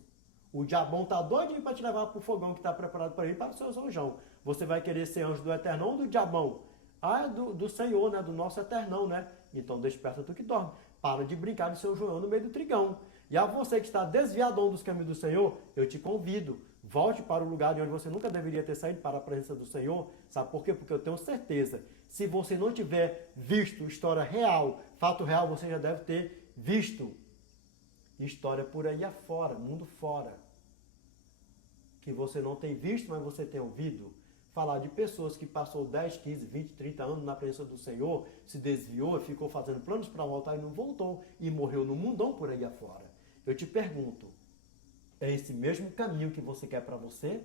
O diabão está doidinho para te levar para o fogão que está preparado para ele, para o seu rojão. Você vai querer ser anjo do eternão ou do diabão? Ah, é do Senhor, né? Do nosso eternão, né? Então desperta tu que dorme. Para de brincar de ser um joião no meio do trigão. E a você que está desviadão dos caminhos do Senhor, eu te convido. Volte para o lugar de onde você nunca deveria ter saído, para a presença do Senhor. Sabe por quê? Porque eu tenho certeza, se você não tiver visto história real, fato real, você já deve ter visto história por aí afora, mundo fora. Que você não tem visto, mas você tem ouvido. falar de pessoas que passou 10, 15, 20, 30 anos na presença do Senhor, se desviou, ficou fazendo planos para voltar e não voltou, e morreu no mundão por aí afora. Eu te pergunto, é esse mesmo caminho que você quer para você?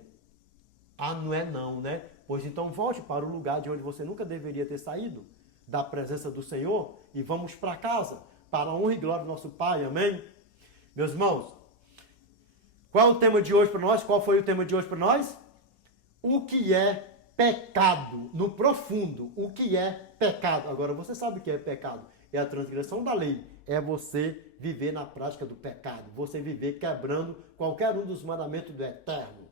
Ah, não é não, né? Pois então volte para o lugar de onde você nunca deveria ter saído, da presença do Senhor, e vamos para casa, para a honra e glória do nosso Pai, amém? Meus irmãos, qual é o tema de hoje para nós? Qual foi o tema de hoje para nós? O que é pecado? No profundo, o que é pecado? Agora, você sabe o que é pecado? É a transgressão da lei. É você viver na prática do pecado. Você viver quebrando qualquer um dos mandamentos do Eterno.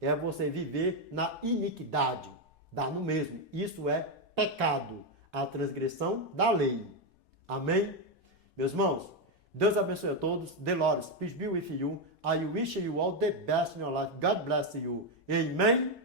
É você viver na iniquidade. Dá no mesmo. Isso é pecado. A transgressão da lei. Amém? Meus irmãos, Deus abençoe a todos. The Lord, peace be with you. I wish you all the best in your life. God bless you. Amen.